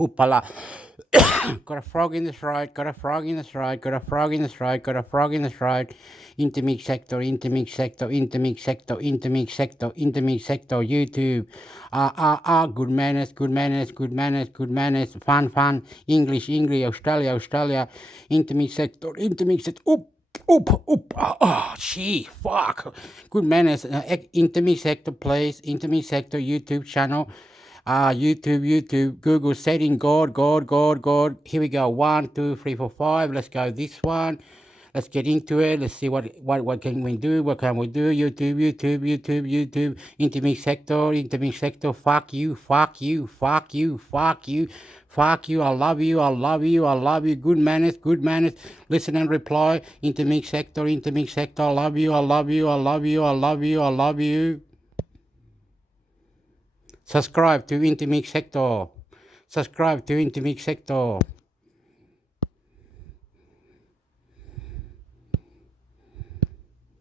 Hoopala. Got a frog in the throat, got a frog in the throat, got a frog in the throat, got a frog in the throat. Intermix sector, intermix sector, intermix sector, intermix sector, intermix sector, YouTube. Good manners, good manners, good manners, good manners. Fun, fun. English, English, Australia, Australia. Intermix sector, intermix sector. Oop, gee, fuck. Good manners. Intermix sector, please. Intermix sector, YouTube channel. YouTube, Google setting, God. Here we go. 1, 2, 3, 4, 5. Let's go this one. Let's get into it. Let's see what can we do. What can we do? YouTube. Intermix sector. Fuck you. I love you. Good manners. Listen and reply. Intermix sector. I love you. Subscribe to Intermix sector.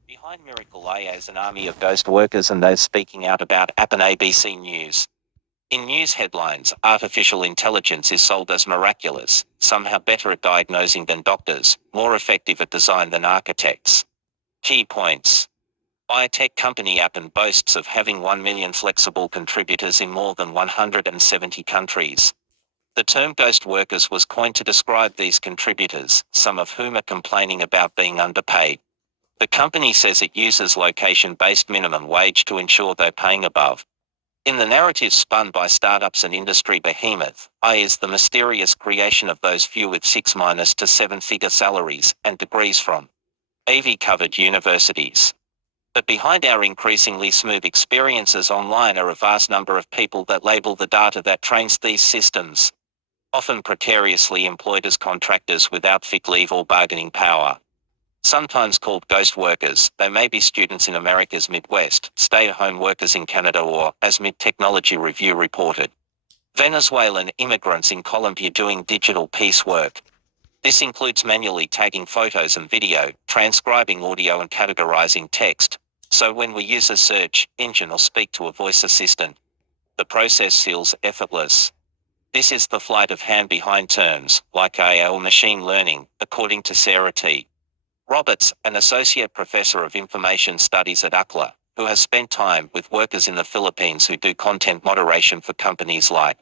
Behind Miracle IA is an army of ghost workers and those speaking out about app and ABC News. In news headlines, artificial intelligence is sold as miraculous, somehow better at diagnosing than doctors, more effective at design than architects. Key points. Biotech company Appen boasts of having 1 million flexible contributors in more than 170 countries. The term ghost workers was coined to describe these contributors, some of whom are complaining about being underpaid. The company says it uses location-based minimum wage to ensure they're paying above. In the narrative spun by startups and industry behemoth, AI is the mysterious creation of those few with 6- to 7-figure salaries and degrees from AV-covered universities. But behind our increasingly smooth experiences online are a vast number of people that label the data that trains these systems, often precariously employed as contractors without sick leave or bargaining power. Sometimes called ghost workers, they may be students in America's Midwest, stay-at-home workers in Canada or, as Mid-Technology Review reported, Venezuelan immigrants in Colombia doing digital piecework. This includes manually tagging photos and video, transcribing audio and categorizing text, so when we use a search engine or speak to a voice assistant, the process feels effortless. This is the flight of hand behind terms, like AI or machine learning, according to Sarah T. Roberts, an associate professor of information studies at UCLA, who has spent time with workers in the Philippines who do content moderation for companies like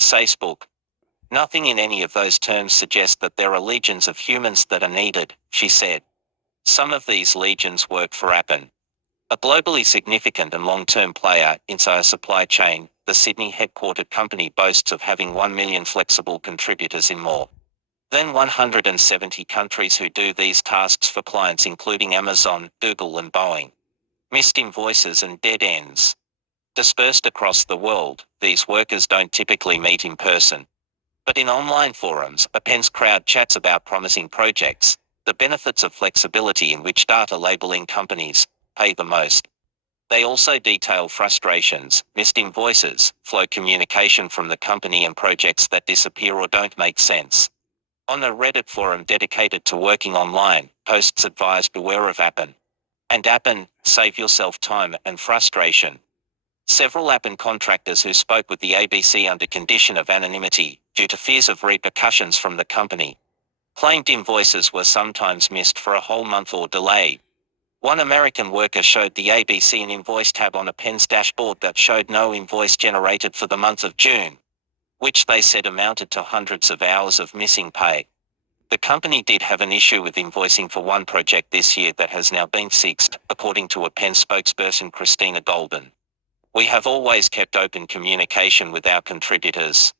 Facebook. Nothing in any of those terms suggests that there are legions of humans that are needed, she said. Some of these legions work for Appen, a globally significant and long-term player inside a supply chain. The Sydney-headquartered company boasts of having 1 million flexible contributors in more than 170 countries who do these tasks for clients including Amazon, Google and Boeing. Missed invoices and dead ends. Dispersed across the world, these workers don't typically meet in person. But in online forums, Appen's crowd chats about promising projects, the benefits of flexibility in which data labeling companies pay the most. They also detail frustrations, missed invoices, flow communication from the company and projects that disappear or don't make sense. On a Reddit forum dedicated to working online, posts advised beware of Appen. And Appen, save yourself time and frustration. Several Appen contractors who spoke with the ABC under condition of anonymity, due to fears of repercussions from the company, claimed invoices were sometimes missed for a whole month or delayed. One American worker showed the ABC an invoice tab on Appen's dashboard that showed no invoice generated for the month of June, which they said amounted to hundreds of hours of missing pay. The company did have an issue with invoicing for one project this year that has now been fixed, according to Appen spokesperson Christina Golden. We have always kept open communication with our contributors.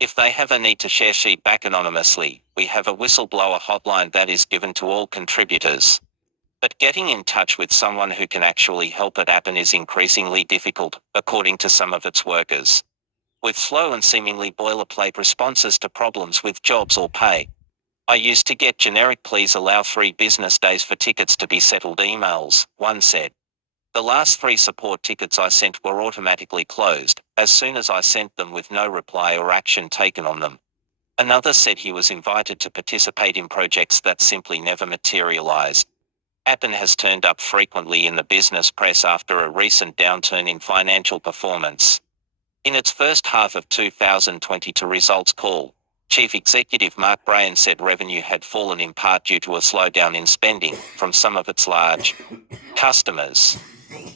If they have a need to share feedback anonymously, we have a whistleblower hotline that is given to all contributors. But getting in touch with someone who can actually help at Appen is increasingly difficult, according to some of its workers. With slow and seemingly boilerplate responses to problems with jobs or pay. I used to get generic please allow 3 business days for tickets to be settled emails, one said. The last 3 support tickets I sent were automatically closed, as soon as I sent them with no reply or action taken on them. Another said he was invited to participate in projects that simply never materialized. Appen has turned up frequently in the business press after a recent downturn in financial performance. In its first half of 2022 results call, Chief Executive Mark Brayan said revenue had fallen in part due to a slowdown in spending from some of its large customers.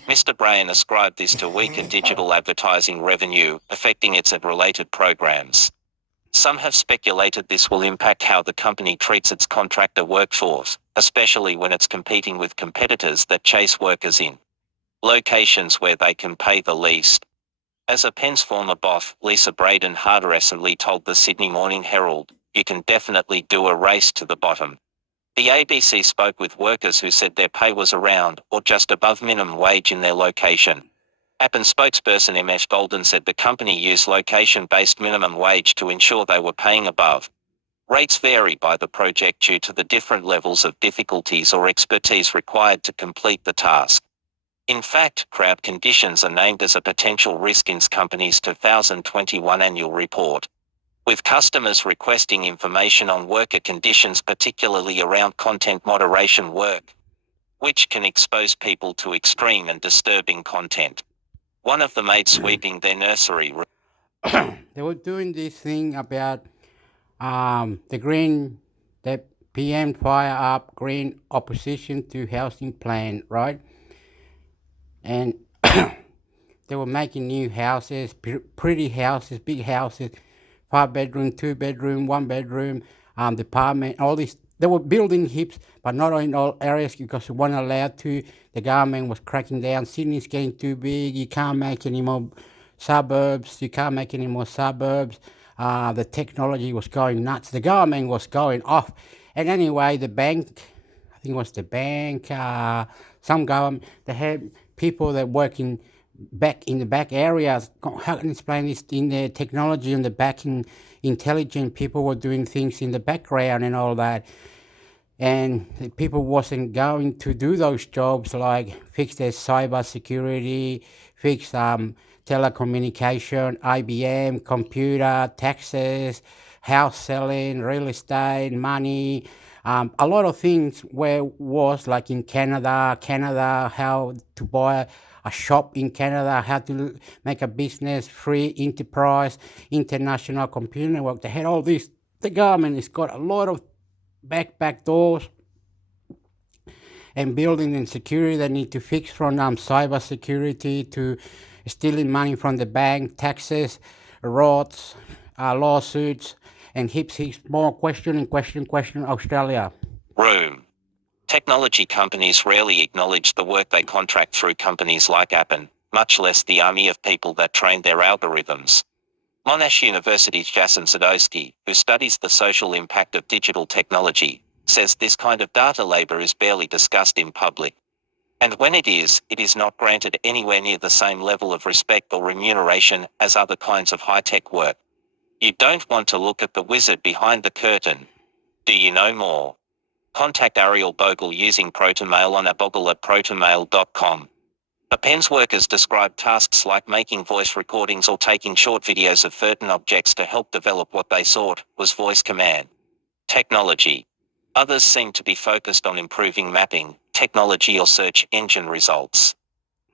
Mr. Brayan ascribed this to weaker digital advertising revenue affecting its and related programs. Some have speculated this will impact how the company treats its contractor workforce, especially when it's competing with competitors that chase workers in locations where they can pay the least. As a Penn's former boss, Lisa Braden Harder recently told the Sydney Morning Herald, "You can definitely do a race to the bottom." The ABC spoke with workers who said their pay was around or just above minimum wage in their location. Appen spokesperson MS Golden said the company used location-based minimum wage to ensure they were paying above. Rates vary by the project due to the different levels of difficulties or expertise required to complete the task. In fact, crowd conditions are named as a potential risk in the company's 2021 annual report, with customers requesting information on worker conditions, particularly around content moderation work, which can expose people to extreme and disturbing content. One of the maids sweeping their nursery They were doing this thing about the PM fire up green opposition to housing plan, right? And they were making new houses, pretty houses, big houses, 5 bedroom, 2 bedroom, 1 bedroom, department, all this. They were building heaps, but not in all areas because they weren't allowed to. The government was cracking down. Sydney's getting too big. You can't make any more suburbs. You can't make any more suburbs. The technology was going nuts. The government was going off. And anyway, the bank, I think it was the bank, some government, they had people that work back in the back areas. How can I explain this? In the technology in the back, intelligent people were doing things in the background and all that, and people wasn't going to do those jobs like fix their cyber security, fix telecommunication, IBM, computer, taxes, house selling, real estate, money. A lot of things where was like in Canada, how to buy a shop in Canada, how to make a business, free enterprise, international computer network. They had all this. The government has got a lot of back doors and building and security that need to fix, from cyber security to stealing money from the bank, taxes, roads, lawsuits, and heaps more question Australia. room. Technology companies rarely acknowledge the work they contract through companies like Appen, much less the army of people that train their algorithms. Monash University's Jason Sadowski, who studies the social impact of digital technology, says this kind of data labor is barely discussed in public. And when it is not granted anywhere near the same level of respect or remuneration as other kinds of high-tech work. You don't want to look at the wizard behind the curtain. Do you know more? Contact Ariel Bogle using Protomail on abogle@protomail.com. Append's workers described tasks like making voice recordings or taking short videos of certain objects to help develop what they sought was voice command technology. Others seem to be focused on improving mapping technology or search engine results.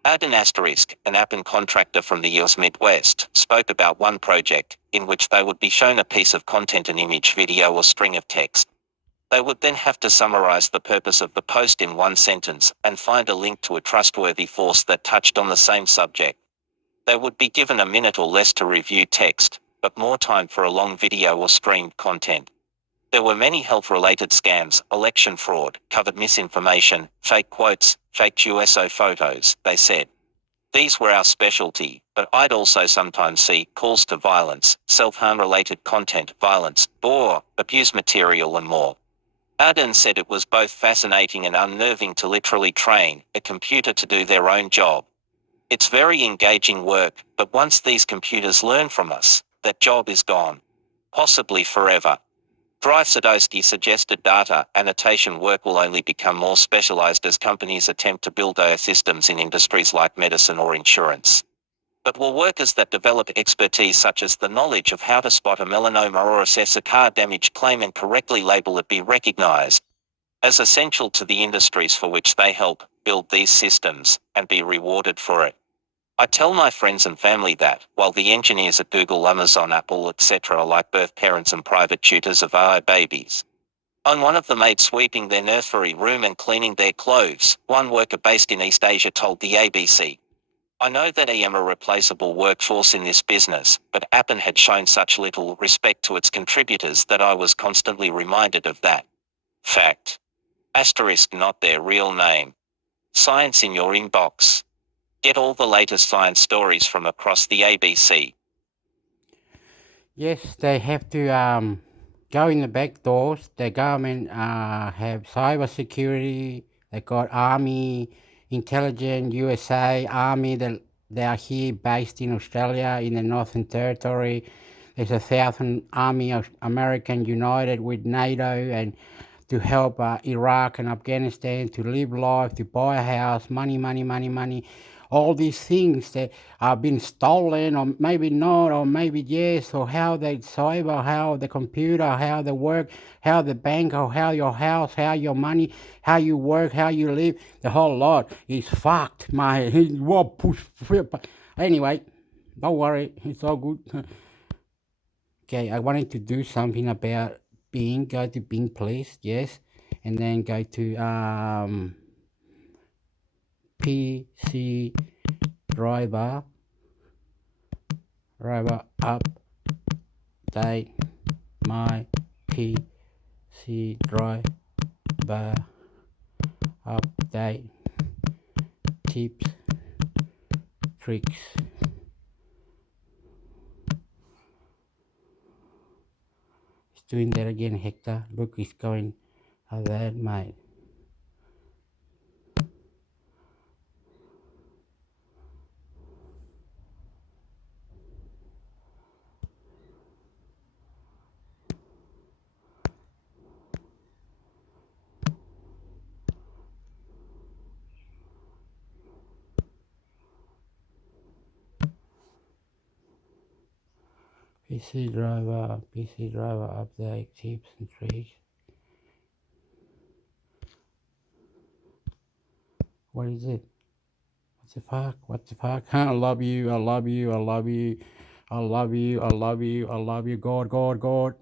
Arden Asterisk, an Appen contractor from the US Midwest, spoke about one project in which they would be shown a piece of content, an image, video, or string of text. They would then have to summarize the purpose of the post in one sentence and find a link to a trustworthy source that touched on the same subject. They would be given a minute or less to review text, but more time for a long video or streamed content. There were many health-related scams, election fraud, covered misinformation, fake quotes, fake USO photos, they said. These were our specialty, but I'd also sometimes see calls to violence, self-harm-related content, violence, or abuse material and more. Arden said it was both fascinating and unnerving to literally train a computer to do their own job. It's very engaging work, but once these computers learn from us, that job is gone. Possibly forever. Drive Sadowski suggested data annotation work will only become more specialized as companies attempt to build AI systems in industries like medicine or insurance. But will workers that develop expertise such as the knowledge of how to spot a melanoma or assess a car damage claim and correctly label it be recognized as essential to the industries for which they help build these systems and be rewarded for it? I tell my friends and family that, while the engineers at Google, Amazon, Apple, etc. are like birth parents and private tutors of AI babies. On one of the maids sweeping their nursery room and cleaning their clothes, one worker based in East Asia told the ABC, "I know that I am a replaceable workforce in this business, but Appen had shown such little respect to its contributors that I was constantly reminded of that fact. Asterisk not their real name. Science in your inbox. Get all the latest science stories from across the ABC." Yes, they have to go in the back doors. The government have cyber security. They got army, intelligence, USA, army. They are here based in Australia in the Northern Territory. There's 1,000 army of American united with NATO and to help Iraq and Afghanistan to live life, to buy a house, money, money, money, money. All these things that are been stolen, or maybe not, or maybe yes, or how they cyber, how the computer, how the work, how the bank, or how your house, how your money, how you work, how you live, the whole lot is fucked. My what push flip. Anyway, don't worry, it's all good. Okay, I wanted to do something about Bing. Go to Bing, please. Yes, and then go to PC driver update my PC driver update tips tricks. It's doing that again, Hector. Look, it's going that, mate. PC driver update tips and tricks. What is it? What the fuck? What the fuck? I love you. I love you. I love you. I love you. I love you. I love you. God, God, God.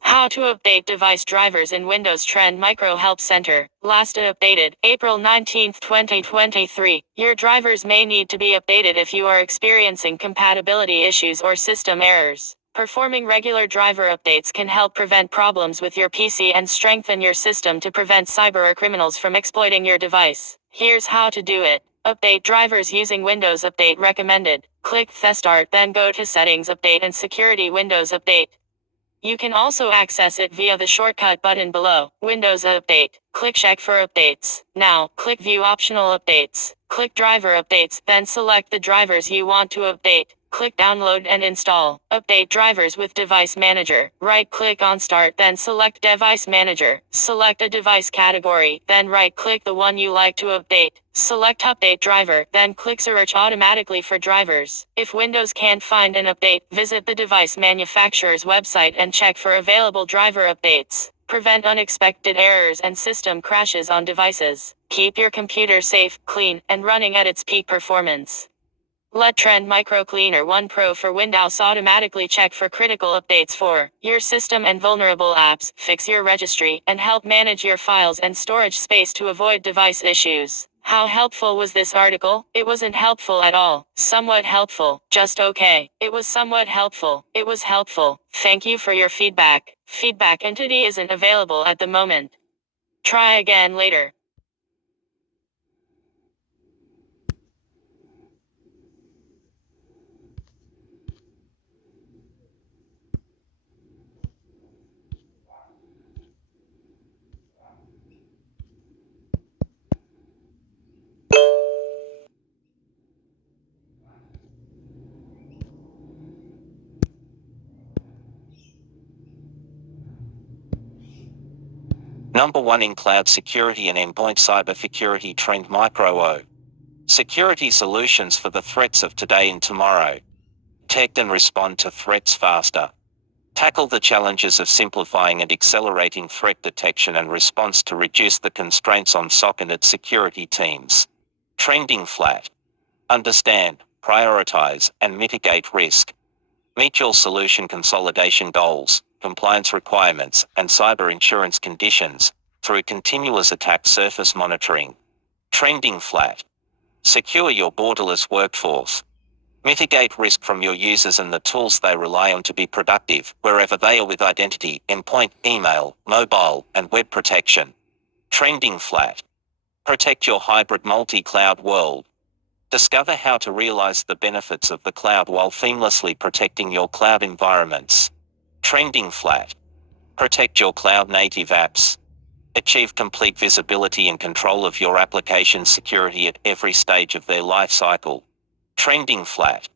How to update device drivers in Windows Trend Micro Help Center. Last updated, April 19, 2023. Your drivers may need to be updated if you are experiencing compatibility issues or system errors. Performing regular driver updates can help prevent problems with your PC and strengthen your system to prevent cyber criminals from exploiting your device. Here's how to do it. Update drivers using Windows Update recommended. Click the Start, then go to Settings, Update and Security, Windows Update. You can also access it via the shortcut button below. Windows Update. Click Check for updates. Now, click View Optional Updates. Click Driver Updates, then select the drivers you want to update. Click Download and Install. Update drivers with Device Manager. Right-click on Start, then select Device Manager. Select a device category, then right-click the one you like to update. Select Update Driver, then click Search automatically for drivers. If Windows can't find an update, visit the device manufacturer's website and check for available driver updates. Prevent unexpected errors and system crashes on devices. Keep your computer safe, clean, and running at its peak performance. Let Trend Micro Cleaner 1 Pro for Windows automatically check for critical updates for your system and vulnerable apps, fix your registry, and help manage your files and storage space to avoid device issues. How helpful was this article? It wasn't helpful at all. Somewhat helpful. Just okay. It was somewhat helpful. It was helpful. Thank you for your feedback. Feedback entity isn't available at the moment. Try again later. Number 1 in cloud security and endpoint cybersecurity Trend Micro O. Security solutions for the threats of today and tomorrow. Detect and respond to threats faster. Tackle the challenges of simplifying and accelerating threat detection and response to reduce the constraints on SOC and its security teams. Trending flat. Understand, prioritize, and mitigate risk. Meet your solution consolidation goals, compliance requirements, and cyber insurance conditions through continuous attack surface monitoring. Trending flat. Secure your borderless workforce. Mitigate risk from your users and the tools they rely on to be productive, wherever they are, with identity, endpoint, email, mobile, and web protection. Trending flat. Protect your hybrid multi-cloud world. Discover how to realize the benefits of the cloud while seamlessly protecting your cloud environments. Trending flat. Protect your cloud-native apps. Achieve complete visibility and control of your application security at every stage of their life cycle. Trending flat.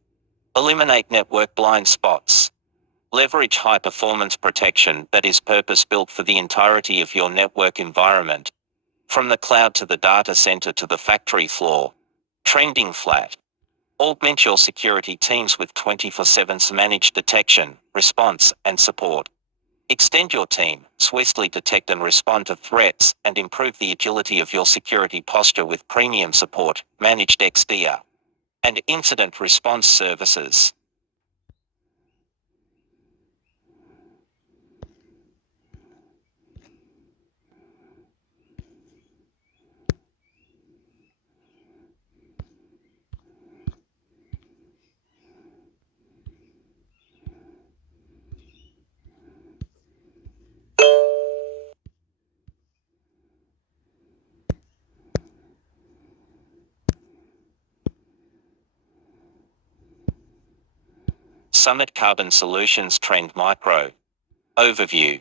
Eliminate network blind spots. Leverage high-performance protection that is purpose-built for the entirety of your network environment. From the cloud to the data center to the factory floor. Trending flat. Augment your security teams with 24/7 managed detection, response, and support. Extend your team, swiftly detect and respond to threats, and improve the agility of your security posture with premium support, managed XDR, and incident response services. Summit Carbon Solutions Trend Micro. Overview.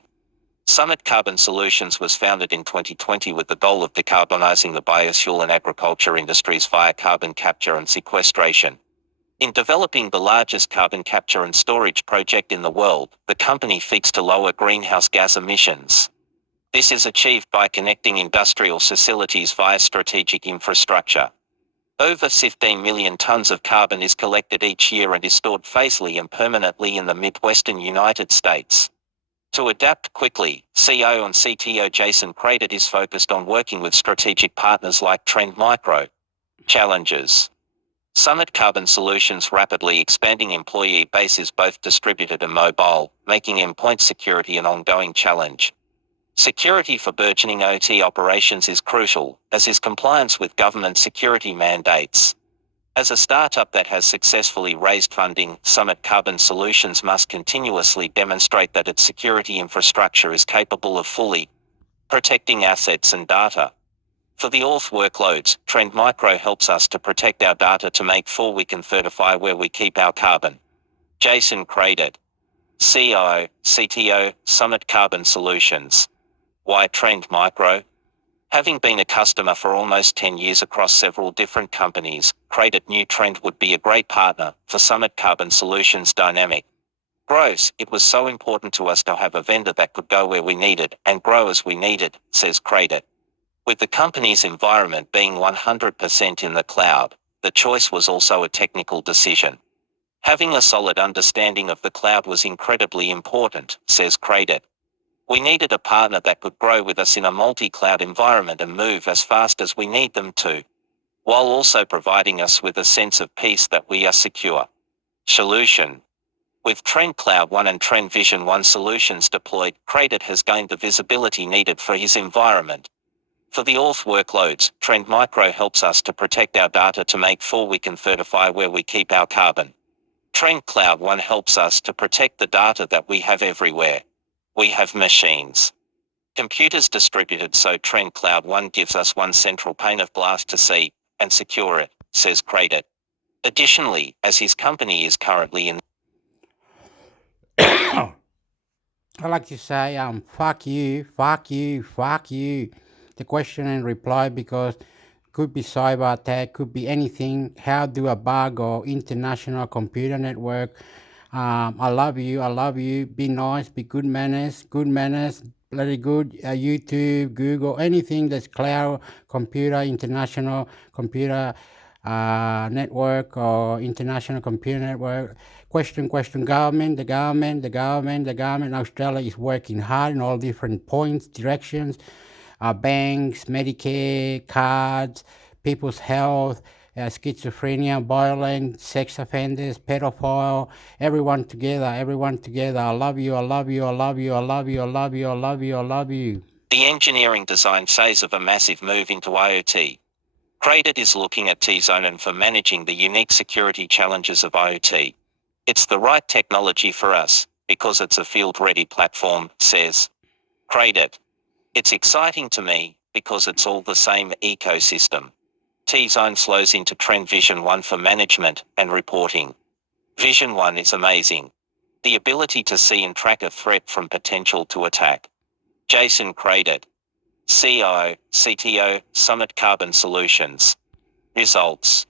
Summit Carbon Solutions was founded in 2020 with the goal of decarbonizing the biofuel and agriculture industries via carbon capture and sequestration. In developing the largest carbon capture and storage project in the world, the company seeks to lower greenhouse gas emissions. This is achieved by connecting industrial facilities via strategic infrastructure. Over 15 million tons of carbon is collected each year and is stored safely and permanently in the Midwestern United States. To adapt quickly, CEO and CTO Jason Cradett is focused on working with strategic partners like Trend Micro. Challenges. Summit Carbon Solutions' rapidly expanding employee base is both distributed and mobile, making endpoint security an ongoing challenge. Security for burgeoning OT operations is crucial, as is compliance with government security mandates. As a startup that has successfully raised funding, Summit Carbon Solutions must continuously demonstrate that its security infrastructure is capable of fully protecting assets and data. For the auth workloads, Trend Micro helps us to protect our data to make sure we can certify where we keep our carbon. Jason Cradett, CEO, CTO, Summit Carbon Solutions. Why Trend Micro? Having been a customer for almost 10 years across several different companies, Cradett knew Trend would be a great partner for Summit Carbon Solutions' dynamic growth. It was so important to us to have a vendor that could go where we needed and grow as we needed, says Cradett. With the company's environment being 100% in the cloud, the choice was also a technical decision. Having a solid understanding of the cloud was incredibly important, says Cradett. We needed a partner that could grow with us in a multi-cloud environment and move as fast as we need them to, while also providing us with a sense of peace that we are secure. Solution. With Trend Cloud One and Trend Vision One solutions deployed, Cradett has gained the visibility needed for his environment. For the auth workloads, Trend Micro helps us to protect our data to make sure we can certify where we keep our carbon. Trend Cloud One helps us to protect the data that we have everywhere. We have machines, computers distributed, so Trend Cloud One gives us one central pane of glass to see and secure it, says Cradett. Additionally, as his company is currently in I like to say, fuck you, fuck you, fuck you. The question and reply, because could be cyber attack, could be anything. How do a bug or international computer network? I love you, I love you. Be nice, be good manners, bloody good. YouTube, Google, anything that's cloud, computer, international computer network or international computer network. Question, government, the government. Australia is working hard in all different points, directions. Banks, Medicare, cards, people's health, schizophrenia, violence, sex offenders, pedophile, everyone together, everyone together. I love you, I love you, I love you, I love you, I love you, I love you, I love you. The engineering design phase of a massive move into IoT. Credit is looking at T-Zone for managing the unique security challenges of IoT. It's the right technology for us, because it's a field-ready platform, says Credit. It's exciting to me, because it's all the same ecosystem. T-Zone flows into Trend Vision 1 for management and reporting. Vision 1 is amazing. The ability to see and track a threat from potential to attack. Jason Credit, CTO, Summit Carbon Solutions. Results.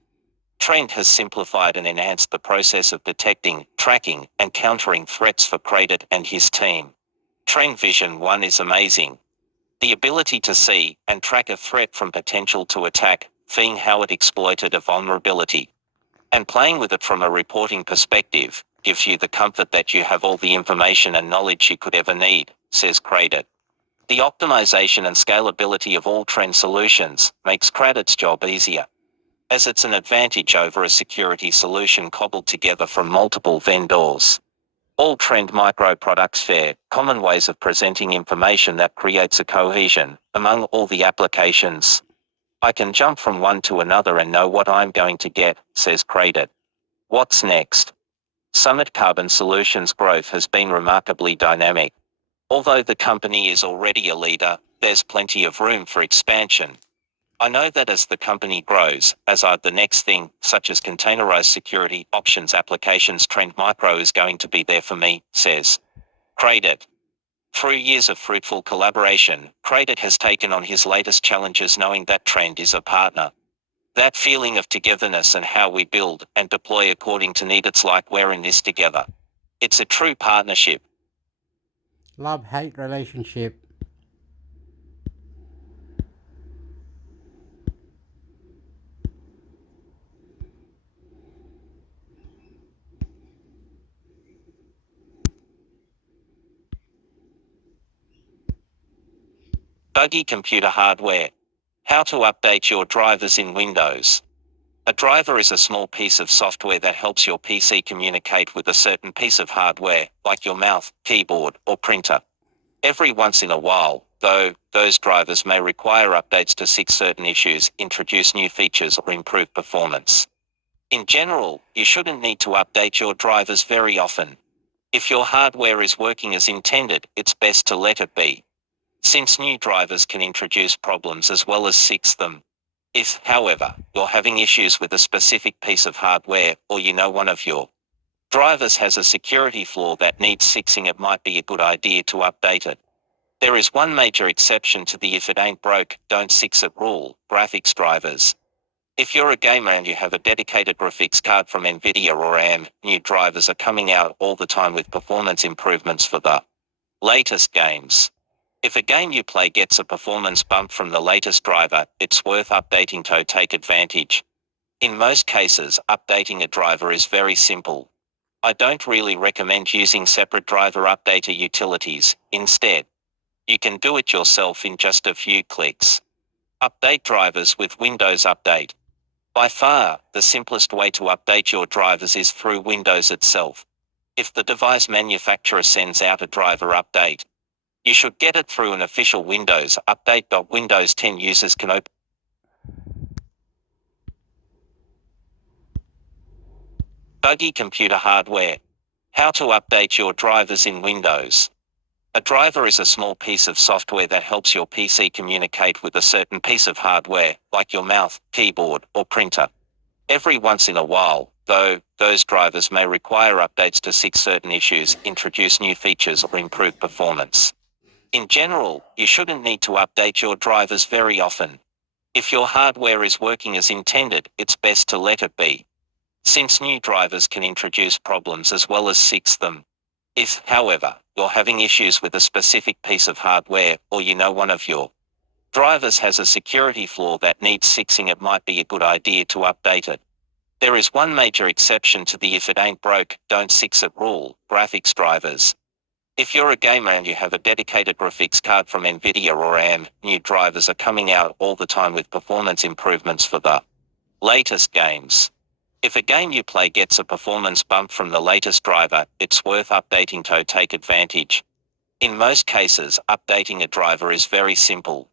Trend has simplified and enhanced the process of detecting, tracking, and countering threats for Credit and his team. Trend Vision 1 is amazing. The ability to see and track a threat from potential to attack, seeing how it exploited a vulnerability, and playing with it from a reporting perspective, gives you the comfort that you have all the information and knowledge you could ever need, says Credit. The optimization and scalability of all Trend solutions makes Credit's job easier, as it's an advantage over a security solution cobbled together from multiple vendors. All Trend micro products share common ways of presenting information that creates a cohesion among all the applications. I can jump from one to another and know what I'm going to get, says Credit. What's next? Summit Carbon Solutions growth has been remarkably dynamic. Although the company is already a leader, there's plenty of room for expansion. I know that as the company grows, as are the next thing, such as containerized security options applications, Trend Micro is going to be there for me, says Credit. Through years of fruitful collaboration, Credit has taken on his latest challenges knowing that Trend is a partner. That feeling of togetherness and how we build and deploy according to need, it's like we're in this together. It's a true partnership. Love-hate relationship. Buggy computer hardware. How to update your drivers in Windows. A driver is a small piece of software that helps your PC communicate with a certain piece of hardware, like your mouse, keyboard, or printer. Every once in a while, though, those drivers may require updates to fix certain issues, introduce new features, or improve performance. In general, you shouldn't need to update your drivers very often. If your hardware is working as intended, it's best to let it be, since new drivers can introduce problems as well as fix them. If, however, you're having issues with a specific piece of hardware, or you know one of your drivers has a security flaw that needs fixing, it might be a good idea to update it. There is one major exception to the if it ain't broke, don't fix it rule: graphics drivers. If you're a gamer and you have a dedicated graphics card from Nvidia or AMD, new drivers are coming out all the time with performance improvements for the latest games. If a game you play gets a performance bump from the latest driver, it's worth updating to take advantage. In most cases, updating a driver is very simple. I don't really recommend using separate driver updater utilities. Instead, you can do it yourself in just a few clicks. Update drivers with Windows Update. By far, the simplest way to update your drivers is through Windows itself. If the device manufacturer sends out a driver update, you should get it through an official Windows Update. Windows 10 users can open Buggy computer hardware. How to update your drivers in Windows. A driver is a small piece of software that helps your PC communicate with a certain piece of hardware, like your mouse, keyboard, or printer. Every once in a while, though, those drivers may require updates to fix certain issues, introduce new features, or improve performance. In general, you shouldn't need to update your drivers very often. If your hardware is working as intended, it's best to let it be, since new drivers can introduce problems as well as fix them. If, however, you're having issues with a specific piece of hardware, or you know one of your drivers has a security flaw that needs fixing, it might be a good idea to update it. There is one major exception to the if it ain't broke, don't fix it rule: graphics drivers. If you're a gamer and you have a dedicated graphics card from Nvidia or AMD, new drivers are coming out all the time with performance improvements for the latest games. If a game you play gets a performance bump from the latest driver, it's worth updating to take advantage. In most cases, updating a driver is very simple.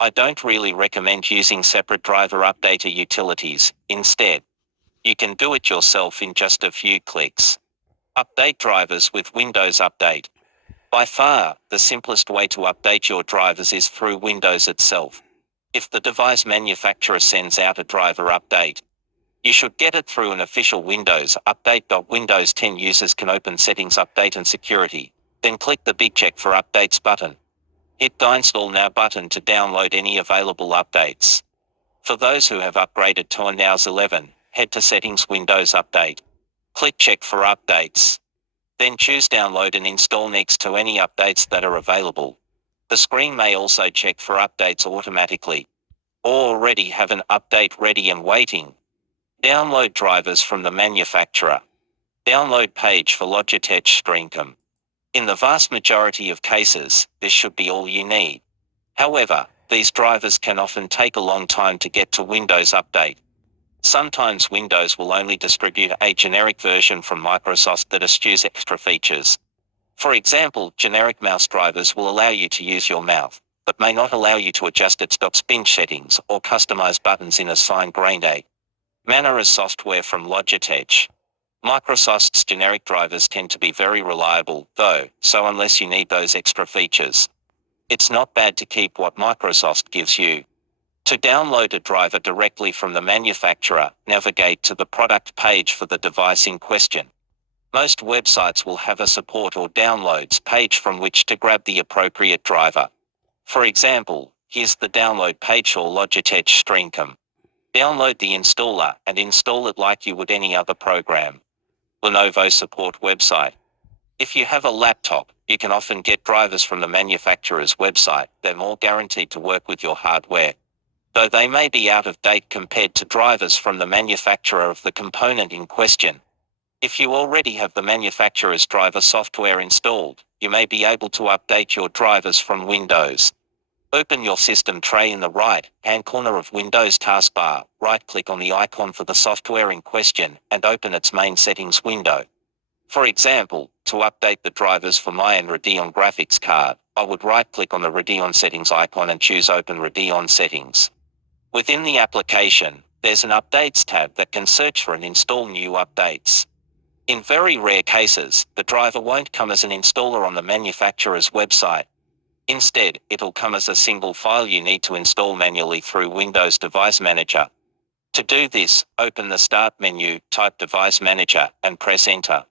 I don't really recommend using separate driver updater utilities. Instead, you can do it yourself in just a few clicks. Update drivers with Windows Update. By far, the simplest way to update your drivers is through Windows itself. If the device manufacturer sends out a driver update, you should get it through an official Windows Update. Windows 10 users can open Settings, Update and Security, then click the big check for Updates button. Hit the Install Now button to download any available updates. For those who have upgraded to Windows 11, head to Settings, Windows Update. Click Check for Updates. Then choose Download and Install next to any updates that are available. The screen may also check for updates automatically, or already have an update ready and waiting. Download drivers from the manufacturer. Download page for Logitech Streamcam. In the vast majority of cases, this should be all you need. However, these drivers can often take a long time to get to Windows Update. Sometimes Windows will only distribute a generic version from Microsoft that eschews extra features. For example, generic mouse drivers will allow you to use your mouse, but may not allow you to adjust its spin settings or customize buttons in a fine-grained manner as software from Logitech. Microsoft's generic drivers tend to be very reliable, though, so unless you need those extra features, it's not bad to keep what Microsoft gives you. To download a driver directly from the manufacturer, navigate to the product page for the device in question. Most websites will have a support or downloads page from which to grab the appropriate driver. For example, here's the download page for Logitech Streamcam. Download the installer and install it like you would any other program. Lenovo support website. If you have a laptop, you can often get drivers from the manufacturer's website. They're more guaranteed to work with your hardware, though they may be out of date compared to drivers from the manufacturer of the component in question. If you already have the manufacturer's driver software installed, you may be able to update your drivers from Windows. Open your system tray in the right-hand corner of Windows taskbar, right-click on the icon for the software in question, and open its main settings window. For example, to update the drivers for my Radeon graphics card, I would right-click on the Radeon settings icon and choose Open Radeon Settings. Within the application, there's an Updates tab that can search for and install new updates. In very rare cases, the driver won't come as an installer on the manufacturer's website. Instead, it'll come as a single file you need to install manually through Windows Device Manager. To do this, open the Start menu, type Device Manager, and press Enter.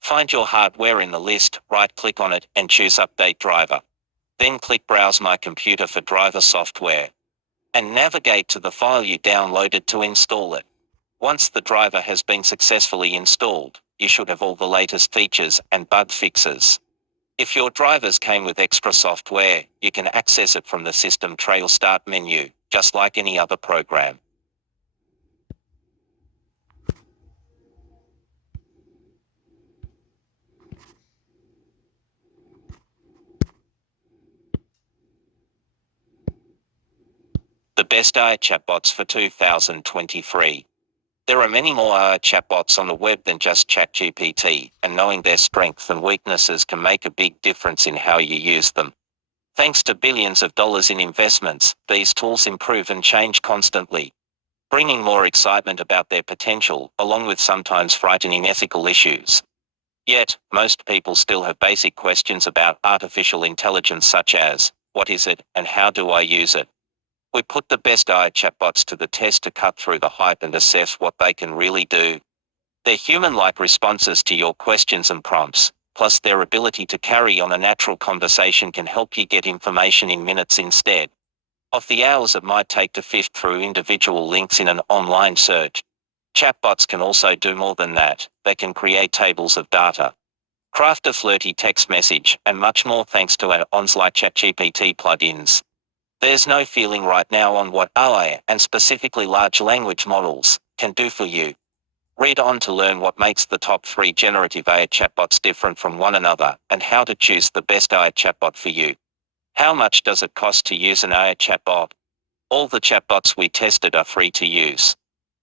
Find your hardware in the list, right-click on it, and choose Update Driver. Then click Browse My Computer for driver software, and navigate to the file you downloaded to install it. Once the driver has been successfully installed, you should have all the latest features and bug fixes. If your drivers came with extra software, you can access it from the System tray or Start menu, just like any other program. The best AI chatbots for 2023. There are many more AI chatbots on the web than just ChatGPT, and knowing their strengths and weaknesses can make a big difference in how you use them. Thanks to billions of dollars in investments, these tools improve and change constantly, bringing more excitement about their potential, along with sometimes frightening ethical issues. Yet, most people still have basic questions about artificial intelligence such as, what is it, and how do I use it? We put the best AI chatbots to the test to cut through the hype and assess what they can really do. Their human-like responses to your questions and prompts, plus their ability to carry on a natural conversation, can help you get information in minutes instead of the hours it might take to sift through individual links in an online search. Chatbots can also do more than that. They can create tables of data, craft a flirty text message, and much more thanks to add-ons like ChatGPT plugins. There's no feeling right now on what AI, and specifically large language models, can do for you. Read on to learn what makes the top 3 generative AI chatbots different from one another and how to choose the best AI chatbot for you. How much does it cost to use an AI chatbot? All the chatbots we tested are free to use.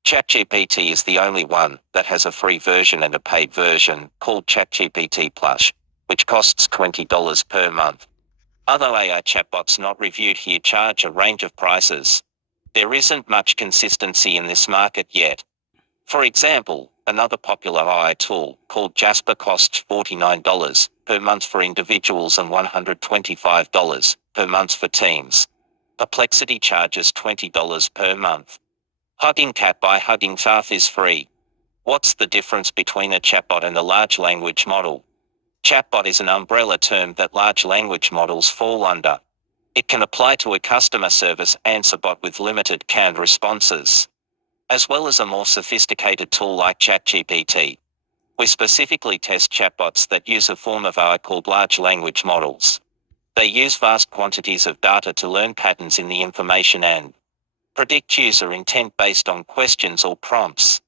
ChatGPT is the only one that has a free version and a paid version called ChatGPT Plus, which costs $20 per month. Other AI chatbots not reviewed here charge a range of prices. There isn't much consistency in this market yet. For example, another popular AI tool called Jasper costs $49 per month for individuals and $125 per month for teams. Perplexity charges $20 per month. Hugging Cat by Hugging Face is free. What's the difference between a chatbot and a large language model? Chatbot is an umbrella term that large language models fall under. It can apply to a customer service answer bot with limited canned responses, as well as a more sophisticated tool like ChatGPT. We specifically test chatbots that use a form of AI called large language models. They use vast quantities of data to learn patterns in the information and predict user intent based on questions or prompts.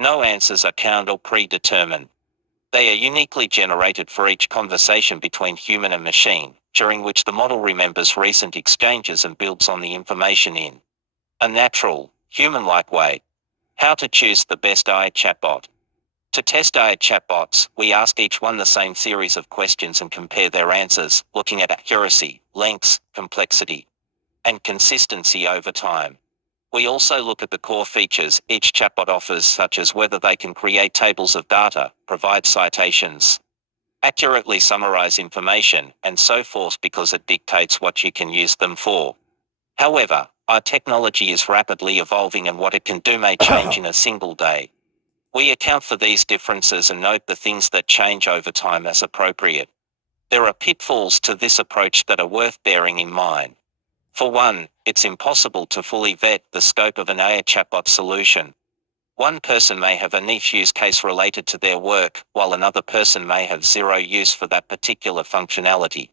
No answers are canned or predetermined. They are uniquely generated for each conversation between human and machine, during which the model remembers recent exchanges and builds on the information in a natural, human-like way. How to choose the best AI chatbot. To test AI chatbots, we ask each one the same series of questions and compare their answers, looking at accuracy, lengths, complexity, and consistency over time. We also look at the core features each chatbot offers, such as whether they can create tables of data, provide citations, accurately summarize information, and so forth, because it dictates what you can use them for. However, our technology is rapidly evolving and what it can do may change in a single day. We account for these differences and note the things that change over time as appropriate. There are pitfalls to this approach that are worth bearing in mind. For one, it's impossible to fully vet the scope of an AI chatbot solution. One person may have a niche use case related to their work, while another person may have zero use for that particular functionality.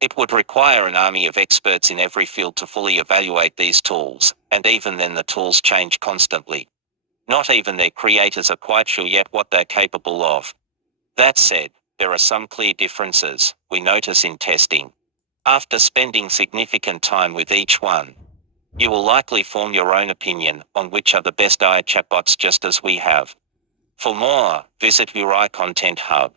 It would require an army of experts in every field to fully evaluate these tools, and even then the tools change constantly. Not even their creators are quite sure yet what they're capable of. That said, there are some clear differences we notice in testing. After spending significant time with each one, you will likely form your own opinion on which are the best AI chatbots, just as we have. For more, visit your AI Content Hub.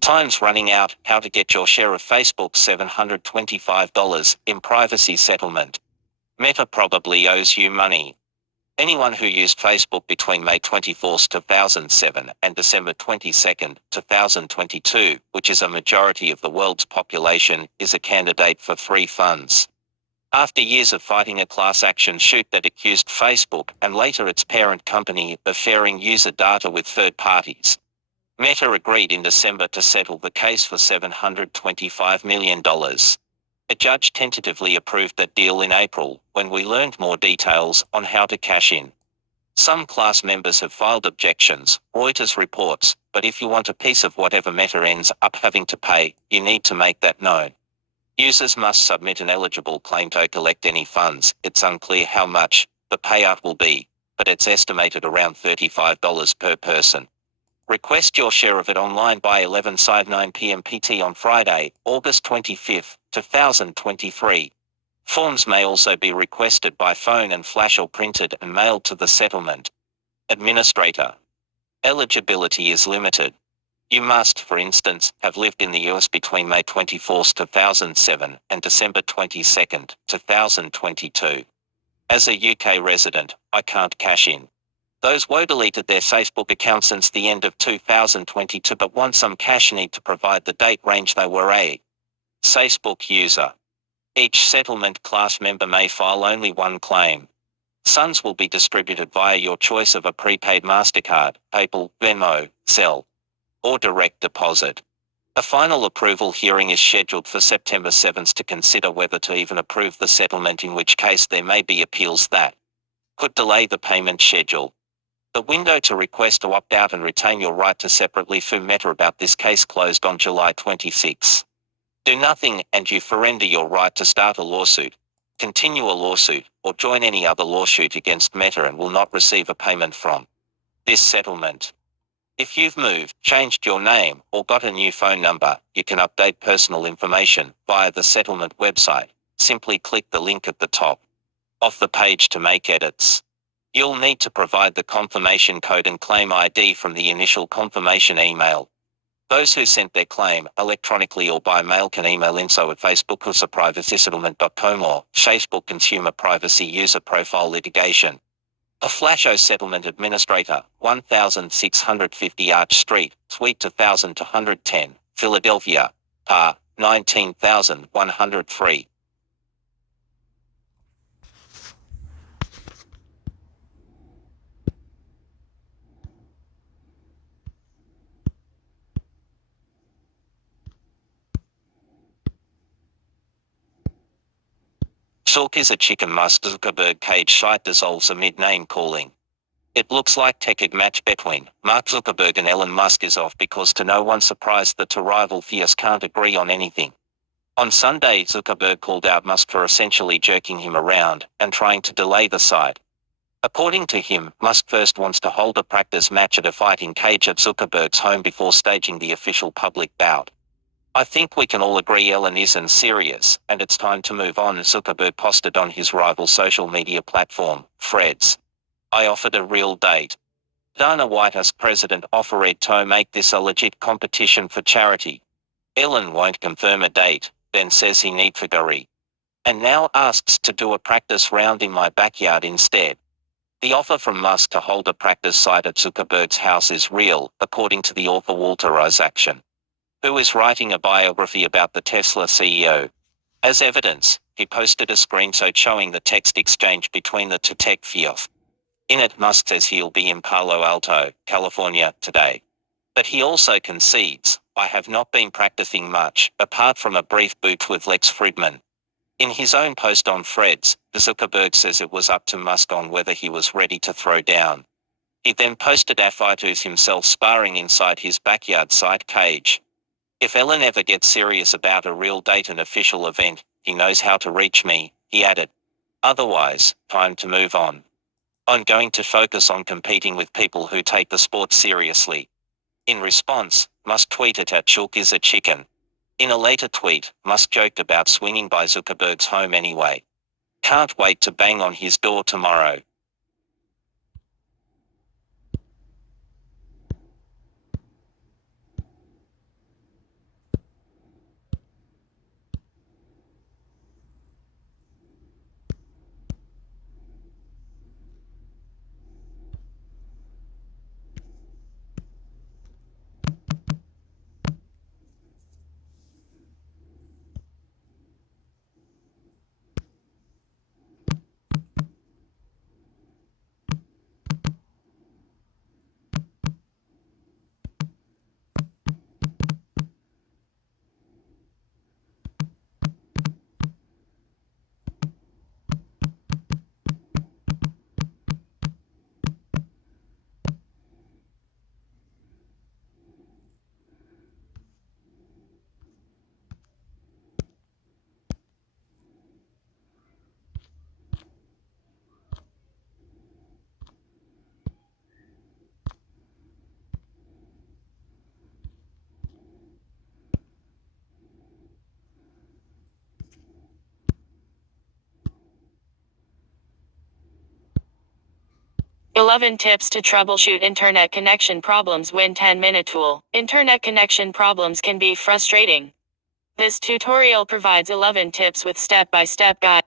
Time's running out. How to get your share of Facebook's $725 in privacy settlement. Meta probably owes you money. Anyone who used Facebook between May 24, 2007 and December 22, 2022, which is a majority of the world's population, is a candidate for free funds. After years of fighting a class action suit that accused Facebook and later its parent company of sharing user data with third parties, Meta agreed in December to settle the case for $725 million. A judge tentatively approved that deal in April, when we learned more details on how to cash in. Some class members have filed objections, Reuters reports, but if you want a piece of whatever Meta ends up having to pay, you need to make that known. Users must submit an eligible claim to collect any funds. It's unclear how much the payout will be, but it's estimated around $35 per person. Request your share of it online by 11:09 p.m. PT on Friday, August 25, 2023. Forms may also be requested by phone and flash or printed and mailed to the settlement administrator. Eligibility is limited. You must, for instance, have lived in the US between May 24, 2007 and December 22, 2022. As a UK resident, I can't cash in. Those who deleted their Facebook account since the end of 2022 but want some cash need to provide the date range they were a Facebook user. Each settlement class member may file only one claim. Funds will be distributed via your choice of a prepaid MasterCard, PayPal, Venmo, Zelle, or direct deposit. A final approval hearing is scheduled for September 7th to consider whether to even approve the settlement, in which case there may be appeals that could delay the payment schedule. The window to request to opt out and retain your right to separately sue Meta about this case closed on July 26. Do nothing and you surrender your right to start a lawsuit, continue a lawsuit, or join any other lawsuit against Meta and will not receive a payment from this settlement. If you've moved, changed your name, or got a new phone number, you can update personal information via the settlement website. Simply click the link at the top of the page to make edits. You'll need to provide the confirmation code and claim ID from the initial confirmation email. Those who sent their claim electronically or by mail can email info@facebook.privacysettlement.com or Facebook Consumer Privacy User Profile Litigation. A Flasho Settlement Administrator, 1650 Arch Street, Suite 2210, Philadelphia, PA, 19103. Shulk is a chicken. Musk Zuckerberg cage shite dissolves amid name calling. It looks like tech match between Mark Zuckerberg and Elon Musk is off because to no one's surprise the two rival fierce can't agree on anything. On Sunday, Zuckerberg called out Musk for essentially jerking him around and trying to delay the side. According to him, Musk first wants to hold a practice match at a fighting cage at Zuckerberg's home before staging the official public bout. I think we can all agree Elon isn't serious, and it's time to move on, Zuckerberg posted on his rival social media platform, Threads. I offered a real date. Dana White asked President offered to make this a legit competition for charity. Elon won't confirm a date, then says he need figure. And now asks to do a practice round in my backyard instead. The offer from Musk to hold a practice site at Zuckerberg's house is real, according to the author Walter Isaacson, who is writing a biography about the Tesla CEO. As evidence, he posted a screenshot showing the text exchange between the two tech figures. In it, Musk says he'll be in Palo Alto, California, today. But he also concedes, I have not been practicing much, apart from a brief boot with Lex Fridman. In his own post on Threads, Zuckerberg says it was up to Musk on whether he was ready to throw down. He then posted a photos himself sparring inside his backyard site cage. If Elon ever gets serious about a real date and official event, he knows how to reach me, he added. Otherwise, time to move on. I'm going to focus on competing with people who take the sport seriously. In response, Musk tweeted at Shulk is a chicken. In a later tweet, Musk joked about swinging by Zuckerberg's home anyway. Can't wait to bang on his door tomorrow. "11 Tips to Troubleshoot Internet Connection Problems Win 10-Minute Tool." Internet connection problems can be frustrating. This tutorial provides 11 tips with step-by-step guide.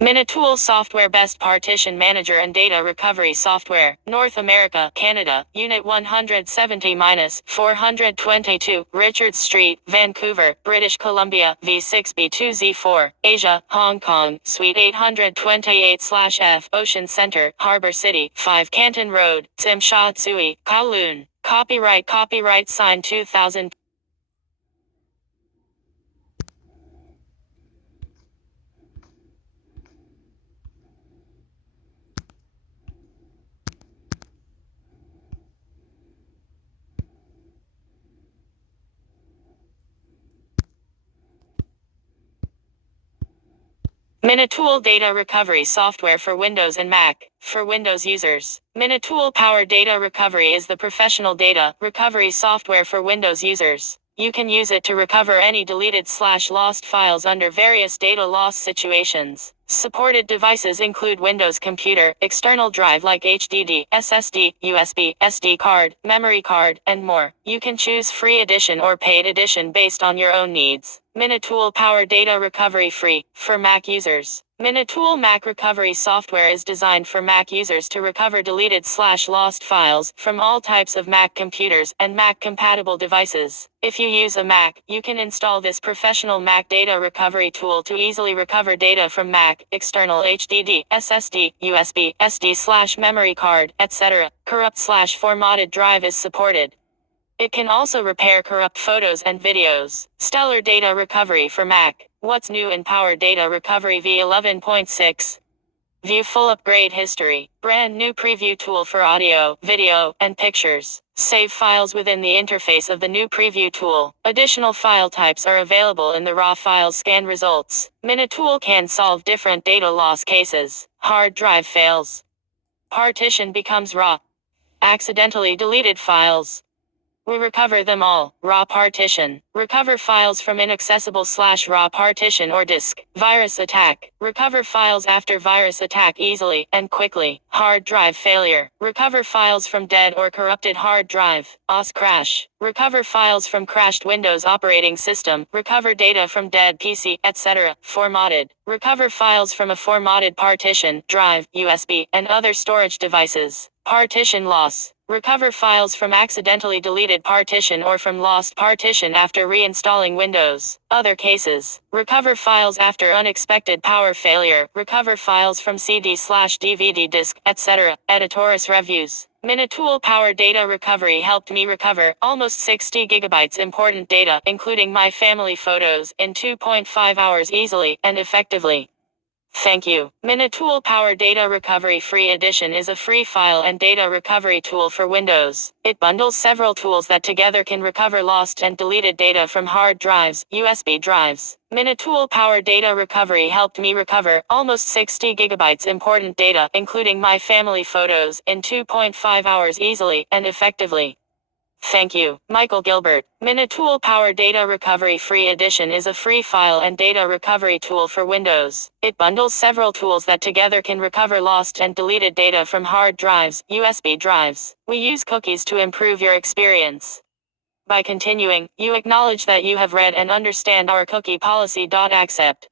Minitool Software Best Partition Manager and Data Recovery Software, North America, Canada, Unit 170-422, Richards Street, Vancouver, British Columbia, V6B2Z4, Asia, Hong Kong, Suite 828/F, Ocean Center, Harbor City, 5 Canton Road, Tsim Sha Tsui, Kowloon. Copyright signed 2000. Minitool Data Recovery Software for Windows and Mac. For Windows users, Minitool Power Data Recovery is the professional data recovery software for Windows users. You can use it to recover any deleted/lost files under various data loss situations. Supported devices include Windows Computer, external drive like HDD, SSD, USB, SD card, memory card, and more. You can choose free edition or paid edition based on your own needs. Minitool Power Data Recovery Free for Mac users. Minitool Mac Recovery software is designed for Mac users to recover deleted/lost files from all types of Mac computers and Mac-compatible devices. If you use a Mac, you can install this professional Mac data recovery tool to easily recover data from Mac, external HDD, SSD, USB, SD/memory card, etc. Corrupt/formatted drive is supported. It can also repair corrupt photos and videos. Stellar Data Recovery for Mac. What's new in Power Data Recovery v11.6? View full upgrade history. Brand new preview tool for audio, video, and pictures. Save files within the interface of the new preview tool. Additional file types are available in the raw files scan results. Minitool can solve different data loss cases. Hard drive fails. Partition becomes raw. Accidentally deleted files. We recover them all. Raw partition. Recover files from inaccessible/raw partition or disk. Virus attack. Recover files after virus attack easily and quickly. Hard drive failure. Recover files from dead or corrupted hard drive. OS crash. Recover files from crashed Windows operating system. Recover data from dead PC, etc. Formatted. Recover files from a formatted partition, drive, USB, and other storage devices. Partition loss. Recover files from accidentally deleted partition or from lost partition after reinstalling Windows. Other cases. Recover files after unexpected power failure. Recover files from CD/DVD disk, etc. Editors reviews. Minitool Power Data Recovery helped me recover almost 60 gigabytes important data, including my family photos, in 2.5 hours easily and effectively. Thank you. Minitool Power Data Recovery Free Edition is a free file and data recovery tool for Windows. It bundles several tools that together can recover lost and deleted data from hard drives, USB drives. Minitool Power Data Recovery helped me recover almost 60 gigabytes important data, including my family photos, in 2.5 hours easily and effectively. Thank you, Michael Gilbert. Minitool Power Data Recovery Free Edition is a free file and data recovery tool for Windows. It bundles several tools that together can recover lost and deleted data from hard drives, USB drives. We use cookies to improve your experience. By continuing, you acknowledge that you have read and understand our cookie policy. Accept.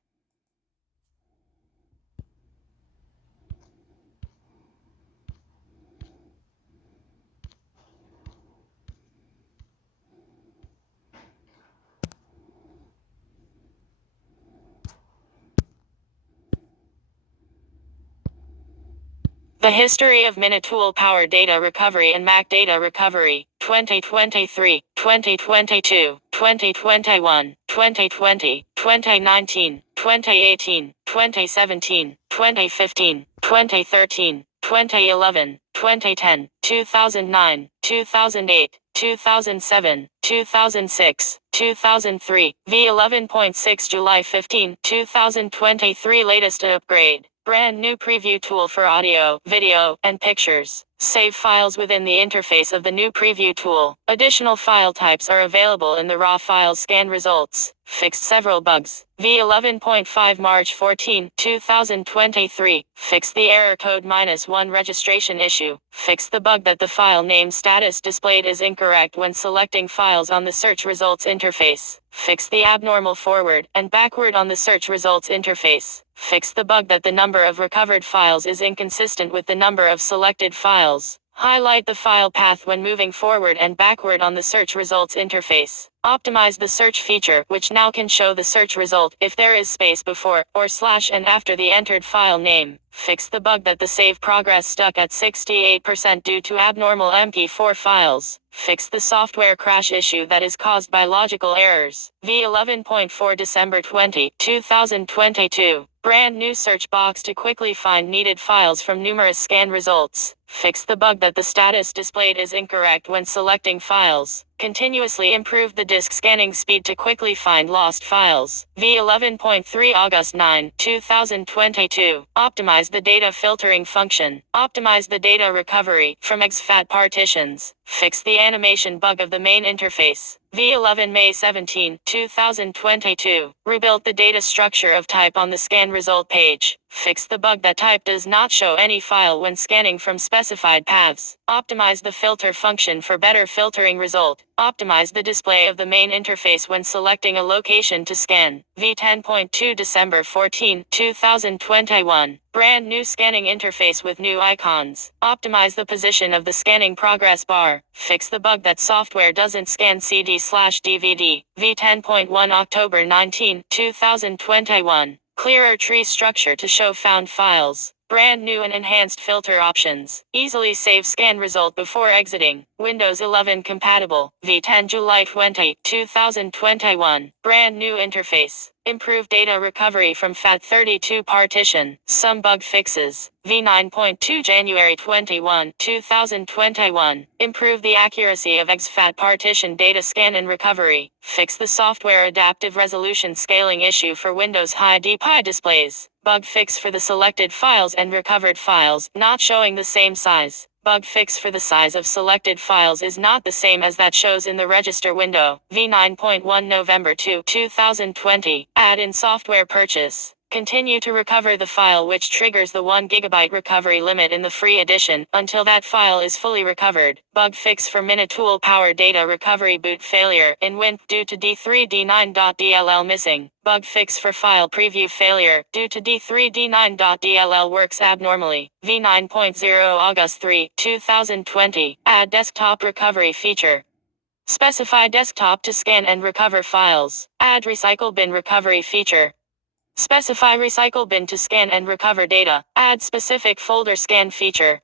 The History of Minitool Power Data Recovery and Mac Data Recovery, 2023, 2022, 2021, 2020, 2019, 2018, 2017, 2015, 2013, 2011, 2010, 2009, 2008, 2007, 2006, 2003, v11.6 July 15, 2023 latest upgrade. Brand new preview tool for audio, video, and pictures. Save files within the interface of the new preview tool. Additional file types are available in the raw files scan results. Fixed several bugs. V11.5 March 14, 2023. Fixed the error code -1 registration issue. Fixed the bug that the file name status displayed is incorrect when selecting files on the search results interface. Fixed the abnormal forward and backward on the search results interface. Fixed the bug that the number of recovered files is inconsistent with the number of selected files. Highlight the file path when moving forward and backward on the search results interface. Optimize the search feature, which now can show the search result if there is space before or / and after the entered file name. Fix the bug that the save progress stuck at 68% due to abnormal MP4 files. Fix the software crash issue that is caused by logical errors. V11.4 December 20, 2022. Brand new search box to quickly find needed files from numerous scan results. Fix the bug that the status displayed is incorrect when selecting files. Continuously improve the disk scanning speed to quickly find lost files. V11.3 August 9, 2022. Optimize the data filtering function. Optimize the data recovery from exFAT partitions. Fix the animation bug of the main interface. V11 May 17, 2022. Rebuilt the data structure of type on the scan result page. Fix the bug that type does not show any file when scanning from specified paths. Optimize the filter function for better filtering result. Optimize the display of the main interface when selecting a location to scan. V10.2 December 14, 2021. Brand new scanning interface with new icons. Optimize the position of the scanning progress bar. Fix the bug that software doesn't scan CD/DVD. V10.1 October 19, 2021. Clearer tree structure to show found files. Brand new and enhanced filter options. Easily save scan result before exiting. Windows 11 compatible. V10 July 20, 2021. Brand new interface. Improved data recovery from FAT32 partition. Some bug fixes. V9.2 January 21, 2021. Improve the accuracy of exFAT partition data scan and recovery. Fix the software adaptive resolution scaling issue for Windows High DPI displays. Bug fix for the selected files and recovered files not showing the same size. Bug fix for the size of selected files is not the same as that shows in the register window. V9.1 November 2, 2020. Add in software purchase. Continue to recover the file which triggers the 1 GB recovery limit in the free edition until that file is fully recovered. Bug fix for Minitool Power Data Recovery boot failure in Win due to D3D9.dll missing. Bug fix for file preview failure due to D3D9.dll works abnormally. V9.0 August 3, 2020. Add desktop recovery feature. Specify desktop to scan and recover files. Add recycle bin recovery feature. Specify recycle bin to scan and recover data. Add specific folder scan feature.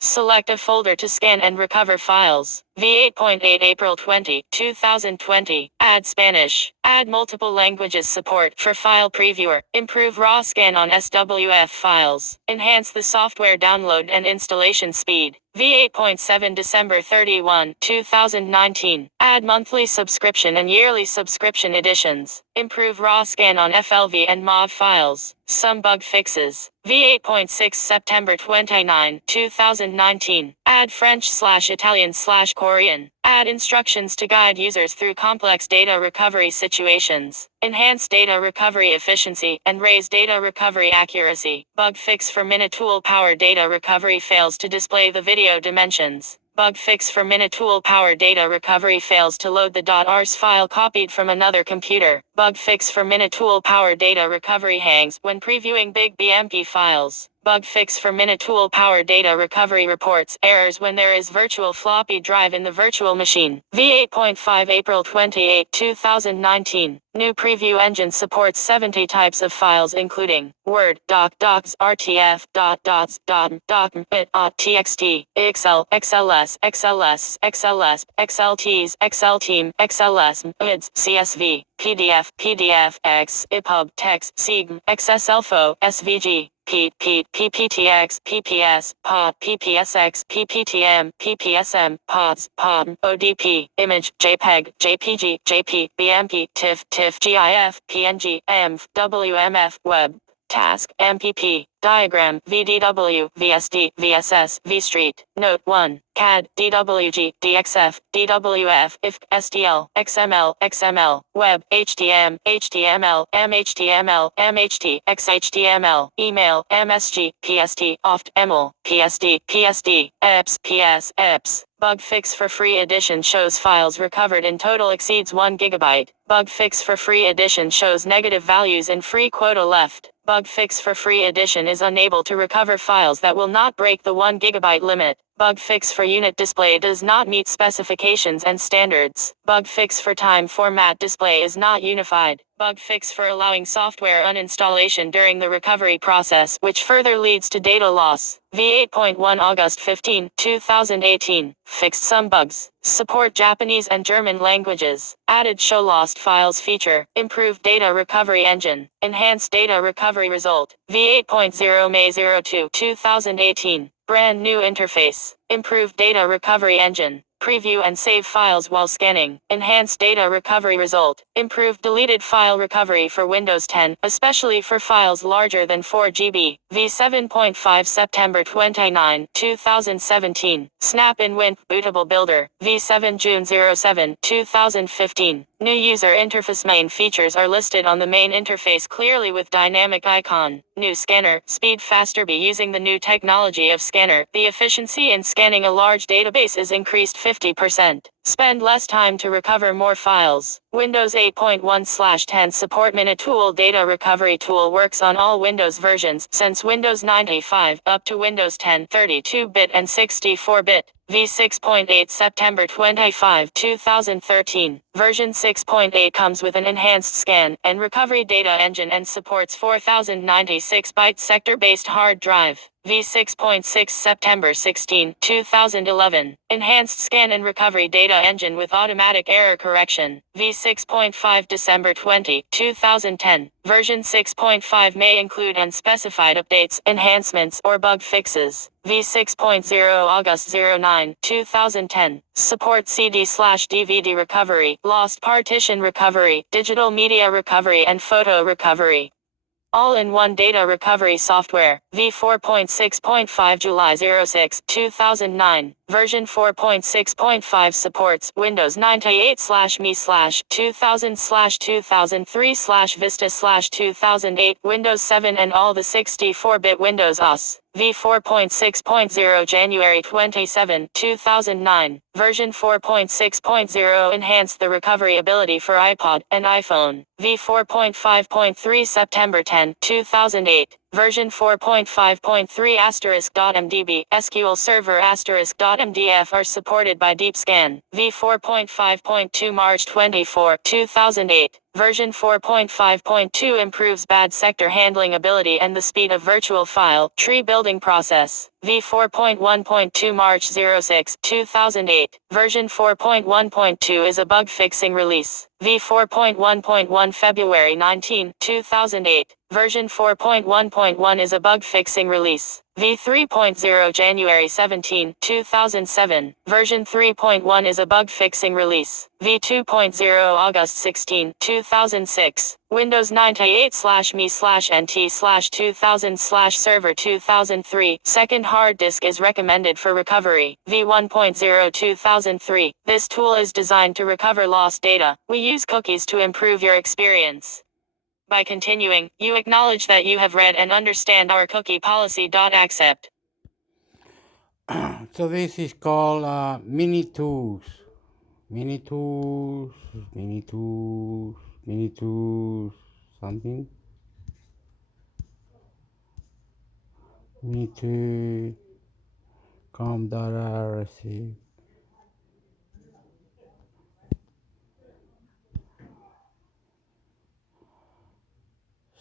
Select a folder to scan and recover files. V8.8 April 20, 2020. Add Spanish. Add multiple languages support for file previewer. Improve raw scan on SWF files. Enhance the software download and installation speed. V8.7 December 31, 2019. Add monthly subscription and yearly subscription editions. Improve raw scan on FLV and MOV files. Some bug fixes. V8.6 September 29, 2019. Add French/Italian/Korean. Add instructions to guide users through complex data recovery situations. Enhance data recovery efficiency and raise data recovery accuracy. Bug fix for Minitool Power Data Recovery fails to display the video dimensions. Bug fix for Minitool Power Data Recovery fails to load the .rs file copied from another computer. Bug fix for Minitool Power Data Recovery hangs when previewing big BMP files. Bug fix for Minitool Power Data Recovery reports errors when there is virtual floppy drive in the virtual machine. V8.5 April 28, 2019. New preview engine supports 70 types of files including Word, Doc, Docs, RTF, Dots, TXT, Excel, XLS, XLS, XLS, XLTs, XLTeam, XLS, IDS, CSV, PDF, PDF, EPUB, text, SIGM, XSLFO, SVG. PPTX, PPS, POD, PPSX, PPTM, PPSM, PODS, POM, ODP, Image, JPEG, JPG, JP, BMP, TIFF, GIF, PNG, EMF, WMF, Web, Task, MPP, Diagram, VDW, VSD, VSS, VStreet. Note 1. CAD, DWG, DXF, DWF, IF, STL, XML, XML, Web, HTML, HTML, MHTML, MHT, XHTML, Email, MSG, PST, OFT, EML, PSD, PSD, EPS, PS, EPS. Bug fix for free edition shows files recovered in total exceeds 1 GB. Bug fix for free edition shows negative values in free quota left. Bug fix for free edition is unable to recover files that will not break the 1 GB limit. Bug fix for unit display does not meet specifications and standards. Bug fix for time format display is not unified. Bug fix for allowing software uninstallation during the recovery process, which further leads to data loss. V8.1 August 15, 2018. Fixed some bugs. Support Japanese and German languages. Added show lost files feature. Improved data recovery engine. Enhanced data recovery result. V8.0 May 02, 2018. Brand new interface. Improved data recovery engine. Preview and save files while scanning. Enhanced data recovery result. Improved deleted file recovery for Windows 10, especially for files larger than 4 GB. V7.5 September 29, 2017. Snap in Win Bootable Builder. V7 June 07, 2015. New user interface main features are listed on the main interface clearly with dynamic icon. New scanner, speed faster by using the new technology of scanner. The efficiency in scanning a large database is increased 50%. Spend less time to recover more files. Windows 8.1/10 support Minitool data recovery tool works on all Windows versions since Windows 95 up to Windows 10 32-bit and 64-bit. V6.8 September 25, 2013. Version 6.8 comes with an enhanced scan and recovery data engine and supports 4096-byte sector-based hard drive. V6.6 September 16, 2011. Enhanced scan and recovery data engine with automatic error correction. V6.5 December 20, 2010. Version 6.5 may include unspecified updates, enhancements, or bug fixes. V6.0 August 09, 2010. Support CD/DVD recovery, lost partition recovery, digital media recovery and photo recovery. All-in-one data recovery software. V4.6.5 July 06, 2009. Version 4.6.5 supports Windows 98/me/2000/2003/Vista/2008, Windows 7 and all the 64-bit Windows OS. V4.6.0 January 27, 2009. Version 4.6.0 enhanced the recovery ability for iPod and iPhone. V4.5.3 September 10, 2008. Version 4.5.3 *mdb, SQL Server *mdf are supported by DeepScan. V4.5.2 March 24, 2008. Version 4.5.2 improves bad sector handling ability and the speed of virtual file tree building process. V4.1.2 March 06, 2008. Version 4.1.2 is a bug fixing release. V4.1.1 February 19, 2008. Version 4.1.1 is a bug fixing release. V3.0 January 17, 2007. Version 3.1 is a bug fixing release. V2.0 August 16, 2006. Windows 98/me/nt/2000/server 2003. Second hard disk is recommended for recovery. V1.0 2003. This tool is designed to recover lost data. We use cookies to improve your experience. By continuing, you acknowledge that you have read and understand our cookie policy. Accept. So this is called mini tools. Mini tools, mini tools, mini tools, something. Mini tool, com.rc.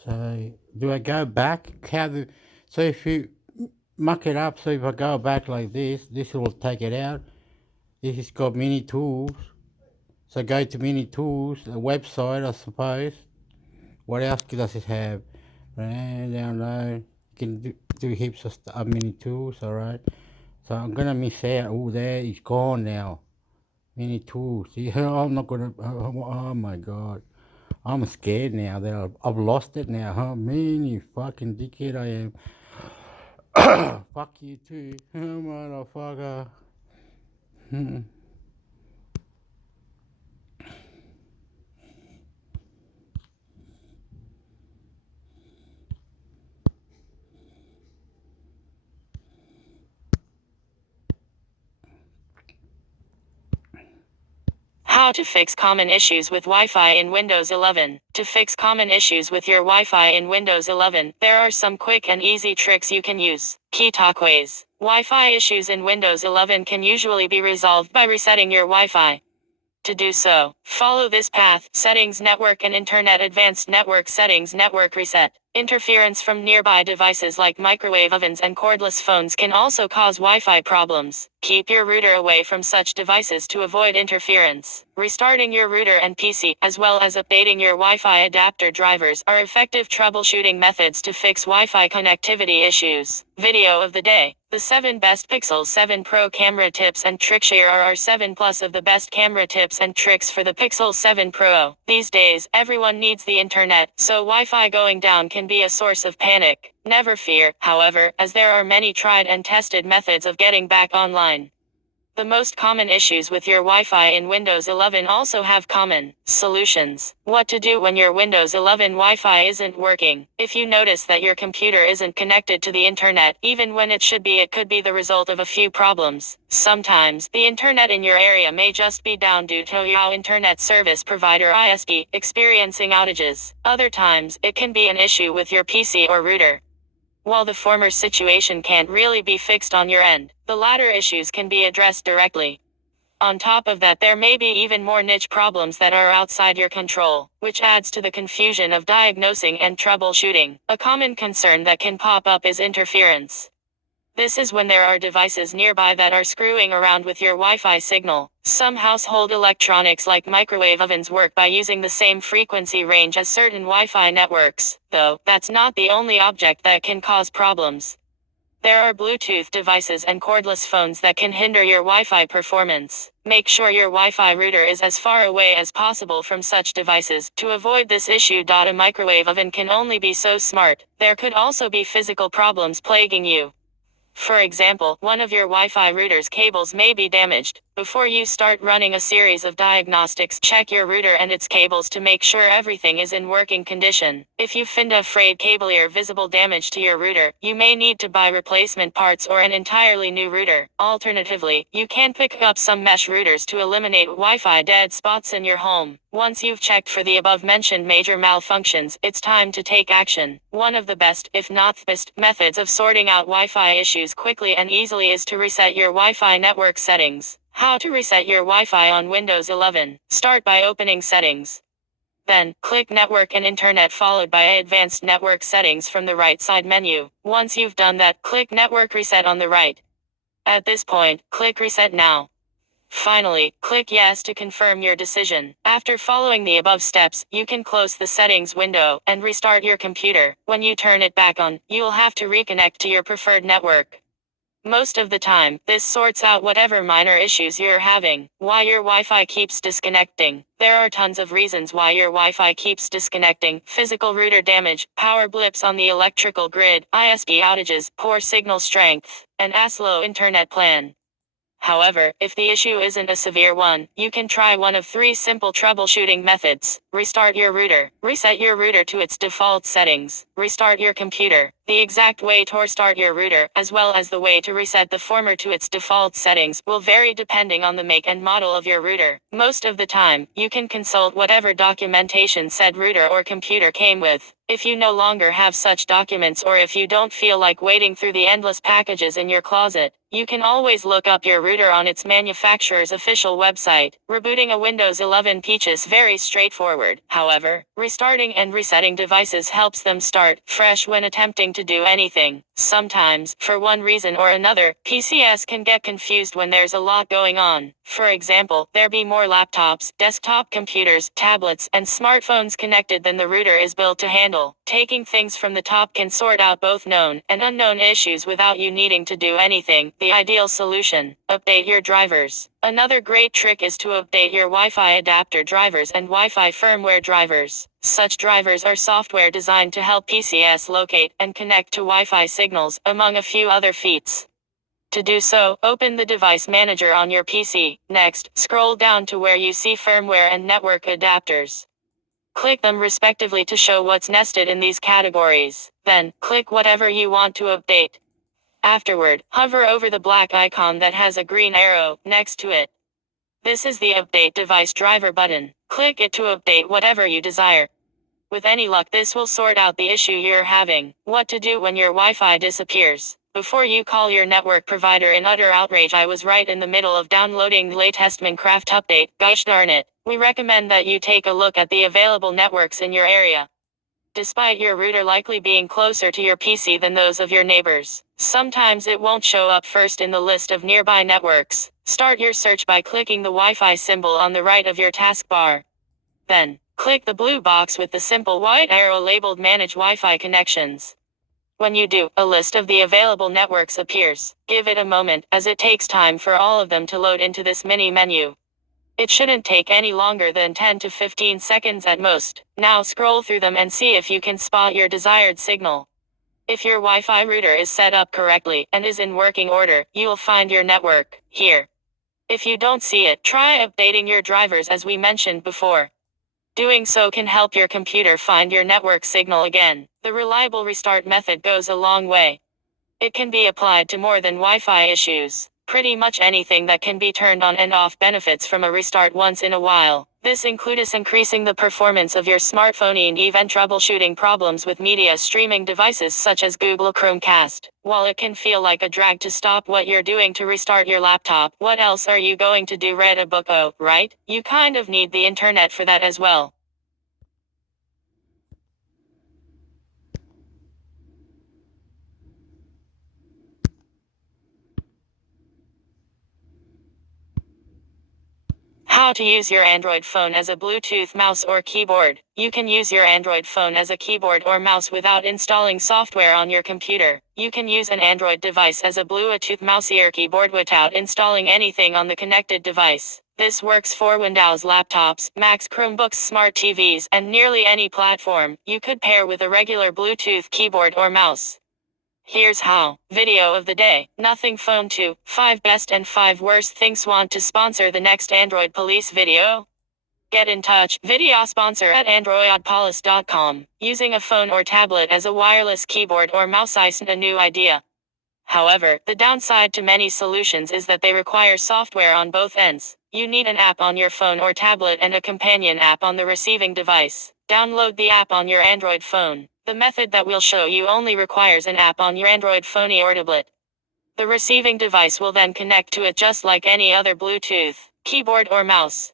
So do I go back? So if you muck it up, so if I go back like this will take it out. This is called mini tools. So go to mini tools, a website, I suppose. What else does it have? Download. You can do heaps of mini tools, alright. So I'm gonna miss out. Oh, there, it's gone now. Mini tools. I'm not gonna. Oh my god. I'm scared now that I've lost it now, huh? Man, you fucking dickhead I am. Fuck you too, motherfucker. How to fix common issues with Wi-Fi in Windows 11. To fix common issues with your Wi-Fi in Windows 11, there are some quick and easy tricks you can use. Key talkways. Wi-Fi issues in Windows 11 can usually be resolved by resetting your Wi-Fi. To do so, follow this path: Settings, Network and Internet, Advanced Network Settings, Network Reset. Interference from nearby devices like microwave ovens and cordless phones can also cause Wi-Fi problems. Keep your router away from such devices to avoid interference. Restarting your router and PC, as well as updating your Wi-Fi adapter drivers, are effective troubleshooting methods to fix Wi-Fi connectivity issues. Video of the day. The 7 best Pixel 7 Pro camera tips and tricks. Here are our 7 plus of the best camera tips and tricks for the Pixel 7 Pro. These days, everyone needs the internet, so Wi-Fi going down can be a source of panic. Never fear, however, as there are many tried and tested methods of getting back online. The most common issues with your Wi-Fi in Windows 11 also have common solutions. What to do when your Windows 11 Wi-Fi isn't working. If you notice that your computer isn't connected to the internet, even when it should be, it could be the result of a few problems. Sometimes, the internet in your area may just be down due to your internet service provider ISP experiencing outages. Other times, it can be an issue with your PC or router. While the former situation can't really be fixed on your end, the latter issues can be addressed directly. On top of that, there may be even more niche problems that are outside your control, which adds to the confusion of diagnosing and troubleshooting. A common concern that can pop up is interference. This is when there are devices nearby that are screwing around with your Wi-Fi signal. Some household electronics like microwave ovens work by using the same frequency range as certain Wi-Fi networks, though that's not the only object that can cause problems. There are Bluetooth devices and cordless phones that can hinder your Wi-Fi performance. Make sure your Wi-Fi router is as far away as possible from such devices. To avoid this issue, a microwave oven can only be so smart. There could also be physical problems plaguing you. For example, one of your Wi-Fi router's cables may be damaged. Before you start running a series of diagnostics, check your router and its cables to make sure everything is in working condition. If you find a frayed cable or visible damage to your router, you may need to buy replacement parts or an entirely new router. Alternatively, you can pick up some mesh routers to eliminate Wi-Fi dead spots in your home. Once you've checked for the above-mentioned major malfunctions, it's time to take action. One of the best, if not the best, methods of sorting out Wi-Fi issues quickly and easily is to reset your Wi-Fi network settings. How to reset your Wi-Fi on Windows 11. Start by opening Settings. Then, click Network and Internet followed by Advanced Network Settings from the right side menu. Once you've done that, click Network Reset on the right. At this point, click Reset Now. Finally, click Yes to confirm your decision. After following the above steps, you can close the settings window and restart your computer. When you turn it back on, you'll have to reconnect to your preferred network. Most of the time, this sorts out whatever minor issues you're having. Why your Wi-Fi keeps disconnecting. There are tons of reasons why your Wi-Fi keeps disconnecting: physical router damage, power blips on the electrical grid, ISP outages, poor signal strength, and a slow internet plan. However, if the issue isn't a severe one, you can try one of 3 simple troubleshooting methods. Restart your router. Reset your router to its default settings. Restart your computer. The exact way to restart your router, as well as the way to reset the former to its default settings, will vary depending on the make and model of your router. Most of the time, you can consult whatever documentation said router or computer came with. If you no longer have such documents, or if you don't feel like wading through the endless packages in your closet, you can always look up your router on its manufacturer's official website. Rebooting a Windows 11 PC is very straightforward. However, restarting and resetting devices helps them start fresh when attempting to do anything. Sometimes, for one reason or another, PCs can get confused when there's a lot going on. For example, there be more laptops, desktop computers, tablets, and smartphones connected than the router is built to handle. Taking things from the top can sort out both known and unknown issues without you needing to do anything. The ideal solution: update your drivers. Another great trick is to update your Wi-Fi adapter drivers and Wi-Fi firmware drivers. Such drivers are software designed to help PCs locate and connect to Wi-Fi signals signals, among a few other feats. To do so, open the device manager on your PC. Next, scroll down to where you see firmware and network adapters. Click them respectively to show what's nested in these categories. Then, click whatever you want to update. Afterward, hover over the black icon that has a green arrow next to it. This is the Update Device Driver button. Click it to update whatever you desire. With any luck, this will sort out the issue you're having. What to do when your Wi-Fi disappears. Before you call your network provider in utter outrage, I was right in the middle of downloading the latest Minecraft update. Gosh darn it. We recommend that you take a look at the available networks in your area. Despite your router likely being closer to your PC than those of your neighbors, sometimes it won't show up first in the list of nearby networks. Start your search by clicking the Wi-Fi symbol on the right of your taskbar. Then, click the blue box with the simple white arrow labeled Manage Wi-Fi Connections. When you do, a list of the available networks appears. Give it a moment, as it takes time for all of them to load into this mini menu. It shouldn't take any longer than 10 to 15 seconds at most. Now scroll through them and see if you can spot your desired signal. If your Wi-Fi router is set up correctly and is in working order, you'll find your network here. If you don't see it, try updating your drivers as we mentioned before. Doing so can help your computer find your network signal again. The reliable restart method goes a long way. It can be applied to more than Wi-Fi issues. Pretty much anything that can be turned on and off benefits from a restart once in a while. This includes increasing the performance of your smartphone and even troubleshooting problems with media streaming devices such as Google Chromecast. While it can feel like a drag to stop what you're doing to restart your laptop, what else are you going to do? Read a book? Oh, right? You kind of need the internet for that as well. How to use your Android phone as a Bluetooth mouse or keyboard. You can use your Android phone as a keyboard or mouse without installing software on your computer. You can use an Android device as a Bluetooth mouse or keyboard without installing anything on the connected device. This works for Windows laptops, Macs, Chromebooks, smart TVs, and nearly any platform. You could pair with a regular Bluetooth keyboard or mouse. Here's how. Video of the day. Nothing phone 2. 5 best and 5 worst things. Want to sponsor the next Android Police video? Get in touch. Video sponsor at androidpolice.com. Using a phone or tablet as a wireless keyboard or mouse isn't a new idea. However, the downside to many solutions is that they require software on both ends. You need an app on your phone or tablet and a companion app on the receiving device. Download the app on your Android phone. The method that we'll show you only requires an app on your Android phone or tablet. The receiving device will then connect to it just like any other Bluetooth keyboard or mouse.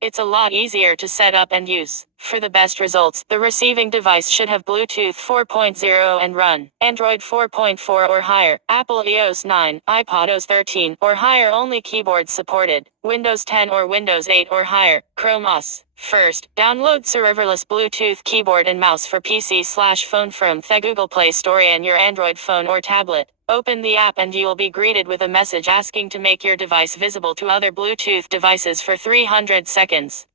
It's a lot easier to set up and use. For the best results, the receiving device should have Bluetooth 4.0 and run Android 4.4 or higher, Apple iOS 9, iPod OS 13 or higher, only keyboards supported, Windows 10 or Windows 8 or higher, Chrome OS. First, download serverless Bluetooth keyboard and mouse for PC/phone from the Google Play Store and your Android phone or tablet. Open the app and you will be greeted with a message asking to make your device visible to other Bluetooth devices for 300 seconds.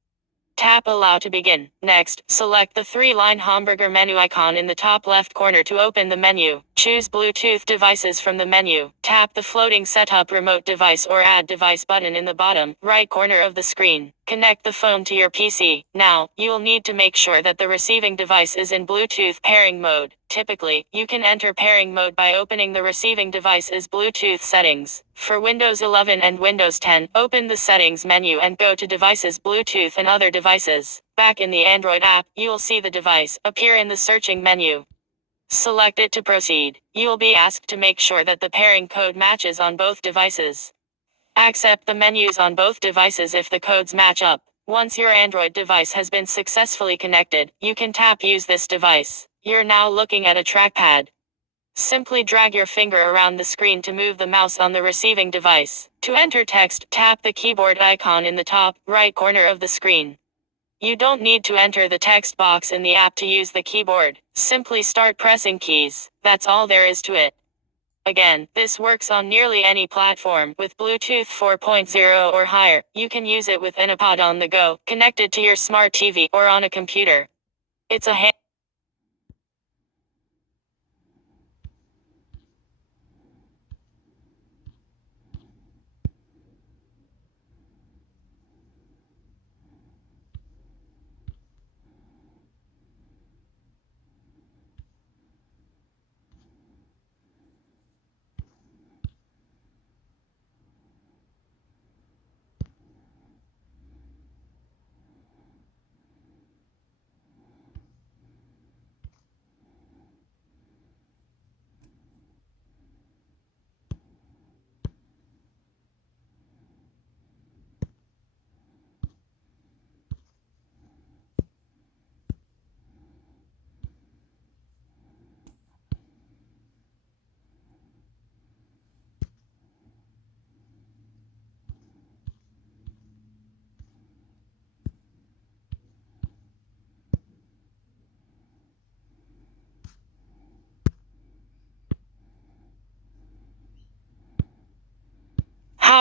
Tap Allow to begin. Next, select the 3-line hamburger menu icon in the top left corner to open the menu. Choose Bluetooth devices from the menu. Tap the floating Setup Remote Device or Add Device button in the bottom right corner of the screen. Connect the phone to your PC. Now, you will need to make sure that the receiving device is in Bluetooth pairing mode. Typically, you can enter pairing mode by opening the receiving device's Bluetooth settings. For Windows 11 and Windows 10, open the Settings menu and go to Devices, Bluetooth and Other Devices. Back in the Android app, you will see the device appear in the searching menu. Select it to proceed. You will be asked to make sure that the pairing code matches on both devices. Accept the menus on both devices if the codes match up. Once your Android device has been successfully connected, you can tap Use this device. You're now looking at a trackpad. Simply drag your finger around the screen to move the mouse on the receiving device. To enter text, tap the keyboard icon in the top right corner of the screen. You don't need to enter the text box in the app to use the keyboard. Simply start pressing keys. That's all there is to it. Again, this works on nearly any platform. With Bluetooth 4.0 or higher, you can use it with an iPod on the go, connected to your smart TV, or on a computer. It's a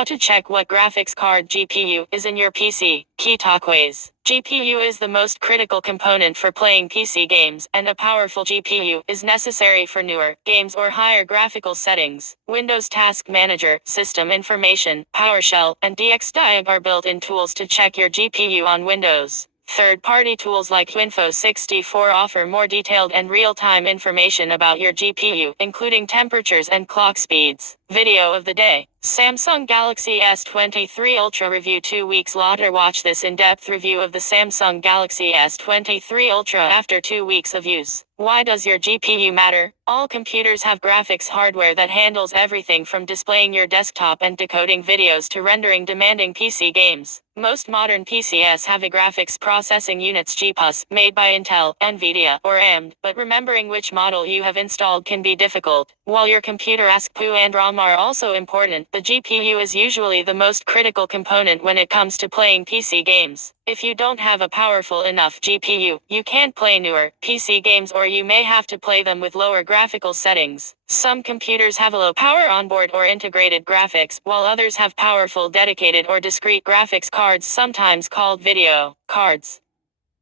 How to check what graphics card GPU is in your PC. Key takeaways. GPU is the most critical component for playing PC games, and a powerful GPU is necessary for newer games or higher graphical settings. Windows Task Manager, System Information, PowerShell, and DXDiag are built-in tools to check your GPU on Windows. Third-party tools like Winfo64 offer more detailed and real-time information about your GPU, including temperatures and clock speeds. Video of the day. Samsung Galaxy S23 Ultra review 2 weeks later. Watch this in-depth review of the Samsung Galaxy S23 Ultra after 2 weeks of use. Why does your GPU matter? All computers have graphics hardware that handles everything from displaying your desktop and decoding videos to rendering demanding PC games. Most modern PCs have a graphics processing units GPUs, made by Intel, Nvidia, or AMD, but remembering which model you have installed can be difficult. While your computer CPU and RAM are also important, the GPU is usually the most critical component when it comes to playing PC games. If you don't have a powerful enough GPU, you can't play newer PC games, or you may have to play them with lower graphical settings. Some computers have a low power onboard or integrated graphics, while others have powerful dedicated or discrete graphics cards, sometimes called video cards.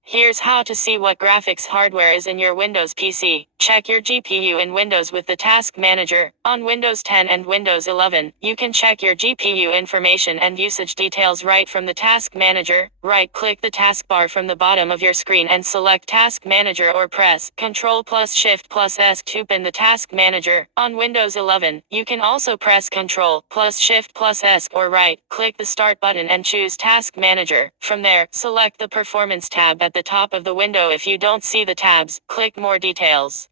Here's how to see what graphics hardware is in your Windows PC. Check your GPU in Windows with the Task Manager. On Windows 10 and Windows 11, you can check your GPU information and usage details right from the Task Manager. Right-click the taskbar from the bottom of your screen and select Task Manager, or press Ctrl+Shift+S to open the Task Manager. On Windows 11, you can also press Ctrl+Shift+S or right-click the Start button and choose Task Manager. From there, select the Performance tab at the top of the window. If you don't see the tabs, click More Details.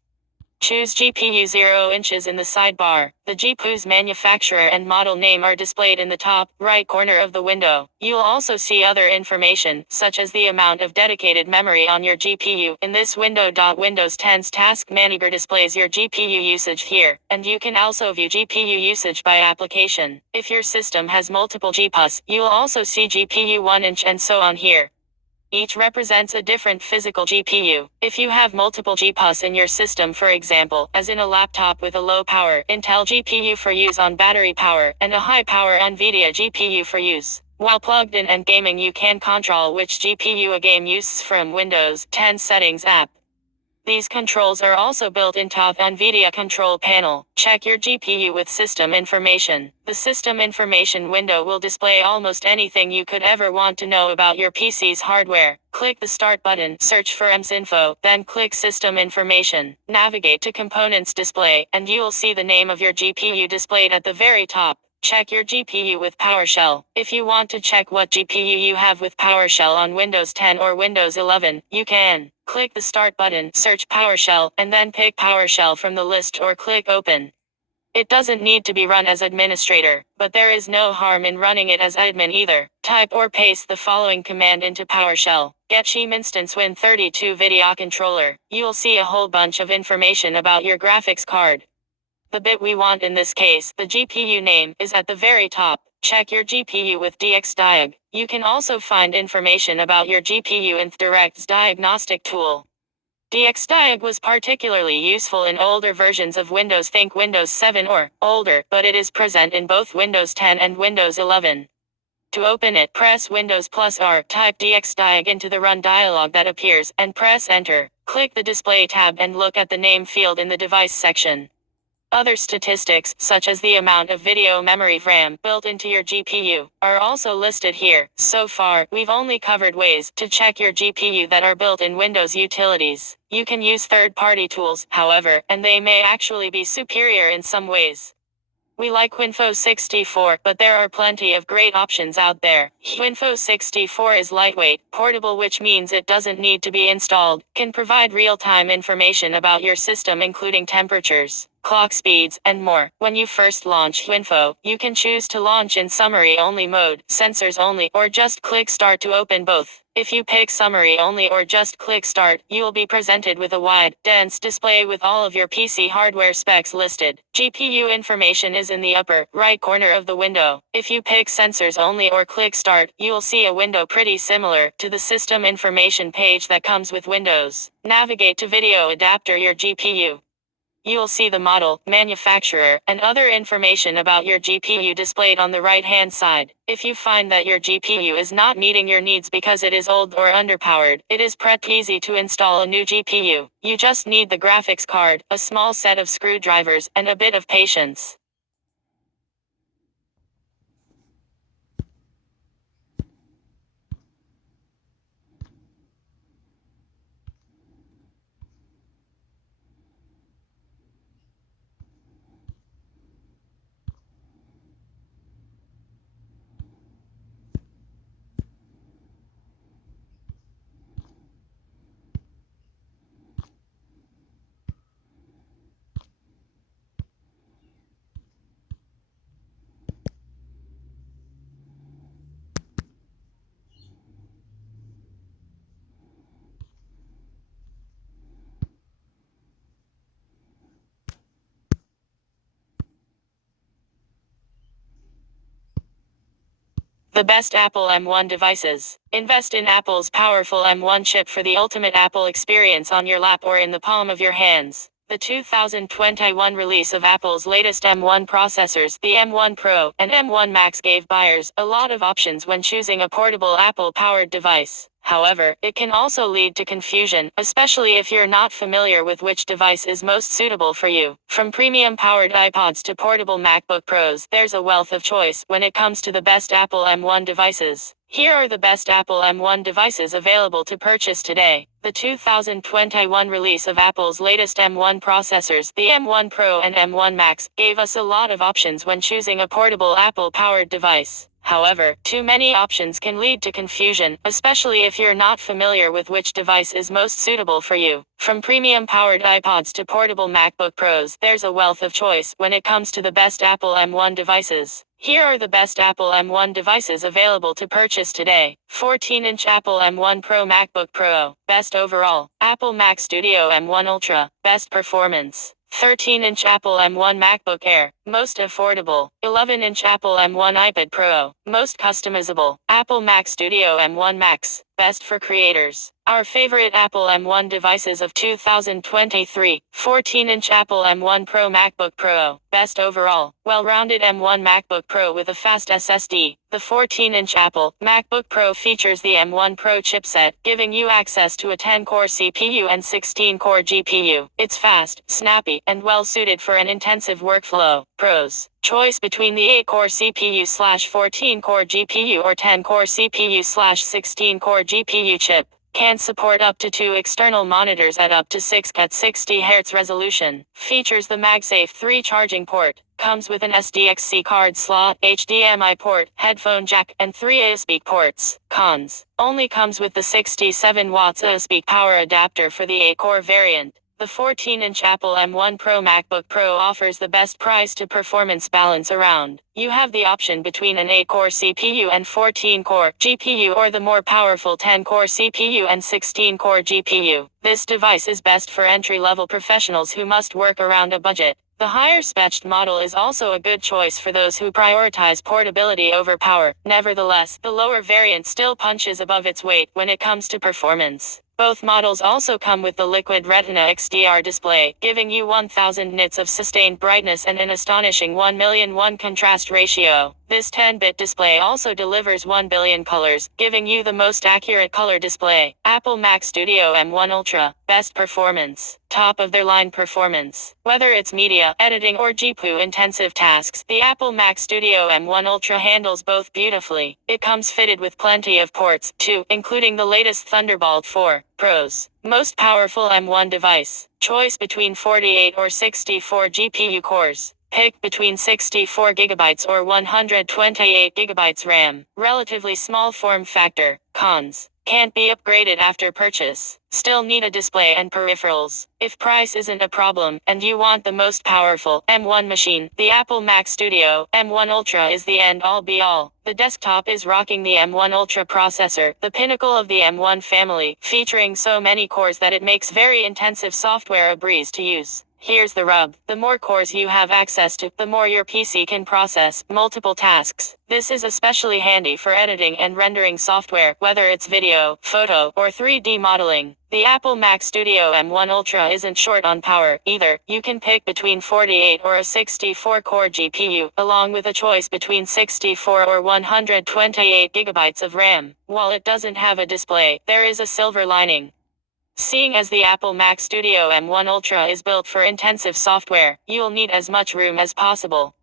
Choose GPU 0 inches in the sidebar. The GPU's manufacturer and model name are displayed in the top right corner of the window. You'll also see other information, such as the amount of dedicated memory on your GPU. In this window, Windows 10's Task Manager displays your GPU usage here, and you can also view GPU usage by application. If your system has multiple GPUs, you'll also see GPU 1 inch and so on here. Each represents a different physical GPU. If you have multiple GPUs in your system, for example, as in a laptop with a low power Intel GPU for use on battery power, and a high power Nvidia GPU for use while plugged in and gaming, you can control which GPU a game uses from Windows 10 Settings app. These controls are also built into the Nvidia control panel. Check your GPU with System Information. The System Information window will display almost anything you could ever want to know about your PC's hardware. Click the Start button, search for EMS info, then click System Information. Navigate to Components Display, and you will see the name of your GPU displayed at the very top. Check your GPU with PowerShell. If you want to check what GPU you have with PowerShell on Windows 10 or Windows 11, you can click the Start button, search PowerShell, and then pick PowerShell from the list or click Open. It doesn't need to be run as administrator, but there is no harm in running it as admin either. Type or paste the following command into PowerShell. Get Shim instance Win32 video controller. You'll see a whole bunch of information about your graphics card. The bit we want in this case, the GPU name, is at the very top. Check your GPU with DXDiag. You can also find information about your GPU in Direct's diagnostic tool. DXDiag was particularly useful in older versions of Windows, think Windows 7 or older, but it is present in both Windows 10 and Windows 11. To open it, press Windows+R, type DXDiag into the Run dialog that appears, and press Enter. Click the Display tab and look at the name field in the Device section. Other statistics, such as the amount of video memory RAM built into your GPU, are also listed here. So far, we've only covered ways to check your GPU that are built in Windows utilities. You can use third-party tools, however, and they may actually be superior in some ways. We like Winfo64, but there are plenty of great options out there. Winfo64 is lightweight, portable, which means it doesn't need to be installed, can provide real-time information about your system including temperatures, clock speeds, and more. When you first launch Winfo, you can choose to launch in summary only mode, sensors only, or just click Start to open both. If you pick summary only or just click Start, you will be presented with a wide, dense display with all of your PC hardware specs listed. GPU information is in the upper right corner of the window. If you pick sensors only or click Start, you will see a window pretty similar to the system information page that comes with Windows. Navigate to video adapter your GPU. You will see the model, manufacturer, and other information about your GPU displayed on the right-hand side. If you find that your GPU is not meeting your needs because it is old or underpowered, it is pretty easy to install a new GPU. You just need the graphics card, a small set of screwdrivers, and a bit of patience. The best Apple M1 devices. Invest in Apple's powerful M1 chip for the ultimate Apple experience on your lap or in the palm of your hands. The 2021 release of Apple's latest M1 processors, the M1 Pro and M1 Max, gave buyers a lot of options when choosing a portable Apple-powered device. However, it can also lead to confusion, especially if you're not familiar with which device is most suitable for you. From premium-powered iPods to portable MacBook Pros, there's a wealth of choice when it comes to the best Apple M1 devices. Here are the best Apple M1 devices available to purchase today. The 2021 release of Apple's latest M1 processors, the M1 Pro and M1 Max, gave us a lot of options when choosing a portable Apple-powered device. However, too many options can lead to confusion, especially if you're not familiar with which device is most suitable for you. From premium-powered iPods to portable MacBook Pros, there's a wealth of choice when it comes to the best Apple M1 devices. Here are the best Apple M1 devices available to purchase today. 14-inch Apple M1 Pro MacBook Pro, best overall. Apple Mac Studio M1 Ultra, best performance. 13-inch Apple M1 MacBook Air, most affordable. 11-inch Apple M1 iPad Pro, most customizable. Apple Mac Studio M1 Max, best for creators. Our favorite Apple M1 devices of 2023, 14-inch Apple M1 Pro MacBook Pro, best overall. Well-rounded M1 MacBook Pro with a fast SSD. The 14-inch Apple MacBook Pro features the M1 Pro chipset, giving you access to a 10-core CPU and 16-core GPU. It's fast, snappy, and well-suited for an intensive workflow. Pros. Choice between the 8-core CPU/14-core GPU or 10-core CPU/16-core GPU chip. Can support up to 2 external monitors at up to 6K at 60 Hz resolution. Features the MagSafe 3 charging port. Comes with an SDXC card slot, HDMI port, headphone jack, and 3 USB ports. Cons. Only comes with the 67 watts USB power adapter for the 8-core variant. The 14-inch Apple M1 Pro MacBook Pro offers the best price to performance balance around. You have the option between an 8-core CPU and 14-core GPU or the more powerful 10-core CPU and 16-core GPU. This device is best for entry-level professionals who must work around a budget. The higher-spec'd model is also a good choice for those who prioritize portability over power. Nevertheless, the lower variant still punches above its weight when it comes to performance. Both models also come with the Liquid Retina XDR display, giving you 1000 nits of sustained brightness and an astonishing 1,000,001 contrast ratio. This 10-bit display also delivers 1 billion colors, giving you the most accurate color display. Apple Mac Studio M1 Ultra, best performance. Top of their line performance. Whether it's media, editing or GPU-intensive tasks, the Apple Mac Studio M1 Ultra handles both beautifully. It comes fitted with plenty of ports, too, including the latest Thunderbolt 4. Pros. Most powerful M1 device. Choice between 48 or 64 GPU cores. Pick between 64 GB or 128 GB RAM. Relatively small form factor. Cons. Can't be upgraded after purchase. Still need a display and peripherals. If price isn't a problem, and you want the most powerful M1 machine, the Apple Mac Studio M1 Ultra is the end-all be-all. The desktop is rocking the M1 Ultra processor, the pinnacle of the M1 family, featuring so many cores that it makes very intensive software a breeze to use. Here's the rub. The more cores you have access to, the more your PC can process multiple tasks. This is especially handy for editing and rendering software, whether it's video, photo, or 3D modeling. The Apple Mac Studio M1 Ultra isn't short on power, either. You can pick between 48 or a 64-core GPU, along with a choice between 64 or 128 gigabytes of RAM. While it doesn't have a display, there is a silver lining. Seeing as the Apple Mac Studio M1 Ultra is built for intensive software, you'll need as much room as possible.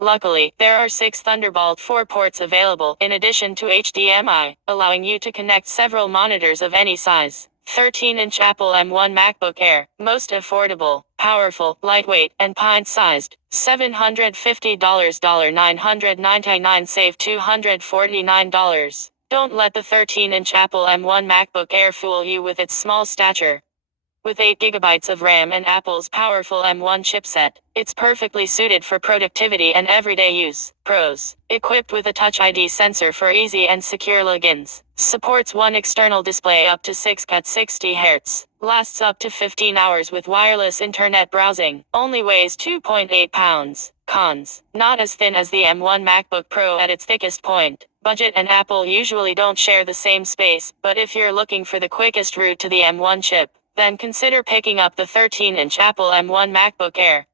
Luckily, there are 6 Thunderbolt 4 ports available in addition to HDMI, allowing you to connect several monitors of any size. 13-inch Apple M1 MacBook Air, most affordable, powerful, lightweight, and pint-sized. $750, $999 save $249. Don't let the 13-inch Apple M1 MacBook Air fool you with its small stature. With 8 gigabytes of RAM and Apple's powerful M1 chipset, it's perfectly suited for productivity and everyday use. Pros: equipped with a Touch ID sensor for easy and secure logins. Supports one external display up to 6K at 60 Hz. Lasts up to 15 hours with wireless internet browsing. Only weighs 2.8 pounds. Cons: not as thin as the M1 MacBook Pro at its thickest point. Budget and Apple usually don't share the same space, but if you're looking for the quickest route to the M1 chip, then consider picking up the 13-inch Apple M1 MacBook Air.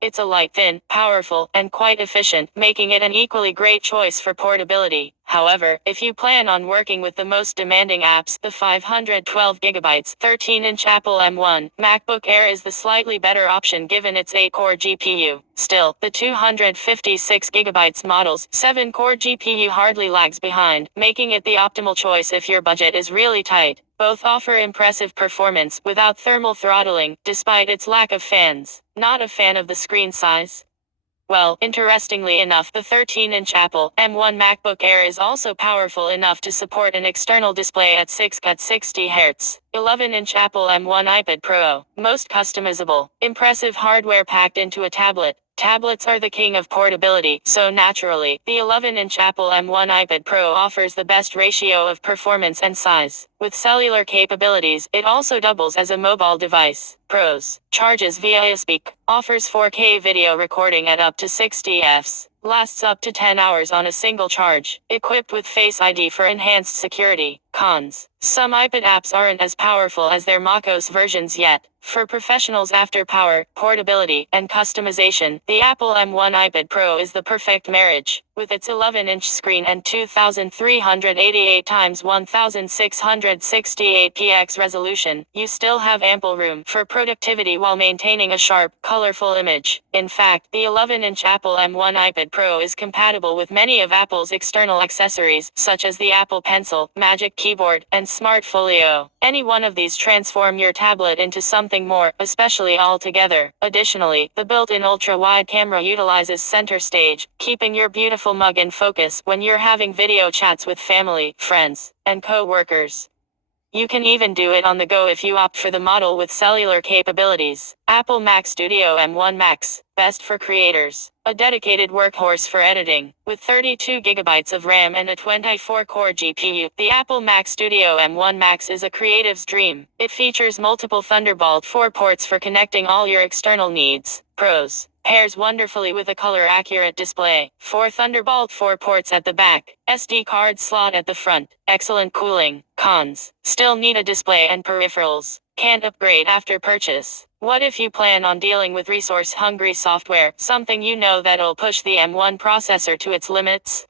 It's a light, thin, powerful, and quite efficient, making it an equally great choice for portability. However, if you plan on working with the most demanding apps, the 512 gigabytes 13-inch Apple M1 MacBook Air is the slightly better option given its 8-core GPU. Still, the 256 gigabytes model's 7-core GPU hardly lags behind, making it the optimal choice if your budget is really tight. Both offer impressive performance without thermal throttling, despite its lack of fans. Not a fan of the screen size? Well, interestingly enough, the 13-inch Apple M1 MacBook Air is also powerful enough to support an external display at 6K at 60 Hz. 11-inch Apple M1 iPad Pro. Most customizable. Impressive hardware packed into a tablet. Tablets are the king of portability, so naturally, the 11-inch Apple M1 iPad Pro offers the best ratio of performance and size. With cellular capabilities, it also doubles as a mobile device. Pros: charges via USB, offers 4K video recording at up to 60 fps, lasts up to 10 hours on a single charge, equipped with Face ID for enhanced security. Cons: some iPad apps aren't as powerful as their macOS versions yet. For professionals after power, portability, and customization, the Apple M1 iPad Pro is the perfect marriage. With its 11-inch screen and 2388 x 1668 px resolution, you still have ample room for productivity while maintaining a sharp, colorful image. In fact, the 11-inch Apple M1 iPad Pro is compatible with many of Apple's external accessories, such as the Apple Pencil, Magic Keyboard, and Smart Folio. Any one of these transform your tablet into something more, especially all together. Additionally, the built-in ultra-wide camera utilizes center stage, keeping your beautiful mug in focus when you're having video chats with family, friends, and co-workers. You can even do it on the go if you opt for the model with cellular capabilities. Apple Mac Studio M1 Max, best for creators. A dedicated workhorse for editing. With 32 gigabytes of RAM and a 24-core GPU, the Apple Mac Studio M1 Max is a creative's dream. It features multiple Thunderbolt 4 ports for connecting all your external needs. Pros: pairs wonderfully with a color-accurate display. 4 Thunderbolt 4 ports at the back. SD card slot at the front. Excellent cooling. Cons: still need a display and peripherals. Can't upgrade after purchase. What if you plan on dealing with resource-hungry software, something you know that'll push the M1 processor to its limits?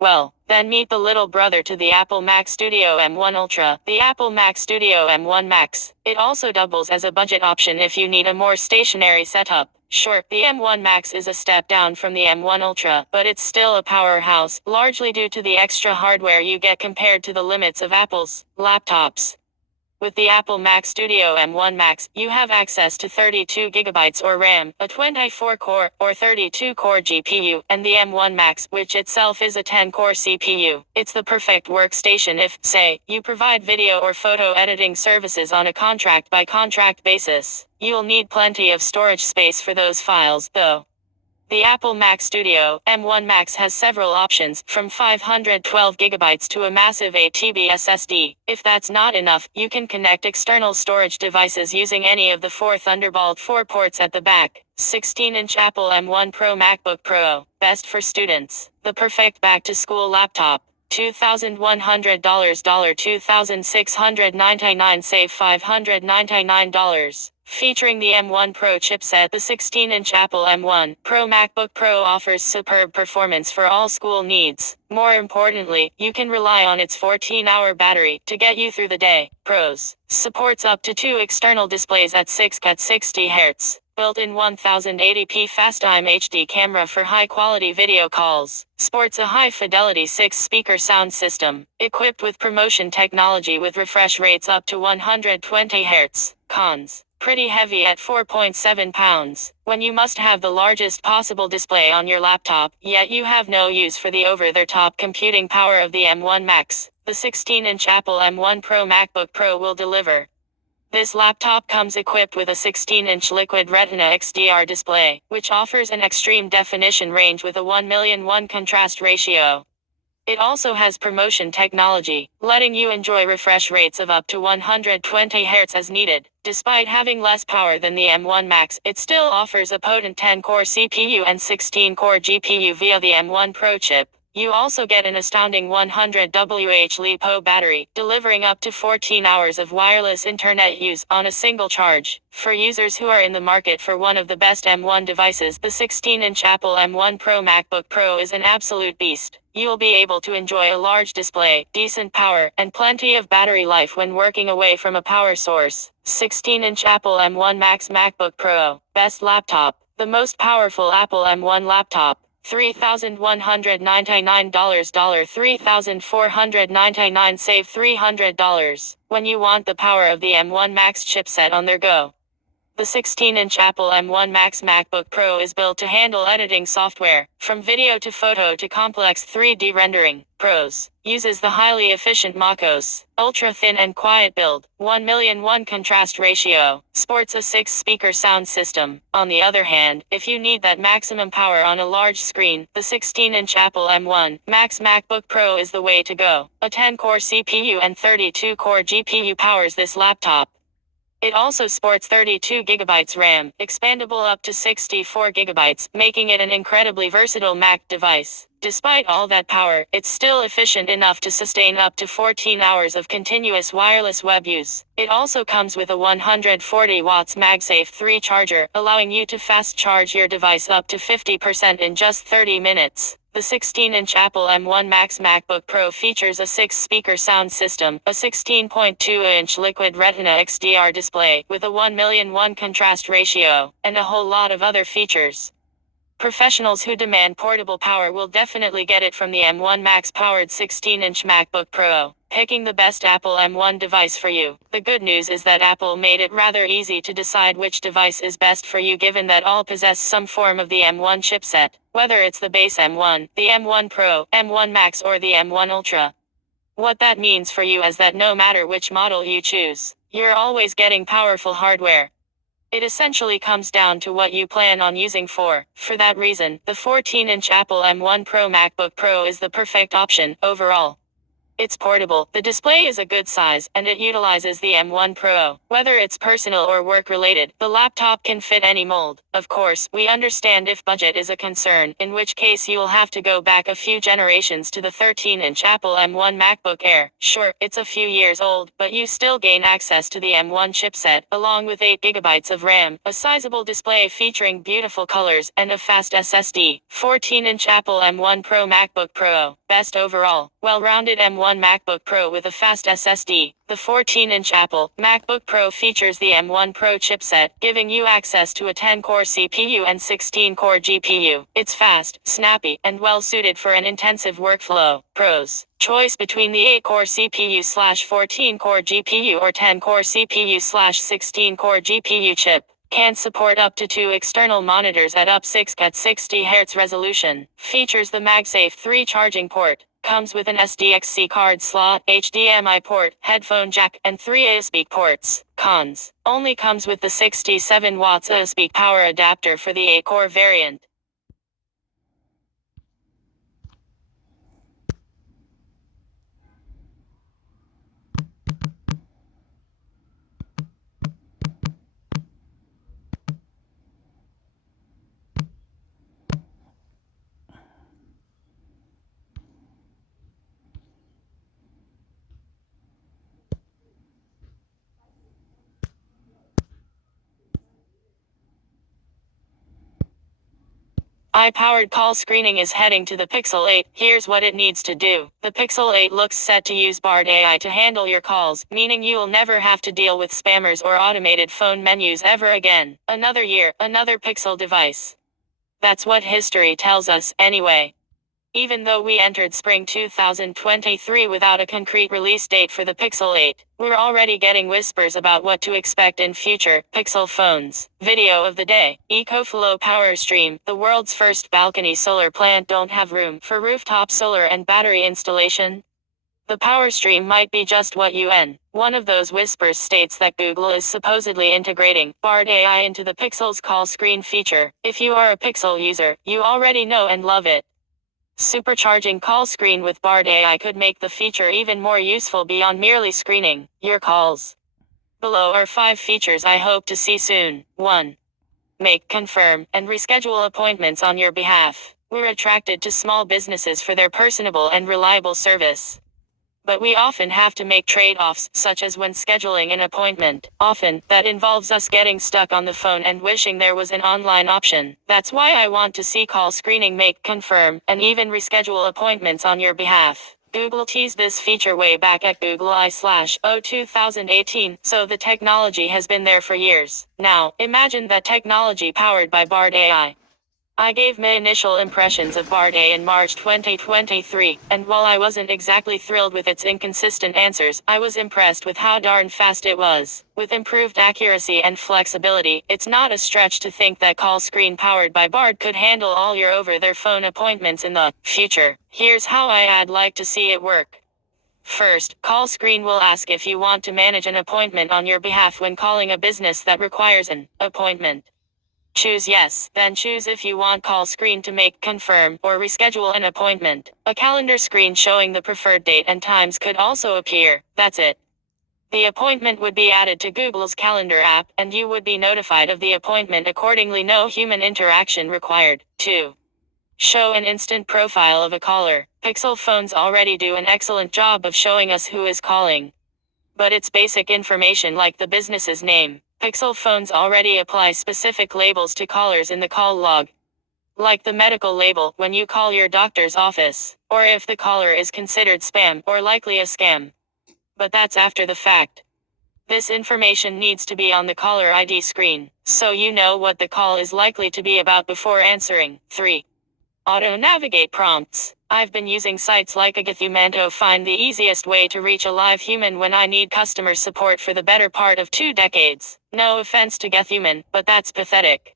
Well, then meet the little brother to the Apple Mac Studio M1 Ultra, the Apple Mac Studio M1 Max. It also doubles as a budget option if you need a more stationary setup. Sure, the M1 Max is a step down from the M1 Ultra, but it's still a powerhouse, largely due to the extra hardware you get compared to the limits of Apple's laptops. With the Apple Mac Studio M1 Max, you have access to 32 gigabytes or RAM, a 24-core or 32-core GPU, and the M1 Max, which itself is a 10-core CPU. It's the perfect workstation if, say, you provide video or photo editing services on a contract-by-contract basis. You'll need plenty of storage space for those files, though. The Apple Mac Studio M1 Max has several options, from 512GB to a massive 8TB SSD. If that's not enough, you can connect external storage devices using any of the 4 Thunderbolt 4 ports at the back. 16-inch Apple M1 Pro MacBook Pro, best for students. The perfect back-to-school laptop. $2,100, $2,699, save $599. Featuring the M1 Pro chipset, the 16-inch Apple M1 Pro MacBook Pro offers superb performance for all school needs. More importantly, you can rely on its 14-hour battery to get you through the day. Pros: supports up to 2 external displays at 6K at 60 Hz. Built-in 1080p FaceTime HD camera for high-quality video calls. Sports a high-fidelity 6-speaker sound system, equipped with promotion technology with refresh rates up to 120 Hz. Cons: pretty heavy at 4.7 pounds. When you must have the largest possible display on your laptop, yet you have no use for the over-the-top computing power of the M1 Max, the 16-inch Apple M1 Pro MacBook Pro will deliver. This laptop comes equipped with a 16-inch Liquid Retina XDR display, which offers an extreme definition range with a 1,000,001 contrast ratio. It also has promotion technology, letting you enjoy refresh rates of up to 120 Hz as needed. Despite having less power than the M1 Max, it still offers a potent 10-core CPU and 16-core GPU via the M1 Pro chip. You also get an astounding 100 Wh LiPo battery, delivering up to 14 hours of wireless internet use on a single charge. For users who are in the market for one of the best M1 devices, the 16-inch Apple M1 Pro MacBook Pro is an absolute beast. You'll be able to enjoy a large display, decent power, and plenty of battery life when working away from a power source. 16-inch Apple M1 Max MacBook Pro, best laptop, the most powerful Apple M1 laptop. $3,199, $3,499, save $300. When you want the power of the M1 Max chipset on their go. The 16-inch Apple M1 Max MacBook Pro is built to handle editing software, from video to photo to complex 3D rendering. Pros: uses the highly efficient MacOS, ultra-thin and quiet build, 1,000,001 contrast ratio, sports a 6-speaker sound system. On the other hand, if you need that maximum power on a large screen, the 16-inch Apple M1 Max MacBook Pro is the way to go. A 10-core CPU and 32-core GPU powers this laptop. It also sports 32GB RAM, expandable up to 64GB, making it an incredibly versatile Mac device. Despite all that power, it's still efficient enough to sustain up to 14 hours of continuous wireless web use. It also comes with a 140 watts MagSafe 3 charger, allowing you to fast charge your device up to 50% in just 30 minutes. The 16-inch Apple M1 Max MacBook Pro features a 6-speaker sound system, a 16.2-inch Liquid Retina XDR display with a 1,000,001 contrast ratio, and a whole lot of other features. Professionals who demand portable power will definitely get it from the M1 Max-powered 16-inch MacBook Pro. Picking the best Apple M1 device for you. The good news is that Apple made it rather easy to decide which device is best for you, given that all possess some form of the M1 chipset, whether it's the base M1, the M1 Pro, M1 Max or the M1 Ultra. What that means for you is that no matter which model you choose, you're always getting powerful hardware. It essentially comes down to what you plan on using for. For that reason, the 14-inch Apple M1 Pro MacBook Pro is the perfect option overall. It's portable, the display is a good size, and it utilizes the M1 Pro. Whether it's personal or work-related, the laptop can fit any mold. Of course, we understand if budget is a concern, in which case you'll have to go back a few generations to the 13-inch Apple M1 MacBook Air. Sure, it's a few years old, but you still gain access to the M1 chipset, along with 8GB of RAM, a sizable display featuring beautiful colors, and a fast SSD. 14-inch Apple M1 Pro MacBook Pro, best overall. Well-rounded M1 MacBook Pro with a fast SSD. The 14-inch Apple MacBook Pro features the M1 Pro chipset, giving you access to a 10-core CPU and 16-core GPU. It's fast, snappy, and well-suited for an intensive workflow. Pros: choice between the 8-core CPU/14-core GPU or 10-core CPU/16-core GPU chip. Can support up to 2 external monitors at up 6K at 60 Hz resolution. Features the MagSafe 3 charging port. Comes with an SDXC card slot, HDMI port, headphone jack, and 3 USB ports. Cons: only comes with the 67 watts USB power adapter for the 8-core variant. AI-powered call screening is heading to the Pixel 8. Here's what it needs to do. The Pixel 8 looks set to use Bard AI to handle your calls, meaning you'll never have to deal with spammers or automated phone menus ever again. Another year, another Pixel device. That's what history tells us, anyway. Even though we entered spring 2023 without a concrete release date for the Pixel 8, we're already getting whispers about what to expect in future Pixel phones. Video of the day. EcoFlow Power Stream. The world's first balcony solar plant don't have room for rooftop solar and battery installation. The Power Stream might be just what one of those whispers states that Google is supposedly integrating Bard AI into the Pixel's call screen feature. If you are a Pixel user, you already know and love it. Supercharging call screen with Bard AI could make the feature even more useful beyond merely screening your calls. Below are 5 features I hope to see soon. 1. Make, confirm, and reschedule appointments on your behalf. We're attracted to small businesses for their personable and reliable service. But we often have to make trade-offs, such as when scheduling an appointment. Often, that involves us getting stuck on the phone and wishing there was an online option. That's why I want to see call screening make, confirm, and even reschedule appointments on your behalf. Google teased this feature way back at Google I/O 2018, so the technology has been there for years. Now, imagine that technology powered by Bard AI. I gave my initial impressions of Bard AI in March 2023, and while I wasn't exactly thrilled with its inconsistent answers, I was impressed with how darn fast it was. With improved accuracy and flexibility, it's not a stretch to think that call screen powered by Bard could handle all your over-their-phone appointments in the future. Here's how I'd like to see it work. First, call screen will ask if you want to manage an appointment on your behalf when calling a business that requires an appointment. Choose yes, then choose if you want call screen to make, confirm, or reschedule an appointment. A calendar screen showing the preferred date and times could also appear. That's it. The appointment would be added to Google's Calendar app, and you would be notified of the appointment accordingly. No human interaction required. 2. Show an instant profile of a caller. Pixel phones already do an excellent job of showing us who is calling. But it's basic information like the business's name. Pixel phones already apply specific labels to callers in the call log. Like the medical label when you call your doctor's office, or if the caller is considered spam or likely a scam. But that's after the fact. This information needs to be on the caller ID screen, so you know what the call is likely to be about before answering. 3. Auto-navigate prompts. I've been using sites like Agathuman to find the easiest way to reach a live human when I need customer support for the better part of 2 decades. No offense to Gethuman, but that's pathetic.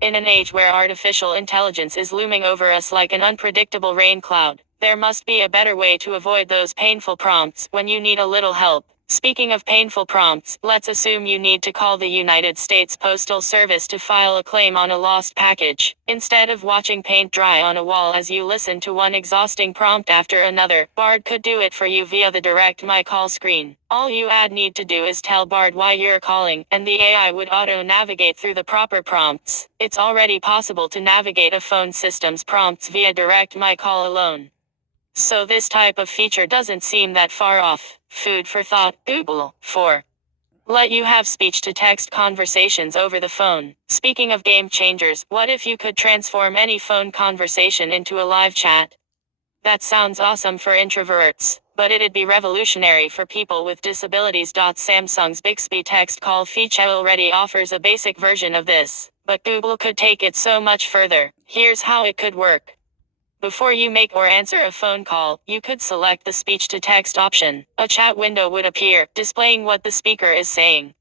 In an age where artificial intelligence is looming over us like an unpredictable rain cloud, there must be a better way to avoid those painful prompts when you need a little help. Speaking of painful prompts, let's assume you need to call the United States Postal Service to file a claim on a lost package. Instead of watching paint dry on a wall as you listen to one exhausting prompt after another, Bard could do it for you via the Direct My Call screen. All you need to do is tell Bard why you're calling, and the AI would auto-navigate through the proper prompts. It's already possible to navigate a phone system's prompts via Direct My Call alone. So this type of feature doesn't seem that far off. Food for thought. Google. 4. Let you have speech-to-text conversations over the phone. Speaking of game changers, what if you could transform any phone conversation into a live chat? That sounds awesome for introverts, but it'd be revolutionary for people with disabilities. Samsung's Bixby text call feature already offers a basic version of this, but Google could take it so much further. Here's how it could work. Before you make or answer a phone call, you could select the speech-to-text option. A chat window would appear, displaying what the speaker is saying.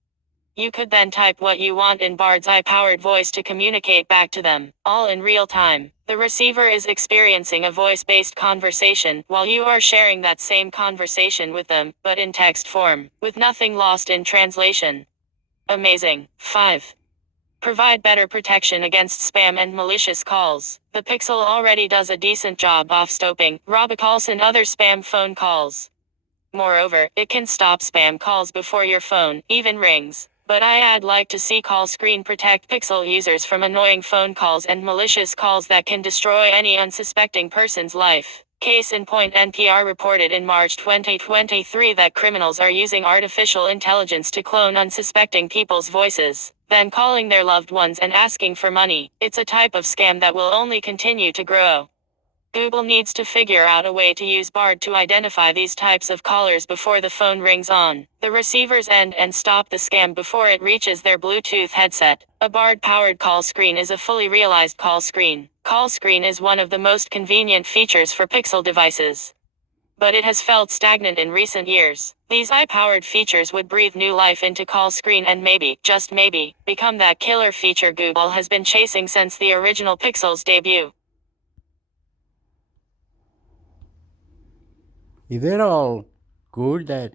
You could then type what you want in Bard's AI-powered voice to communicate back to them, all in real time. The receiver is experiencing a voice-based conversation, while you are sharing that same conversation with them, but in text form, with nothing lost in translation. Amazing. 5. Provide better protection against spam and malicious calls. The Pixel already does a decent job of stopping robocalls and other spam phone calls. Moreover, it can stop spam calls before your phone even rings. But I'd like to see call screen protect Pixel users from annoying phone calls and malicious calls that can destroy any unsuspecting person's life. Case in point, NPR reported in March 2023 that criminals are using artificial intelligence to clone unsuspecting people's voices, then calling their loved ones and asking for money. It's a type of scam that will only continue to grow. Google needs to figure out a way to use Bard to identify these types of callers before the phone rings on the receiver's end and stop the scam before it reaches their Bluetooth headset. A Bard-powered call screen is a fully realized call screen. Call screen is one of the most convenient features for Pixel devices, but it has felt stagnant in recent years. These AI-powered features would breathe new life into call screen and maybe, just maybe, become that killer feature Google has been chasing since the original Pixel's debut. Is it all good that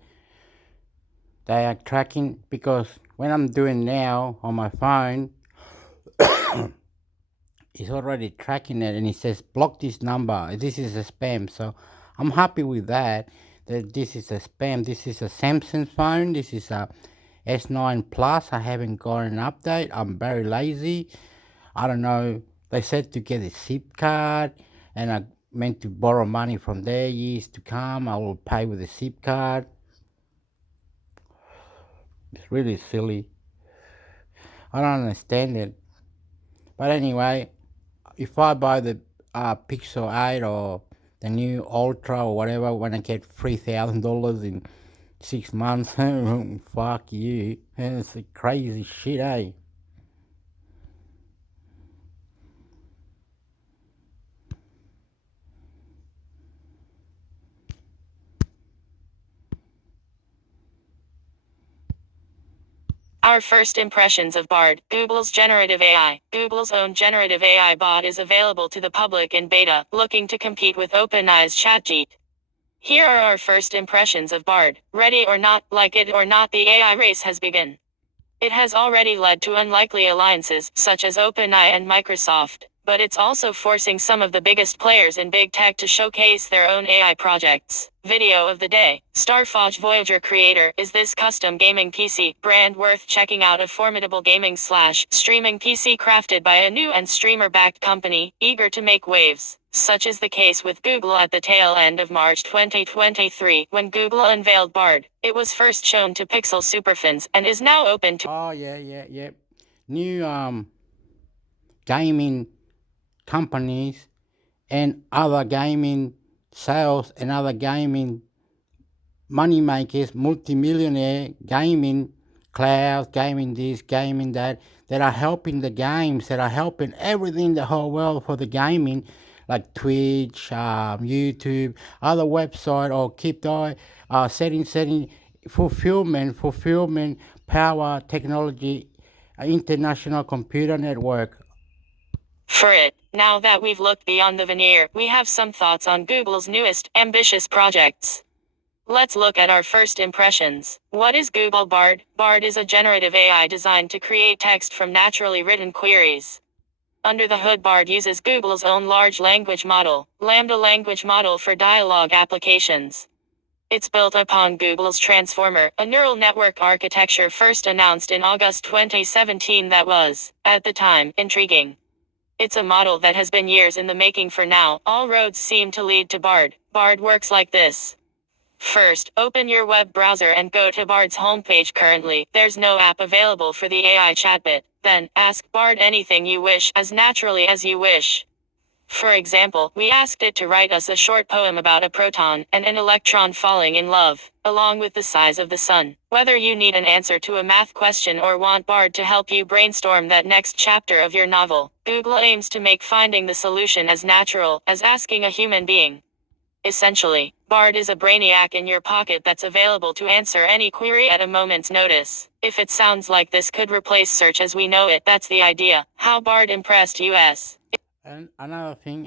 they are tracking? Because when I'm doing now on my phone, it's already tracking it and it says block this number. This is a spam. So I'm happy with that. That this is a spam. This is a Samsung phone. This is a S9 Plus. I haven't got an update. I'm very lazy. I don't know. They said to get a SIP card, and I meant to borrow money from there years to come. I will pay with a SIP card. It's really silly. I don't understand it. But anyway, if I buy the Pixel 8 or the new Ultra or whatever, when I get $3,000 in 6 months, fuck you. It's a crazy shit, eh? Our first impressions of Bard, Google's generative AI. Google's own generative AI bot is available to the public in beta, looking to compete with OpenAI's ChatGPT. Here are our first impressions of Bard. Ready or not, like it or not, the AI race has begun. It has already led to unlikely alliances, such as OpenAI and Microsoft, but it's also forcing some of the biggest players in big tech to showcase their own AI projects. Video of the day. Starforge Voyager creator. Is this custom gaming PC brand worth checking out? A formidable gaming/streaming PC crafted by a new and streamer-backed company, eager to make waves. Such is the case with Google at the tail end of March 2023, when Google unveiled Bard. It was first shown to Pixel superfans and is now open to... Oh, yeah. New gaming companies and other gaming sales and other gaming money makers, multimillionaire gaming clouds, gaming this, gaming that are helping the games, that are helping everything, the whole world for the gaming, like Twitch, YouTube, other website or crypto, setting, fulfillment, power, technology, international computer network. For it. Now that we've looked beyond the veneer, we have some thoughts on Google's newest, ambitious projects. Let's look at our first impressions. What is Google Bard? Bard is a generative AI designed to create text from naturally written queries. Under the hood, Bard uses Google's own large language model, Lambda language model for dialogue applications. It's built upon Google's Transformer, a neural network architecture first announced in August 2017 that was, at the time, intriguing. It's a model that has been years in the making. For now, all roads seem to lead to Bard. Bard works like this. First, open your web browser and go to Bard's homepage. Currently, there's no app available for the AI chatbot. Then, ask Bard anything you wish, as naturally as you wish. For example, we asked it to write us a short poem about a proton and an electron falling in love, along with the size of the sun. Whether you need an answer to a math question or want Bard to help you brainstorm that next chapter of your novel, Google aims to make finding the solution as natural as asking a human being. Essentially, Bard is a brainiac in your pocket that's available to answer any query at a moment's notice. If it sounds like this could replace search as we know it, that's the idea. How Bard impressed us. And another thing,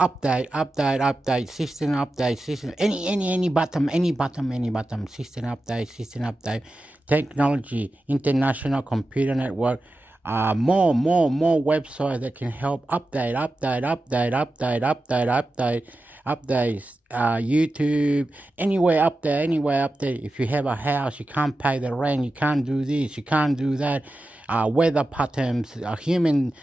update, system update, any button, system update, technology, international computer network, more websites that can help updates, YouTube, anywhere up there. If you have a house, you can't pay the rent, you can't do this, you can't do that, weather patterns, human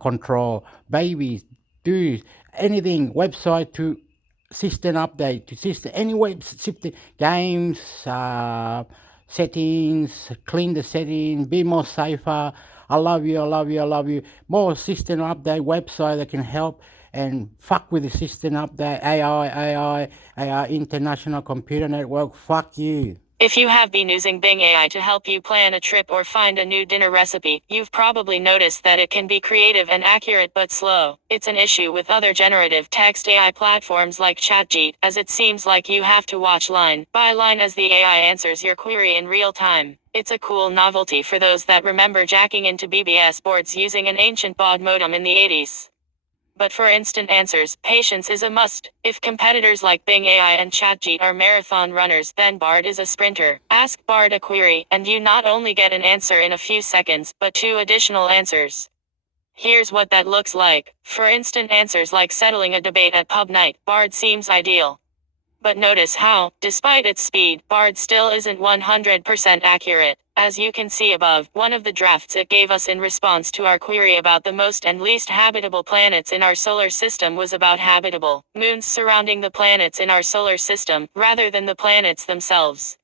control, babies, do anything, website to system update to system anyway, system games, settings, clean the settings, be more safer. I love you, I love you, I love you. More system update website that can help and fuck with the system update. AI, International Computer Network. Fuck you. If you have been using Bing AI to help you plan a trip or find a new dinner recipe, you've probably noticed that it can be creative and accurate but slow. It's an issue with other generative text AI platforms like ChatGPT, as it seems like you have to watch line by line as the AI answers your query in real time. It's a cool novelty for those that remember jacking into BBS boards using an ancient baud modem in the 80s. But for instant answers, patience is a must. If competitors like Bing AI and ChatGPT are marathon runners, then Bard is a sprinter. Ask Bard a query, and you not only get an answer in a few seconds, but 2 additional answers. Here's what that looks like. For instant answers like settling a debate at pub night, Bard seems ideal. But notice how, despite its speed, Bard still isn't 100% accurate. As you can see above, one of the drafts it gave us in response to our query about the most and least habitable planets in our solar system was about habitable moons surrounding the planets in our solar system, rather than the planets themselves.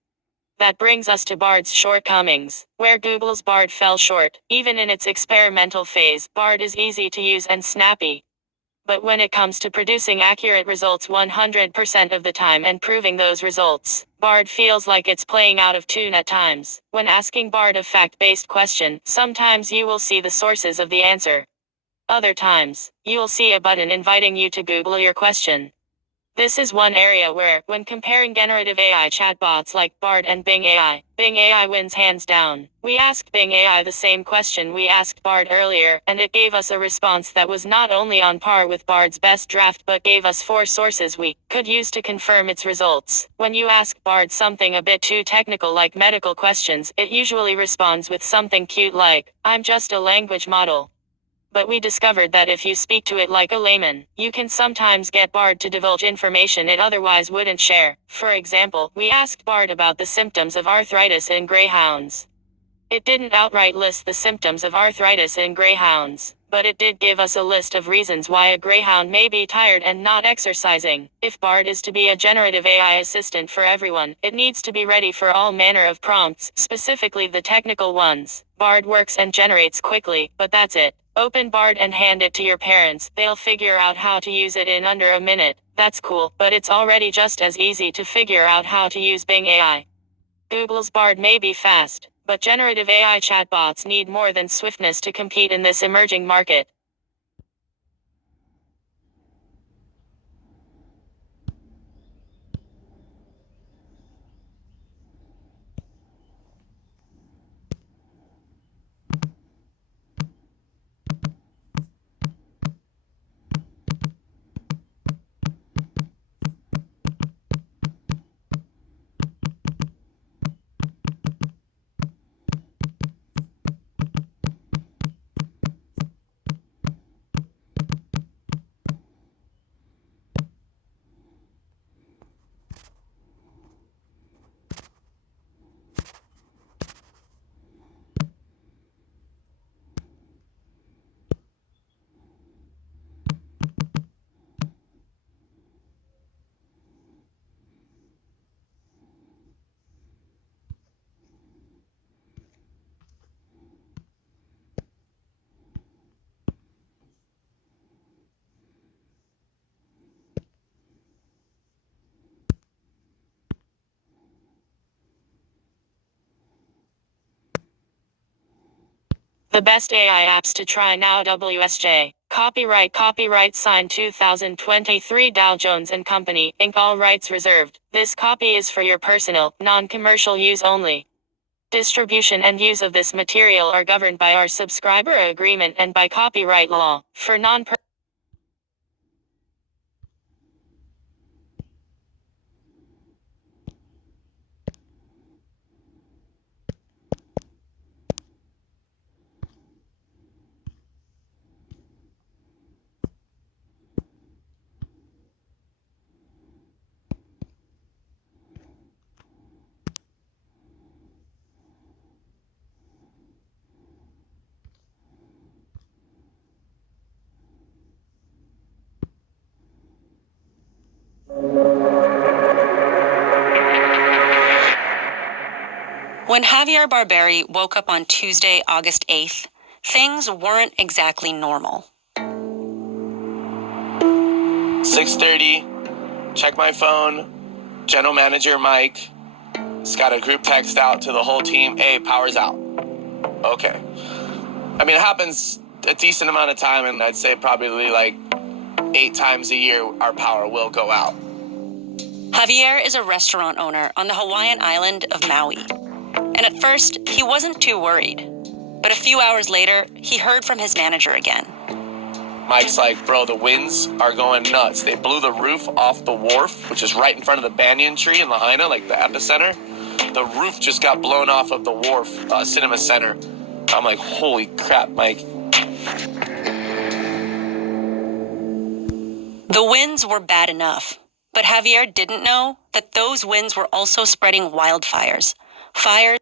That brings us to Bard's shortcomings. Where Google's Bard fell short, even in its experimental phase, Bard is easy to use and snappy. But when it comes to producing accurate results 100% of the time and proving those results, Bard feels like it's playing out of tune at times. When asking Bard a fact-based question, sometimes you will see the sources of the answer. Other times, you'll see a button inviting you to Google your question. This is one area where, when comparing generative AI chatbots like Bard and Bing AI wins hands down. We asked Bing AI the same question we asked Bard earlier, and it gave us a response that was not only on par with Bard's best draft but gave us 4 sources we could use to confirm its results. When you ask Bard something a bit too technical like medical questions, it usually responds with something cute like, "I'm just a language model." But we discovered that if you speak to it like a layman, you can sometimes get Bard to divulge information it otherwise wouldn't share. For example, we asked Bard about the symptoms of arthritis in greyhounds. It didn't outright list the symptoms of arthritis in greyhounds, but it did give us a list of reasons why a greyhound may be tired and not exercising. If Bard is to be a generative AI assistant for everyone, it needs to be ready for all manner of prompts, specifically the technical ones. Bard works and generates quickly, but that's it. Open Bard and hand it to your parents, they'll figure out how to use it in under a minute. That's cool, but it's already just as easy to figure out how to use Bing AI. Google's Bard may be fast, but generative AI chatbots need more than swiftness to compete in this emerging market. The best AI apps to try now. WSJ. Copyright signed 2023 Dow Jones and Company, Inc. All rights reserved. This copy is for your personal, non-commercial use only. Distribution and use of this material are governed by our subscriber agreement and by copyright law. For non When Javier Barberi woke up on Tuesday, August 8th, things weren't exactly normal. 6:30, check my phone, general manager Mike has got a group text out to the whole team, hey, power's out. Okay. I mean, it happens a decent amount of time, and I'd say probably like 8 times a year our power will go out. Javier is a restaurant owner on the Hawaiian island of Maui. And at first, he wasn't too worried. But a few hours later, he heard from his manager again. Mike's like, bro, the winds are going nuts. They blew the roof off the wharf, which is right in front of the banyan tree in Lahaina, like the epicenter. The roof just got blown off of the wharf, Cinema Center. I'm like, holy crap, Mike. The winds were bad enough, but Javier didn't know that those winds were also spreading wildfires. Fires.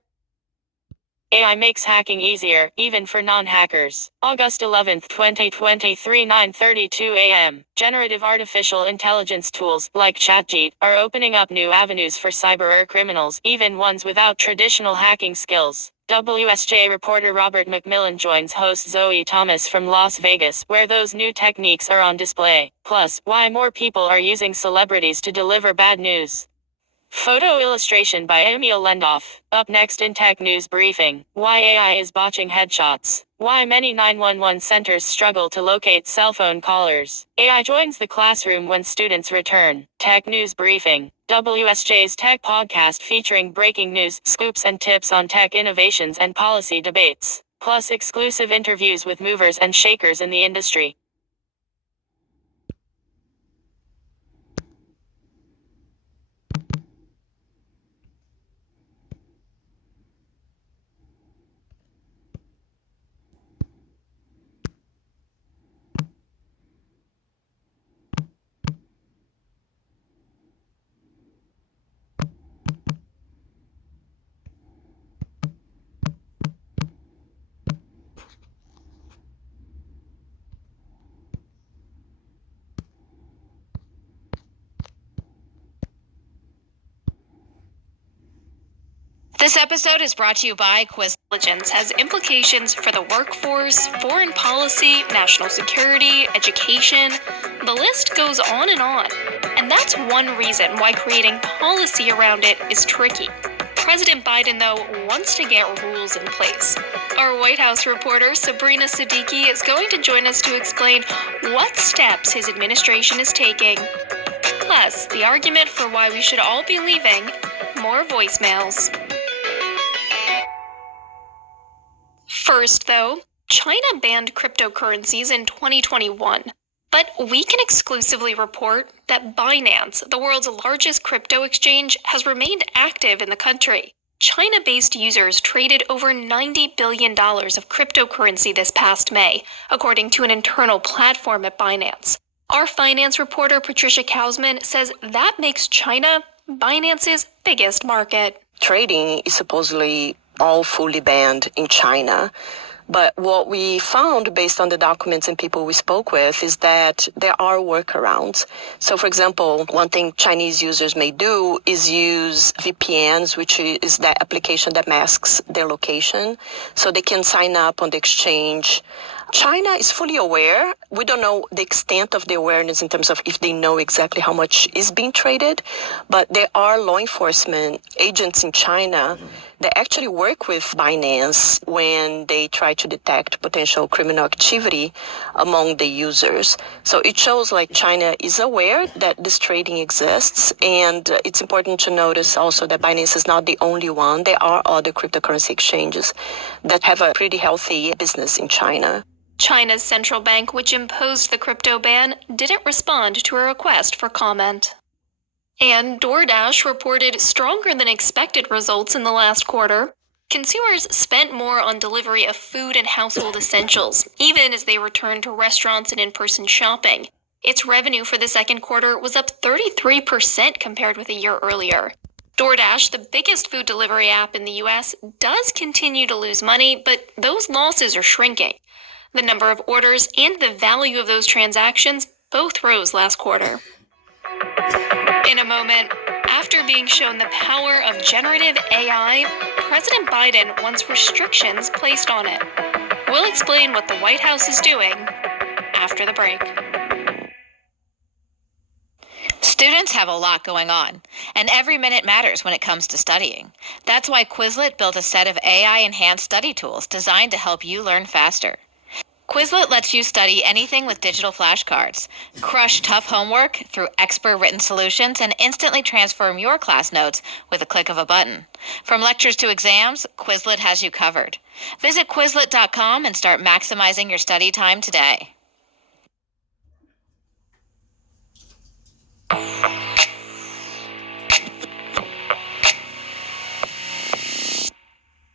AI makes hacking easier, even for non-hackers. August 11, 2023, 9:32 a.m. Generative artificial intelligence tools, like ChatGPT, are opening up new avenues for cyber criminals, even ones without traditional hacking skills. WSJ reporter Robert McMillan joins host Zoe Thomas from Las Vegas, where those new techniques are on display. Plus, why more people are using celebrities to deliver bad news. Photo illustration by Emil Lendoff. Up next in Tech News Briefing. Why AI is botching headshots. Why many 911 centers struggle to locate cell phone callers. AI joins the classroom when students return. Tech News Briefing. WSJ's Tech Podcast featuring breaking news, scoops and tips on tech innovations and policy debates. Plus exclusive interviews with movers and shakers in the industry. This episode is brought to you by Quiz. Intelligence has implications for the workforce, foreign policy, national security, education. The list goes on. And that's one reason why creating policy around it is tricky. President Biden, though, wants to get rules in place. Our White House reporter, Sabrina Siddiqui, is going to join us to explain what steps his administration is taking. Plus, the argument for why we should all be leaving, more voicemails. First, though, China banned cryptocurrencies in 2021. But we can exclusively report that Binance, the world's largest crypto exchange, has remained active in the country. China-based users traded over $90 billion of cryptocurrency this past May, according to an internal platform at Binance. Our finance reporter, Patricia Kausman, says that makes China Binance's biggest market. Trading is supposedly all fully banned in China. But what we found based on the documents and people we spoke with is that there are workarounds. So, for example, one thing Chinese users may do is use VPNs, which is that application that masks their location. So they can sign up on the exchange. China is fully aware. We don't know the extent of the awareness in terms of if they know exactly how much is being traded, but there are law enforcement agents in China that actually work with Binance when they try to detect potential criminal activity among the users. So it shows like China is aware that this trading exists, and it's important to notice also that Binance is not the only one. There are other cryptocurrency exchanges that have a pretty healthy business in China. China's central bank, which imposed the crypto ban, didn't respond to a request for comment. And DoorDash reported stronger than expected results in the last quarter. Consumers spent more on delivery of food and household essentials, even as they returned to restaurants and in-person shopping. Its revenue for the second quarter was up 33% compared with a year earlier. DoorDash, the biggest food delivery app in the US, does continue to lose money, but those losses are shrinking. The number of orders and the value of those transactions both rose last quarter. In a moment, After being shown the power of generative AI, President Biden wants restrictions placed on it. We'll explain what the White House is doing after the break. Students have a lot going on, and every minute matters when it comes to studying. That's why Quizlet built a set of AI-enhanced study tools designed to help you learn faster. Quizlet lets you study anything with digital flashcards, crush tough homework through expert-written solutions, and instantly transform your class notes with a click of a button. From lectures to exams, Quizlet has you covered. Visit Quizlet.com and start maximizing your study time today.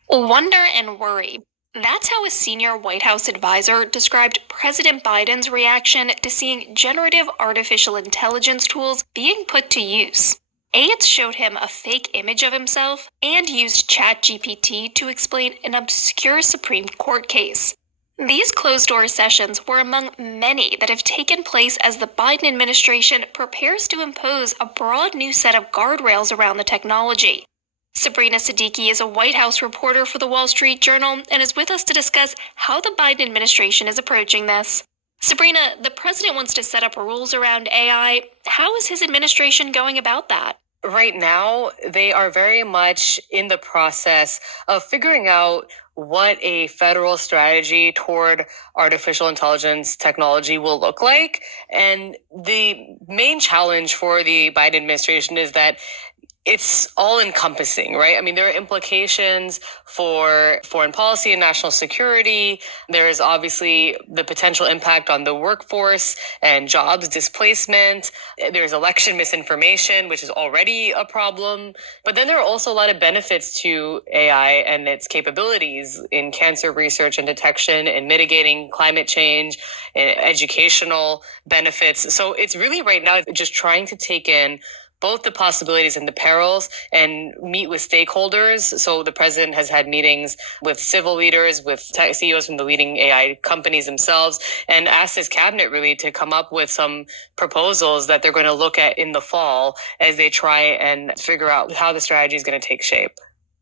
Wonder and worry. That's how a senior White House advisor described President Biden's reaction to seeing generative artificial intelligence tools being put to use. Aides showed him a fake image of himself and used ChatGPT to explain an obscure Supreme Court case. These closed-door sessions were among many that have taken place as the Biden administration prepares to impose a broad new set of guardrails around the technology. Sabrina Siddiqui is a White House reporter for the Wall Street Journal and is with us to discuss how the Biden administration is approaching this. Sabrina, the president wants to set up rules around AI. How is his administration going about that? Right now, they are very much in the process of figuring out what a federal strategy toward artificial intelligence technology will look like. And the main challenge for the Biden administration is that it's all encompassing, right? I mean, there are implications for foreign policy and national security. There is obviously the potential impact on the workforce and jobs displacement. There's election misinformation, which is already a problem. But then there are also a lot of benefits to AI and its capabilities in cancer research and detection and mitigating climate change and educational benefits. So it's really right now just trying to take in both the possibilities and the perils and meet with stakeholders. So the president has had meetings with civil leaders, with CEOs from the leading AI companies themselves, and asked his cabinet really to come up with some proposals that they're going to look at in the fall as they try and figure out how the strategy is going to take shape.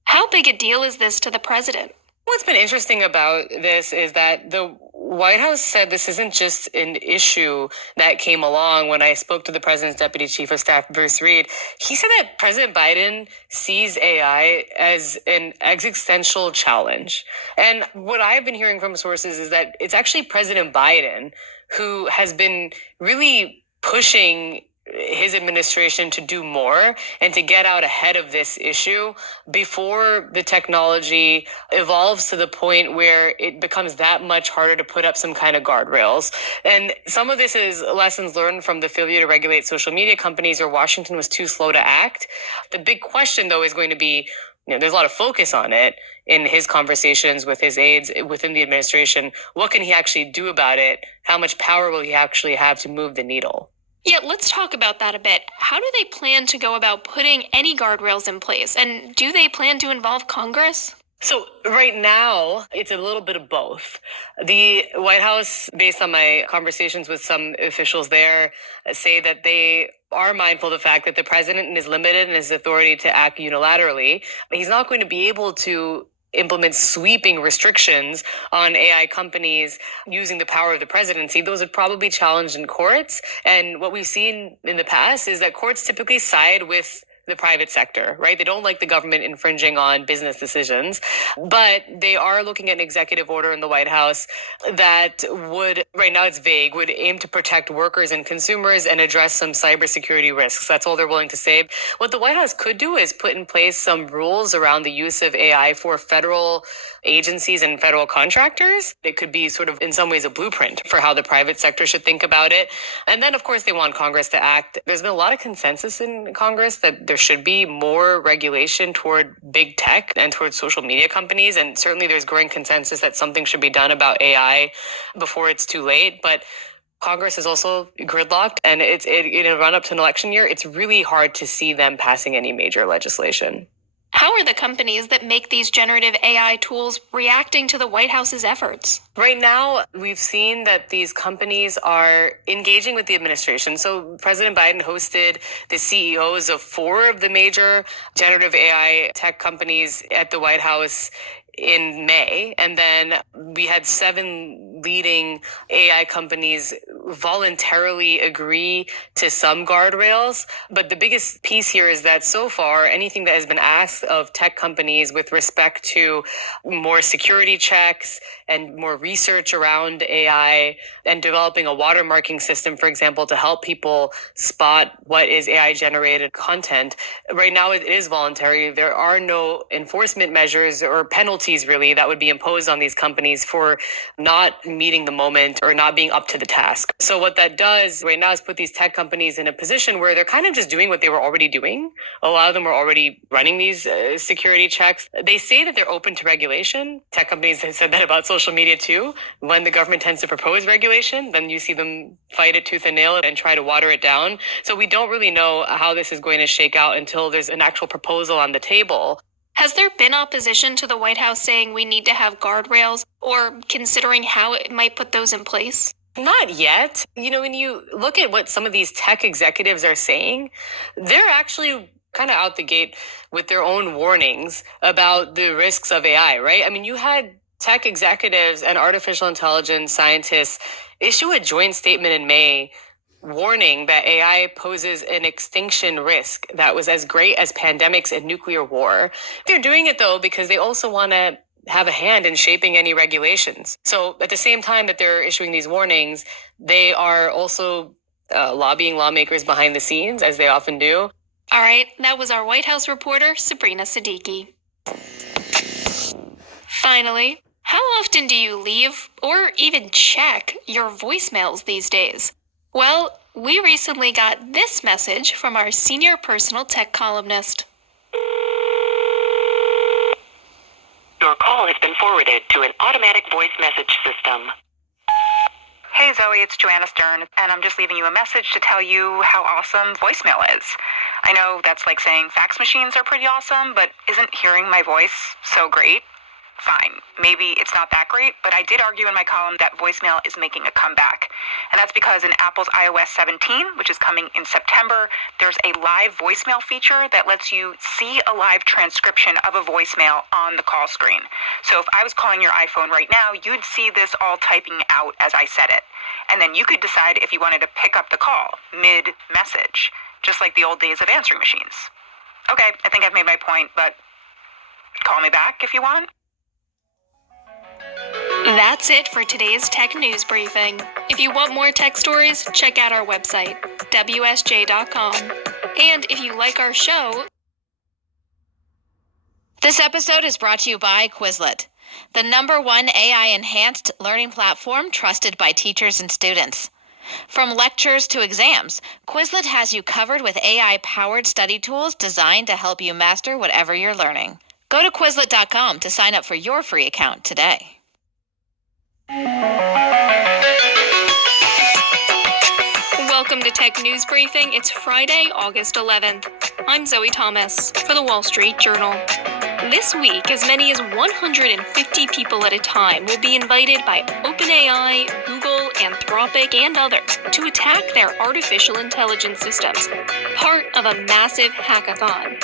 How big a deal is this to the president? What's been interesting about this is that the White House said this isn't just an issue that came along. When I spoke to the president's deputy chief of staff, Bruce Reed, he said that President Biden sees AI as an existential challenge. And what I've been hearing from sources is that it's actually President Biden who has been really pushing his administration to do more and to get out ahead of this issue before the technology evolves to the point where it becomes that much harder to put up some kind of guardrails. And some of this is lessons learned from the failure to regulate social media companies, where Washington was too slow to act. The big question, though, is going to be, there's a lot of focus on it in his conversations with his aides within the administration. What can he actually do about it? How much power will he actually have to move the needle? Yeah, let's talk about that a bit. How do they plan to go about putting any guardrails in place? And do they plan to involve Congress? So right now, it's a little bit of both. The White House, based on my conversations with some officials there, say that they are mindful of the fact that the president is limited in his authority to act unilaterally. He's not going to be able to implement sweeping restrictions on AI companies using the power of the presidency. Those would probably be challenged in courts. And what we've seen in the past is that courts typically side with the private sector, right? They don't like the government infringing on business decisions, but they are looking at an executive order in the White House that would, right now it's vague, would aim to protect workers and consumers and address some cybersecurity risks. That's all they're willing to say. What the White House could do is put in place some rules around the use of AI for federal agencies and federal contractors. It could be sort of in some ways a blueprint for how the private sector should think about it. And then, of course, they want Congress to act. There's been a lot of consensus in Congress that there should be more regulation toward big tech and toward social media companies. And certainly there's growing consensus that something should be done about AI before it's too late. But Congress is also gridlocked, and in a run up to an election year, it's really hard to see them passing any major legislation. How are the companies that make these generative AI tools reacting to the White House's efforts? Right now, we've seen that these companies are engaging with the administration. So President Biden hosted the CEOs of 4 of the major generative AI tech companies at the White House in May. And then we had 7 leading AI companies voluntarily agree to some guardrails. But the biggest piece here is that so far, anything that has been asked of tech companies with respect to more security checks and more research around AI and developing a watermarking system, for example, to help people spot what is AI generated content. Right now, it is voluntary. There are no enforcement measures or penalties really that would be imposed on these companies for not meeting the moment or not being up to the task. So what that does right now is put these tech companies in a position where they're kind of just doing what they were already doing. A lot of them are already running these security checks. They say that they're open to regulation. Tech companies have said that about social media too. When the government tends to propose regulation, then you see them fight it tooth and nail and try to water it down. So we don't really know how this is going to shake out until there's an actual proposal on the table. Has there been opposition to the White House saying we need to have guardrails or considering how it might put those in place? Not yet. When you look at what some of these tech executives are saying, they're actually kind of out the gate with their own warnings about the risks of AI, right? I mean, you had tech executives and artificial intelligence scientists issue a joint statement in May warning that AI poses an extinction risk that was as great as pandemics and nuclear war. They're doing it, though, because they also want to have a hand in shaping any regulations. So at the same time that they're issuing these warnings, they are also lobbying lawmakers behind the scenes, as they often do. All right, that was our White House reporter, Sabrina Siddiqui. Finally, how often do you leave or even check your voicemails these days? Well, we recently got this message from our senior personal tech columnist. Your call has been forwarded to an automatic voice message system. Hey Zoe, it's Joanna Stern, and I'm just leaving you a message to tell you how awesome voicemail is. I know that's like saying fax machines are pretty awesome, but isn't hearing my voice so great? Fine, maybe it's not that great, but I did argue in my column that voicemail is making a comeback. And that's because in Apple's iOS 17, which is coming in September, there's a live voicemail feature that lets you see a live transcription of a voicemail on the call screen. So if I was calling your iPhone right now, you'd see this all typing out as I said it. And then you could decide if you wanted to pick up the call mid-message, just like the old days of answering machines. Okay, I think I've made my point, but call me back if you want. That's it for today's tech news briefing. If you want more tech stories, check out our website, WSJ.com. And if you like our show... This episode is brought to you by Quizlet, the #1 AI-enhanced learning platform trusted by teachers and students. From lectures to exams, Quizlet has you covered with AI-powered study tools designed to help you master whatever you're learning. Go to Quizlet.com to sign up for your free account today. Welcome to Tech News Briefing. It's Friday, August 11th. I'm Zoe Thomas for the Wall Street Journal. This week, as many as 150 people at a time will be invited by OpenAI, Google, Anthropic, and others to attack their artificial intelligence systems, part of a massive hackathon.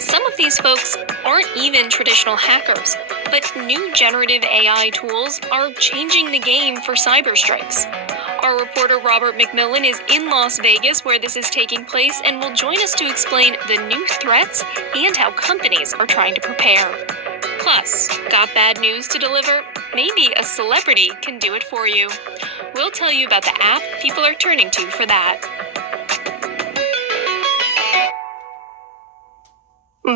Some of these folks aren't even traditional hackers, but new generative AI tools are changing the game for cyber strikes. Our reporter Robert McMillan is in Las Vegas where this is taking place and will join us to explain the new threats and how companies are trying to prepare. Plus, got bad news to deliver? Maybe a celebrity can do it for you. We'll tell you about the app people are turning to for that.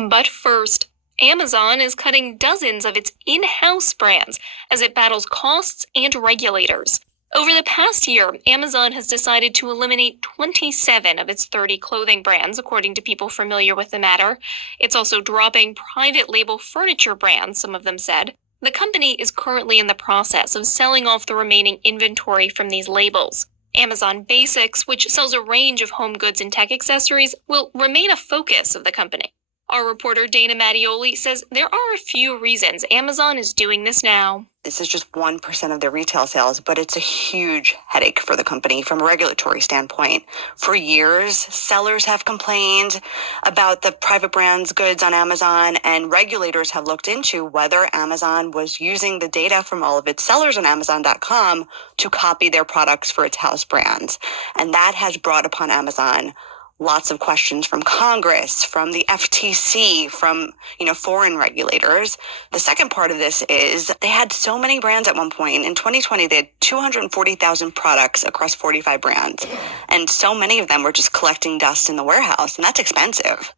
But first, Amazon is cutting dozens of its in-house brands as it battles costs and regulators. Over the past year, Amazon has decided to eliminate 27 of its 30 clothing brands, according to people familiar with the matter. It's also dropping private label furniture brands, some of them said. The company is currently in the process of selling off the remaining inventory from these labels. Amazon Basics, which sells a range of home goods and tech accessories, will remain a focus of the company. Our reporter Dana Mattioli says there are a few reasons Amazon is doing this now. This is just 1% of their retail sales, but it's a huge headache for the company from a regulatory standpoint. For years, sellers have complained about the private brands goods on Amazon, and regulators have looked into whether Amazon was using the data from all of its sellers on Amazon.com to copy their products for its house brands. And that has brought upon Amazon lots of questions from Congress, from the FTC, from, foreign regulators. The second part of this is they had so many brands at one point. In 2020, they had 240,000 products across 45 brands. And so many of them were just collecting dust in the warehouse, and that's expensive.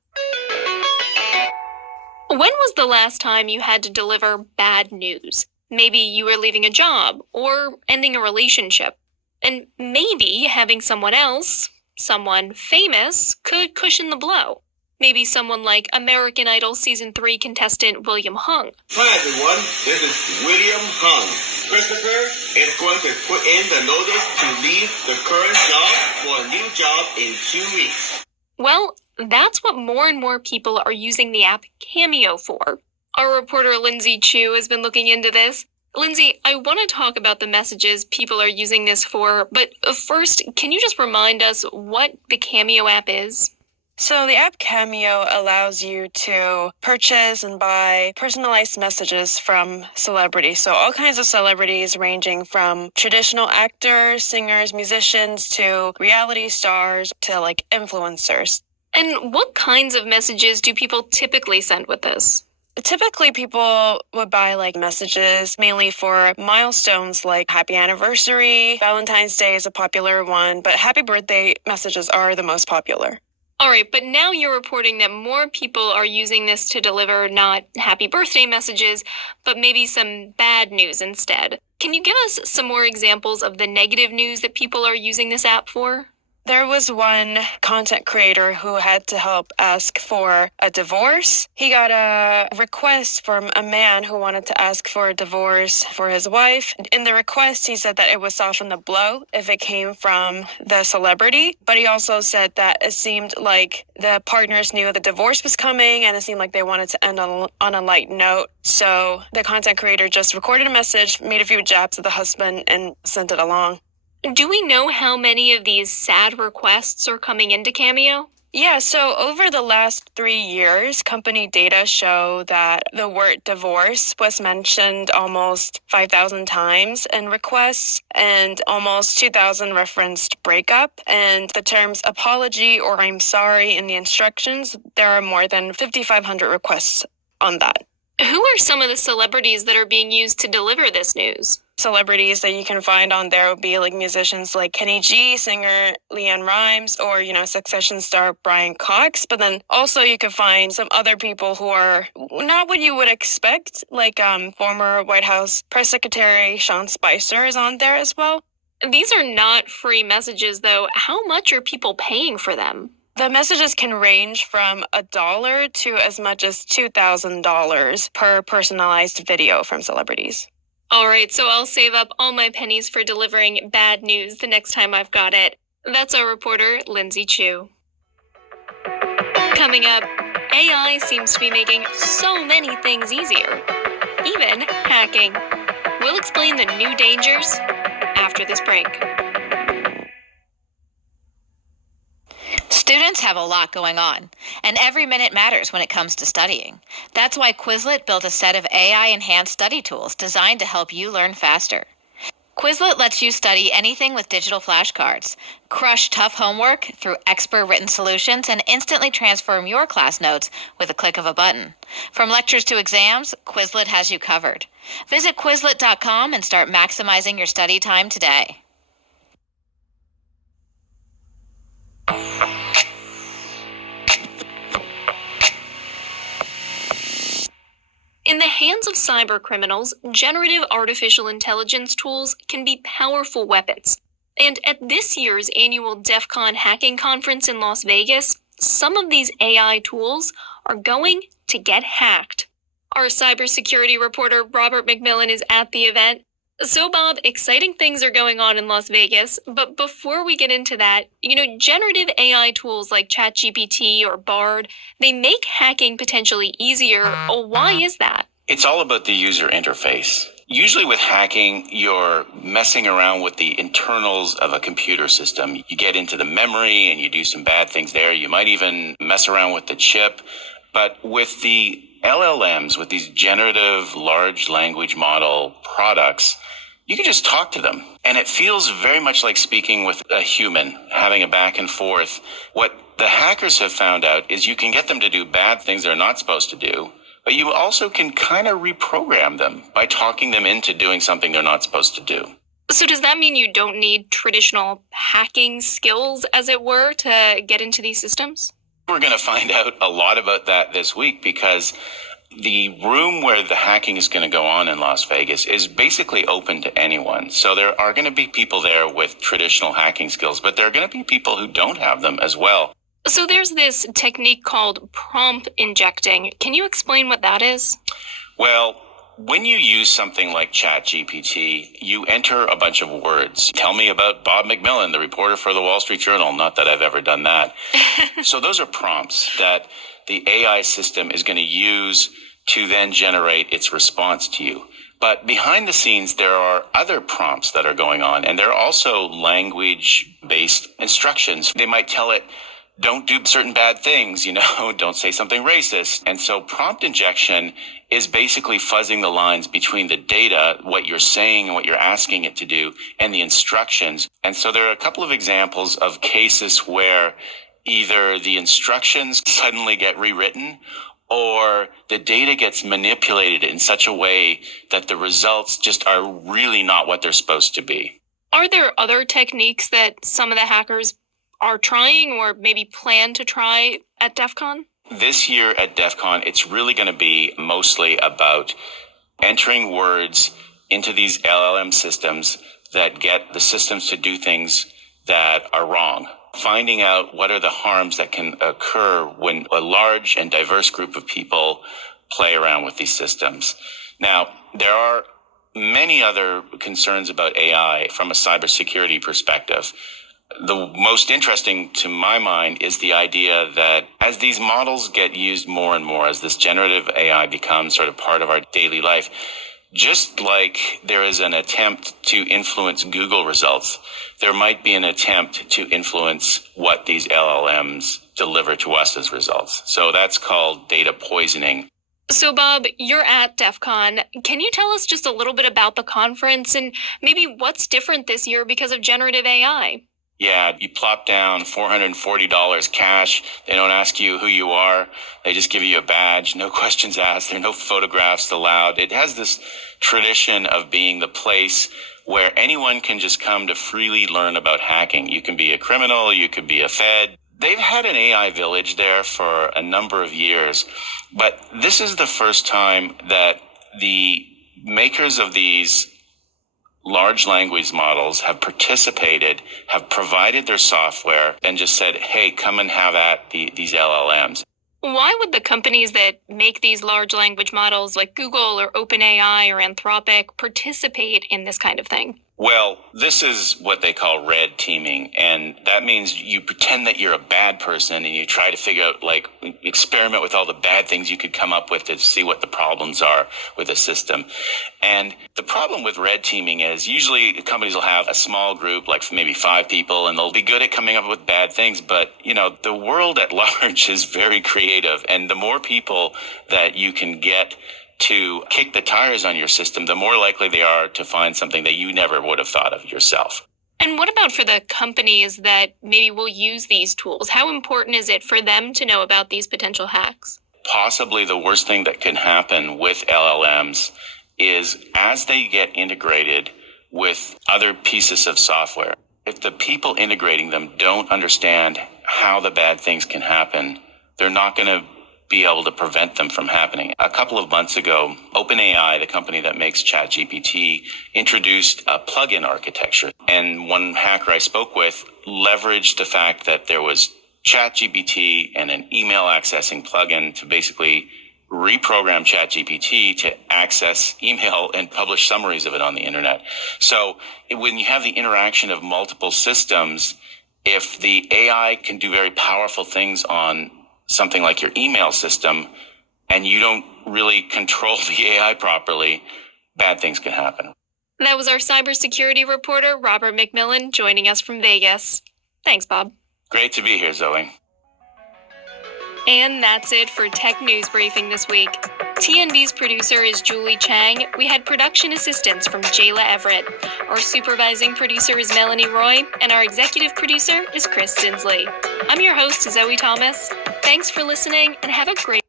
When was the last time you had to deliver bad news? Maybe you were leaving a job or ending a relationship. And maybe having someone famous, could cushion the blow. Maybe someone like American Idol Season 3 contestant William Hung. Hi everyone, this is William Hung. Christopher is going to put in the notice to leave the current job for a new job in 2 weeks. Well, that's what more and more people are using the app Cameo for. Our reporter Lindsay Chu has been looking into this. Lindsay, I want to talk about the messages people are using this for, but first, can you just remind us what the Cameo app is? So the app Cameo allows you to purchase and buy personalized messages from celebrities. So all kinds of celebrities ranging from traditional actors, singers, musicians, to reality stars, to like influencers. And what kinds of messages do people typically send with this? Typically, people would buy messages mainly for milestones like happy anniversary. Valentine's Day is a popular one, but happy birthday messages are the most popular. All right, but now you're reporting that more people are using this to deliver not happy birthday messages, but maybe some bad news instead. Can you give us some more examples of the negative news that people are using this app for? There was one content creator who had to help ask for a divorce. He got a request from a man who wanted to ask for a divorce for his wife. In the request, he said that it would soften the blow if it came from the celebrity. But he also said that it seemed like the partners knew the divorce was coming, and it seemed like they wanted to end on a light note. So the content creator just recorded a message, made a few jabs at the husband, and sent it along. Do we know how many of these sad requests are coming into Cameo? Yeah, so over the last 3 years, company data show that the word divorce was mentioned almost 5,000 times in requests, and almost 2,000 referenced breakup. And the terms apology or I'm sorry in the instructions, there are more than 5,500 requests on that. Who are some of the celebrities that are being used to deliver this news? Celebrities that you can find on there would be musicians like Kenny G, singer LeAnn Rimes, or, Succession star Brian Cox. But then also you can find some other people who are not what you would expect, like former White House Press Secretary Sean Spicer is on there as well. These are not free messages, though. How much are people paying for them? The messages can range from $1 to as much as $2,000 per personalized video from celebrities. All right, so I'll save up all my pennies for delivering bad news the next time I've got it. That's our reporter, Lindsay Chu. Coming up, AI seems to be making so many things easier, even hacking. We'll explain the new dangers after this break. Students have a lot going on, and every minute matters when it comes to studying. That's why Quizlet built a set of AI-enhanced study tools designed to help you learn faster. Quizlet lets you study anything with digital flashcards, crush tough homework through expert-written solutions, and instantly transform your class notes with a click of a button. From lectures to exams, Quizlet has you covered. Visit Quizlet.com and start maximizing your study time today. In the hands of cybercriminals, generative artificial intelligence tools can be powerful weapons. And at this year's annual DEF CON hacking conference in Las Vegas, some of these AI tools are going to get hacked. Our cybersecurity reporter Robert McMillan is at the event. So, Bob, exciting things are going on in Las Vegas, but before we get into that, generative AI tools like ChatGPT or Bard, they make hacking potentially easier. Why is that? It's all about the user interface. Usually with hacking, you're messing around with the internals of a computer system. You get into the memory and you do some bad things there. You might even mess around with the chip. But with the LLMs, with these generative large language model products, you can just talk to them. And it feels very much like speaking with a human, having a back and forth. What the hackers have found out is you can get them to do bad things they're not supposed to do, but you also can kind of reprogram them by talking them into doing something they're not supposed to do. So does that mean you don't need traditional hacking skills, as it were, to get into these systems? We're going to find out a lot about that this week because the room where the hacking is going to go on in Las Vegas is basically open to anyone. So there are going to be people there with traditional hacking skills, but there are going to be people who don't have them as well. So there's this technique called prompt injecting. Can you explain what that is? Well, when you use something like ChatGPT, you enter a bunch of words. Tell me about Bob McMillan, the reporter for the Wall Street Journal. Not that I've ever done that. So those are prompts that the AI system is going to use to then generate its response to you. But behind the scenes, there are other prompts that are going on, and there are also language-based instructions. They might tell it, don't do certain bad things, don't say something racist. And so prompt injection is basically fuzzing the lines between the data, what you're saying and what you're asking it to do, and the instructions. And so there are a couple of examples of cases where either the instructions suddenly get rewritten or the data gets manipulated in such a way that the results just are really not what they're supposed to be. Are there other techniques that some of the hackers are trying or maybe plan to try at DEF CON? This year at DEF CON, it's really going to be mostly about entering words into these LLM systems that get the systems to do things that are wrong. Finding out what are the harms that can occur when a large and diverse group of people play around with these systems. Now, there are many other concerns about AI from a cybersecurity perspective. The most interesting to my mind is the idea that as these models get used more and more, as this generative AI becomes sort of part of our daily life, just like there is an attempt to influence Google results, there might be an attempt to influence what these LLMs deliver to us as results. So that's called data poisoning. So, Bob, you're at DEF CON. Can you tell us just a little bit about the conference and maybe what's different this year because of generative AI? Yeah, you plop down $440 cash. They don't ask you who you are. They just give you a badge. No questions asked. There are no photographs allowed. It has this tradition of being the place where anyone can just come to freely learn about hacking. You can be a criminal. You could be a Fed. They've had an AI village there for a number of years, but this is the first time that the makers of these large language models have participated, have provided their software, and just said, hey, come and have at these LLMs. Why would the companies that make these large language models like Google or OpenAI or Anthropic participate in this kind of thing? Well, this is what they call red teaming, and that means you pretend that you're a bad person and you try to figure out, experiment with all the bad things you could come up with to see what the problems are with a system. And the problem with red teaming is usually companies will have a small group, like maybe 5 people, and they'll be good at coming up with bad things. But, the world at large is very creative, and the more people that you can get to kick the tires on your system, the more likely they are to find something that you never would have thought of yourself. And what about for the companies that maybe will use these tools? How important is it for them to know about these potential hacks? Possibly the worst thing that can happen with LLMs is as they get integrated with other pieces of software, if the people integrating them don't understand how the bad things can happen, they're not going to be able to prevent them from happening. A couple of months ago, OpenAI, the company that makes ChatGPT, introduced a plugin architecture. And one hacker I spoke with leveraged the fact that there was ChatGPT and an email accessing plugin to basically reprogram ChatGPT to access email and publish summaries of it on the internet. So when you have the interaction of multiple systems, if the AI can do very powerful things on something like your email system, and you don't really control the AI properly, bad things can happen. That was our cybersecurity reporter, Robert McMillan, joining us from Vegas. Thanks, Bob. Great to be here, Zoe. And that's it for Tech News Briefing this week. TNB's producer is Julie Chang. We had production assistance from Jayla Everett. Our supervising producer is Melanie Roy, and our executive producer is Chris Dinsley. I'm your host, Zoe Thomas. Thanks for listening, and have a great...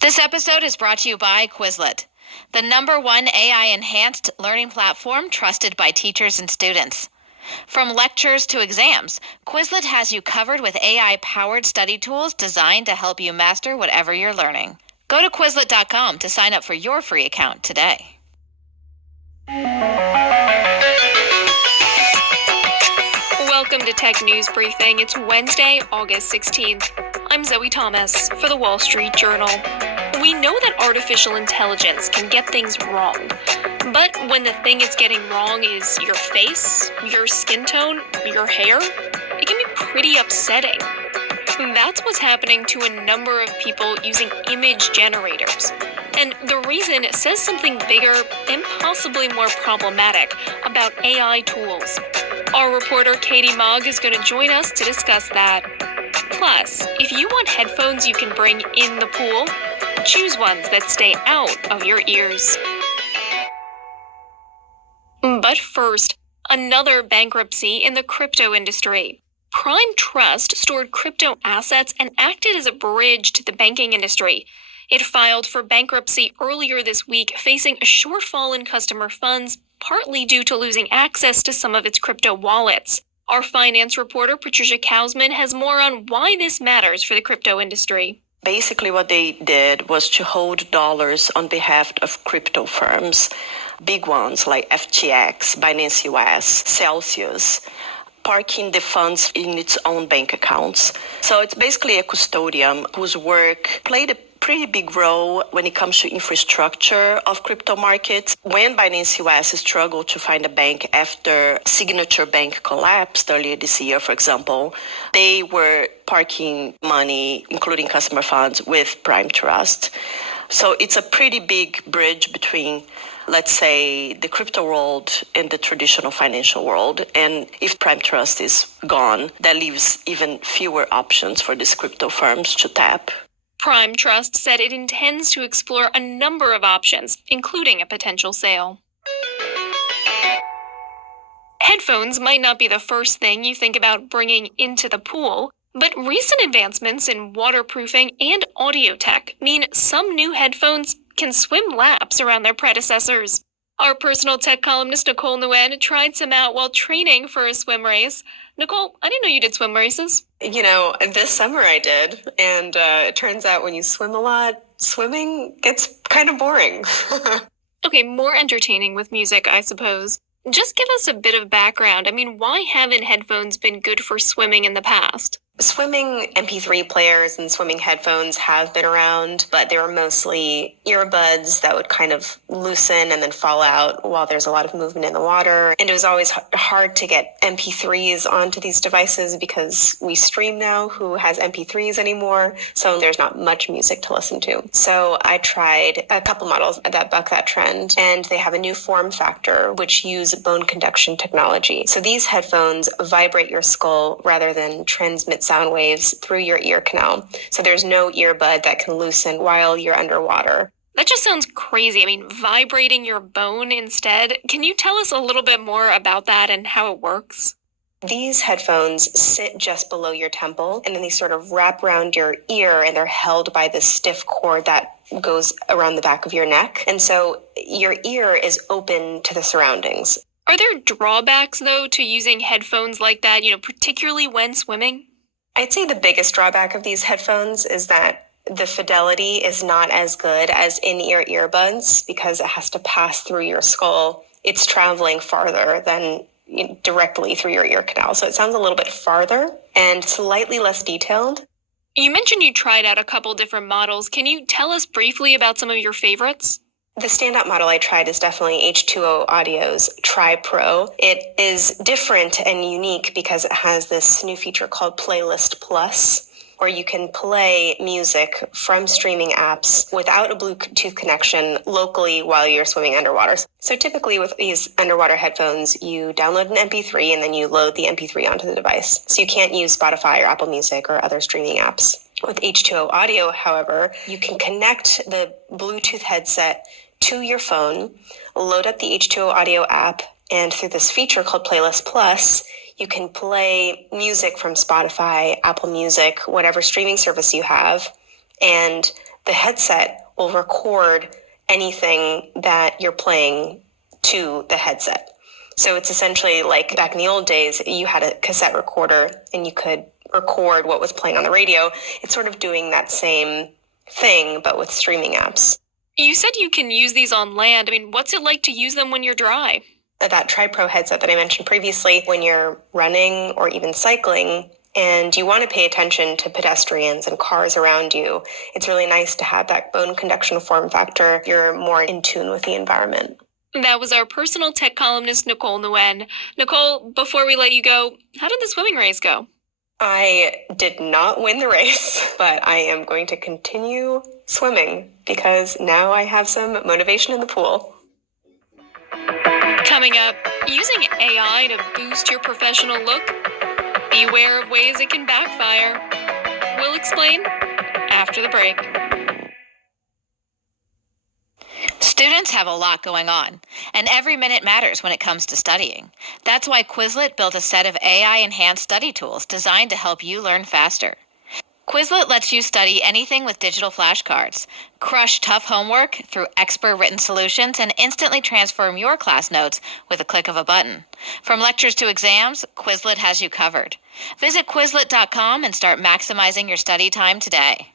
This episode is brought to you by Quizlet, the #1 AI-enhanced learning platform trusted by teachers and students. From lectures to exams, Quizlet has you covered with AI-powered study tools designed to help you master whatever you're learning. Go to Quizlet.com to sign up for your free account today. Welcome to Tech News Briefing. It's Wednesday, August 16th. I'm Zoe Thomas for the Wall Street Journal. We know that artificial intelligence can get things wrong. But when the thing it's getting wrong is your face, your skin tone, your hair, it can be pretty upsetting. That's what's happening to a number of people using image generators. And the reason it says something bigger and possibly more problematic about AI tools. Our reporter Katie Mogg is going to join us to discuss that. Plus, if you want headphones you can bring in the pool, choose ones that stay out of your ears. But first, another bankruptcy in the crypto industry. Prime Trust stored crypto assets and acted as a bridge to the banking industry. It filed for bankruptcy earlier this week, facing a shortfall in customer funds, partly due to losing access to some of its crypto wallets. Our finance reporter, Patricia Kausman, has more on why this matters for the crypto industry. Basically, what they did was to hold dollars on behalf of crypto firms, big ones like FTX, Binance US, Celsius, parking the funds in its own bank accounts. So it's basically a custodian whose work played a pretty big role when it comes to infrastructure of crypto markets. When Binance US struggled to find a bank after Signature Bank collapsed earlier this year, for example, they were parking money, including customer funds, with Prime Trust. So it's a pretty big bridge between, let's say, the crypto world and the traditional financial world. And if Prime Trust is gone, that leaves even fewer options for these crypto firms to tap. Prime Trust said it intends to explore a number of options, including a potential sale. Headphones might not be the first thing you think about bringing into the pool, but recent advancements in waterproofing and audio tech mean some new headphones can swim laps around their predecessors. Our personal tech columnist Nicole Nguyen tried some out while training for a swim race. Nicole, I didn't know you did swim races. You know, this summer I did, and it turns out when you swim a lot, swimming gets kind of boring. Okay, more entertaining with music, I suppose. Just give us a bit of background. I mean, why haven't headphones been good for swimming in the past? Swimming MP3 players and swimming headphones have been around, but they were mostly earbuds that would kind of loosen and then fall out while there's a lot of movement in the water. And it was always hard to get MP3s onto these devices because we stream now. Who has MP3s anymore? So there's not much music to listen to. So I tried a couple models that buck that trend, and they have a new form factor which use bone conduction technology. So these headphones vibrate your skull rather than transmit sound waves through your ear canal. So there's no earbud that can loosen while you're underwater. That just sounds crazy. I mean, vibrating your bone instead. Can you tell us a little bit more about that and how it works? These headphones sit just below your temple, and then they sort of wrap around your ear, and they're held by this stiff cord that goes around the back of your neck. And so your ear is open to the surroundings. Are there drawbacks, though, to using headphones like that, particularly when swimming? I'd say the biggest drawback of these headphones is that the fidelity is not as good as in-ear earbuds because it has to pass through your skull. It's traveling farther than directly through your ear canal. So it sounds a little bit farther and slightly less detailed. You mentioned you tried out a couple different models. Can you tell us briefly about some of your favorites? The standout model I tried is definitely H2O Audio's Tri Pro. It is different and unique because it has this new feature called Playlist Plus, where you can play music from streaming apps without a Bluetooth connection locally while you're swimming underwater. So typically with these underwater headphones, you download an MP3 and then you load the MP3 onto the device. So you can't use Spotify or Apple Music or other streaming apps. With H2O Audio, however, you can connect the Bluetooth headset to your phone, load up the H2O Audio app, and through this feature called Playlist Plus, you can play music from Spotify, Apple Music, whatever streaming service you have, and the headset will record anything that you're playing to the headset. So it's essentially like back in the old days, you had a cassette recorder and you could record what was playing on the radio. It's sort of doing that same thing, but with streaming apps. You said you can use these on land. I mean, what's it like to use them when you're dry? That Tri Pro headset that I mentioned previously, when you're running or even cycling and you want to pay attention to pedestrians and cars around you, it's really nice to have that bone conduction form factor. You're more in tune with the environment. That was our personal tech columnist, Nicole Nguyen. Nicole, before we let you go, how did the swimming race go? I did not win the race, but I am going to continue swimming because now I have some motivation in the pool. Coming up, using AI to boost your professional look? Beware of ways it can backfire. We'll explain after the break. Students have a lot going on, and every minute matters when it comes to studying. That's why Quizlet built a set of AI-enhanced study tools designed to help you learn faster. Quizlet lets you study anything with digital flashcards, crush tough homework through expert-written solutions, and instantly transform your class notes with a click of a button. From lectures to exams, Quizlet has you covered. Visit Quizlet.com and start maximizing your study time today.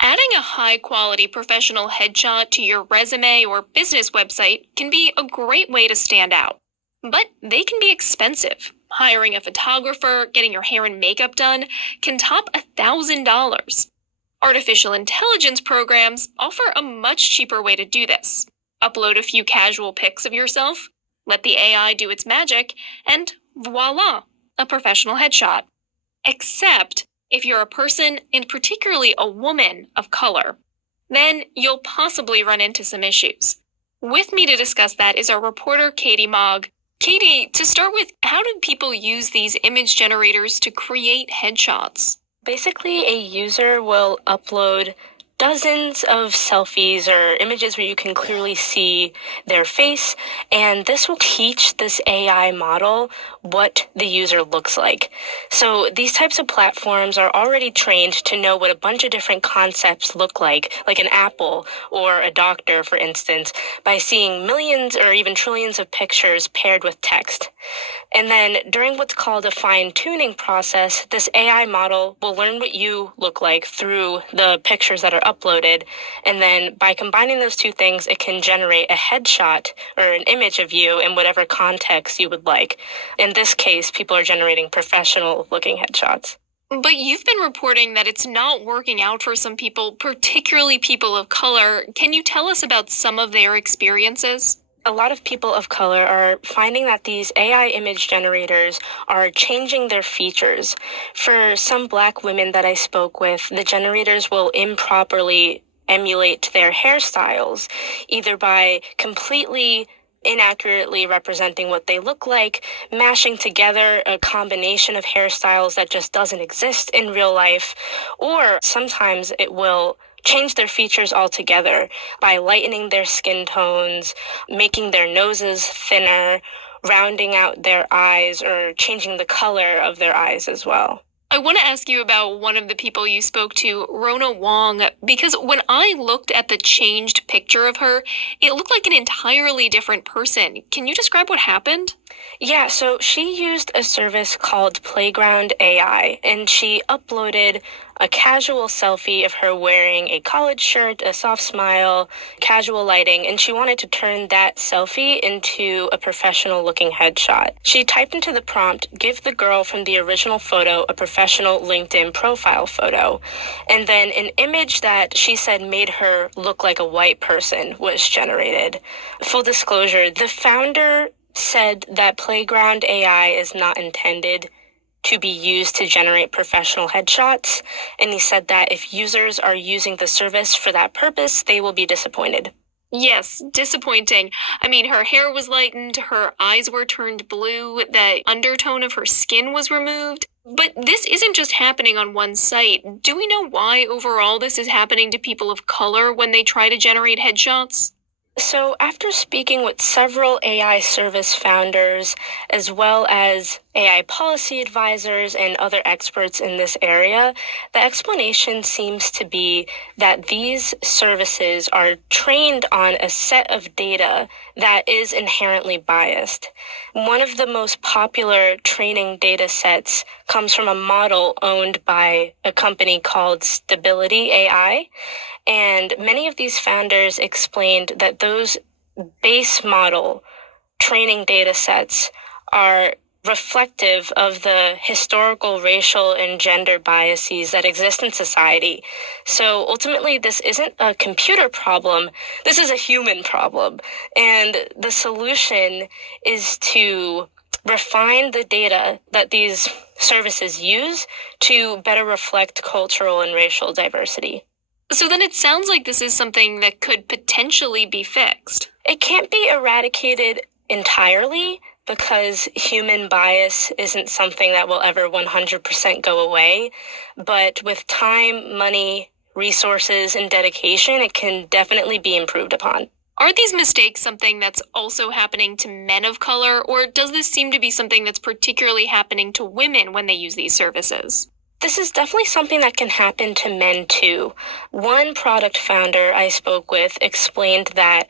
Adding a high-quality professional headshot to your resume or business website can be a great way to stand out. But they can be expensive. Hiring a photographer, getting your hair and makeup done can top $1,000. Artificial intelligence programs offer a much cheaper way to do this. Upload a few casual pics of yourself, let the AI do its magic, and voila, a professional headshot. Except if you're a person, and particularly a woman of color, then you'll possibly run into some issues. With me to discuss that is our reporter, Katie Mogg. Katie, to start with, how do people use these image generators to create headshots? Basically, a user will upload dozens of selfies or images where you can clearly see their face, and this will teach this AI model what the user looks like. So these types of platforms are already trained to know what a bunch of different concepts look like an apple or a doctor, for instance, by seeing millions or even trillions of pictures paired with text. And then during what's called a fine-tuning process, this AI model will learn what you look like through the pictures that are uploaded. And then by combining those two things, it can generate a headshot or an image of you in whatever context you would like. In this case, people are generating professional-looking headshots. But you've been reporting that it's not working out for some people, particularly people of color. Can you tell us about some of their experiences? A lot of people of color are finding that these AI image generators are changing their features. For some Black women that I spoke with, the generators will improperly emulate their hairstyles, either by completely inaccurately representing what they look like, mashing together a combination of hairstyles that just doesn't exist in real life, or sometimes it will change their features altogether by lightening their skin tones, making their noses thinner, rounding out their eyes, or changing the color of their eyes as well. I want to ask you about one of the people you spoke to, Rona Wong, because when I looked at the changed picture of her, it looked like an entirely different person. Can you describe what happened? Yeah, so she used a service called Playground AI, and she uploaded a casual selfie of her wearing a collared shirt, a soft smile, casual lighting, and she wanted to turn that selfie into a professional-looking headshot. She typed into the prompt, "Give the girl from the original photo a professional LinkedIn profile photo," and then an image that she said made her look like a white person was generated. Full disclosure, the founder said that Playground AI is not intended to be used to generate professional headshots, and he said that if users are using the service for that purpose, they will be disappointed. Yes, disappointing. I mean, her hair was lightened, her eyes were turned blue, the undertone of her skin was removed. But this isn't just happening on one site. Do we know why overall this is happening to people of color when they try to generate headshots? So after speaking with several AI service founders, as well as AI policy advisors and other experts in this area, the explanation seems to be that these services are trained on a set of data that is inherently biased. One of the most popular training data sets comes from a model owned by a company called Stability AI. And many of these founders explained that those base model training data sets are reflective of the historical racial and gender biases that exist in society. So ultimately, this isn't a computer problem, this is a human problem. And the solution is to refine the data that these services use to better reflect cultural and racial diversity. So then it sounds like this is something that could potentially be fixed. It can't be eradicated entirely because human bias isn't something that will ever 100% go away. But with time, money, resources, and dedication, it can definitely be improved upon. Are these mistakes something that's also happening to men of color, or does this seem to be something that's particularly happening to women when they use these services? This is definitely something that can happen to men too. One product founder I spoke with explained that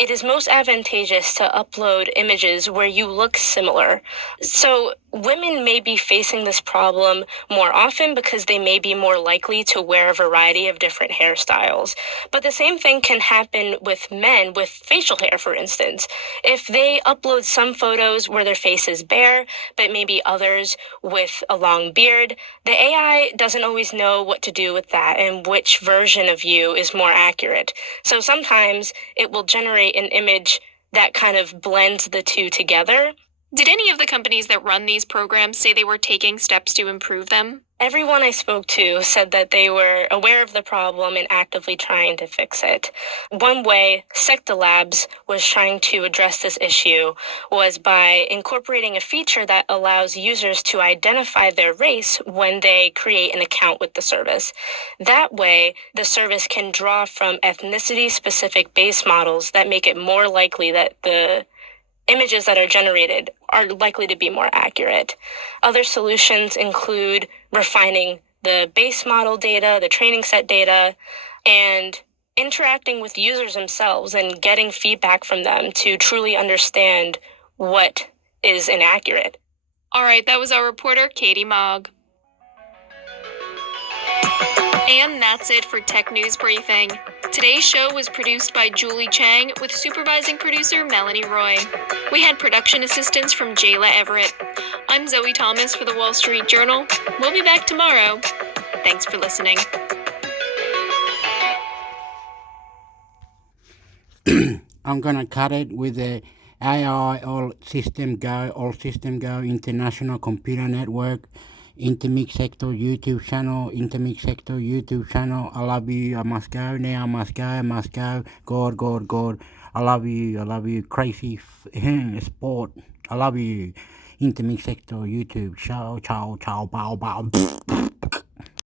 it is most advantageous to upload images where you look similar. So women may be facing this problem more often because they may be more likely to wear a variety of different hairstyles. But the same thing can happen with men with facial hair, for instance. If they upload some photos where their face is bare, but maybe others with a long beard, the AI doesn't always know what to do with that and which version of you is more accurate. So sometimes it will generate an image that kind of blends the two together. Did any of the companies that run these programs say they were taking steps to improve them? Everyone I spoke to said that they were aware of the problem and actively trying to fix it. One way Secta Labs was trying to address this issue was by incorporating a feature that allows users to identify their race when they create an account with the service. That way, the service can draw from ethnicity-specific base models that make it more likely that the images that are generated are likely to be more accurate. Other solutions include refining the base model data, the training set data, and interacting with users themselves and getting feedback from them to truly understand what is inaccurate. All right, that was our reporter, Katie Mogg. And that's it for Tech News Briefing. Today's show was produced by Julie Chang with supervising producer Melanie Roy. We had production assistance from Jayla Everett. I'm Zoe Thomas for the Wall Street Journal. We'll be back tomorrow. Thanks for listening. I'm gonna cut it with the AI all system go, International Computer Network, Intermix Sector YouTube channel, Intermix Sector YouTube channel. I love you. I must go now. I must go. God. I love you. Crazy sport. I love you. Intermix Sector YouTube. Ciao, bow.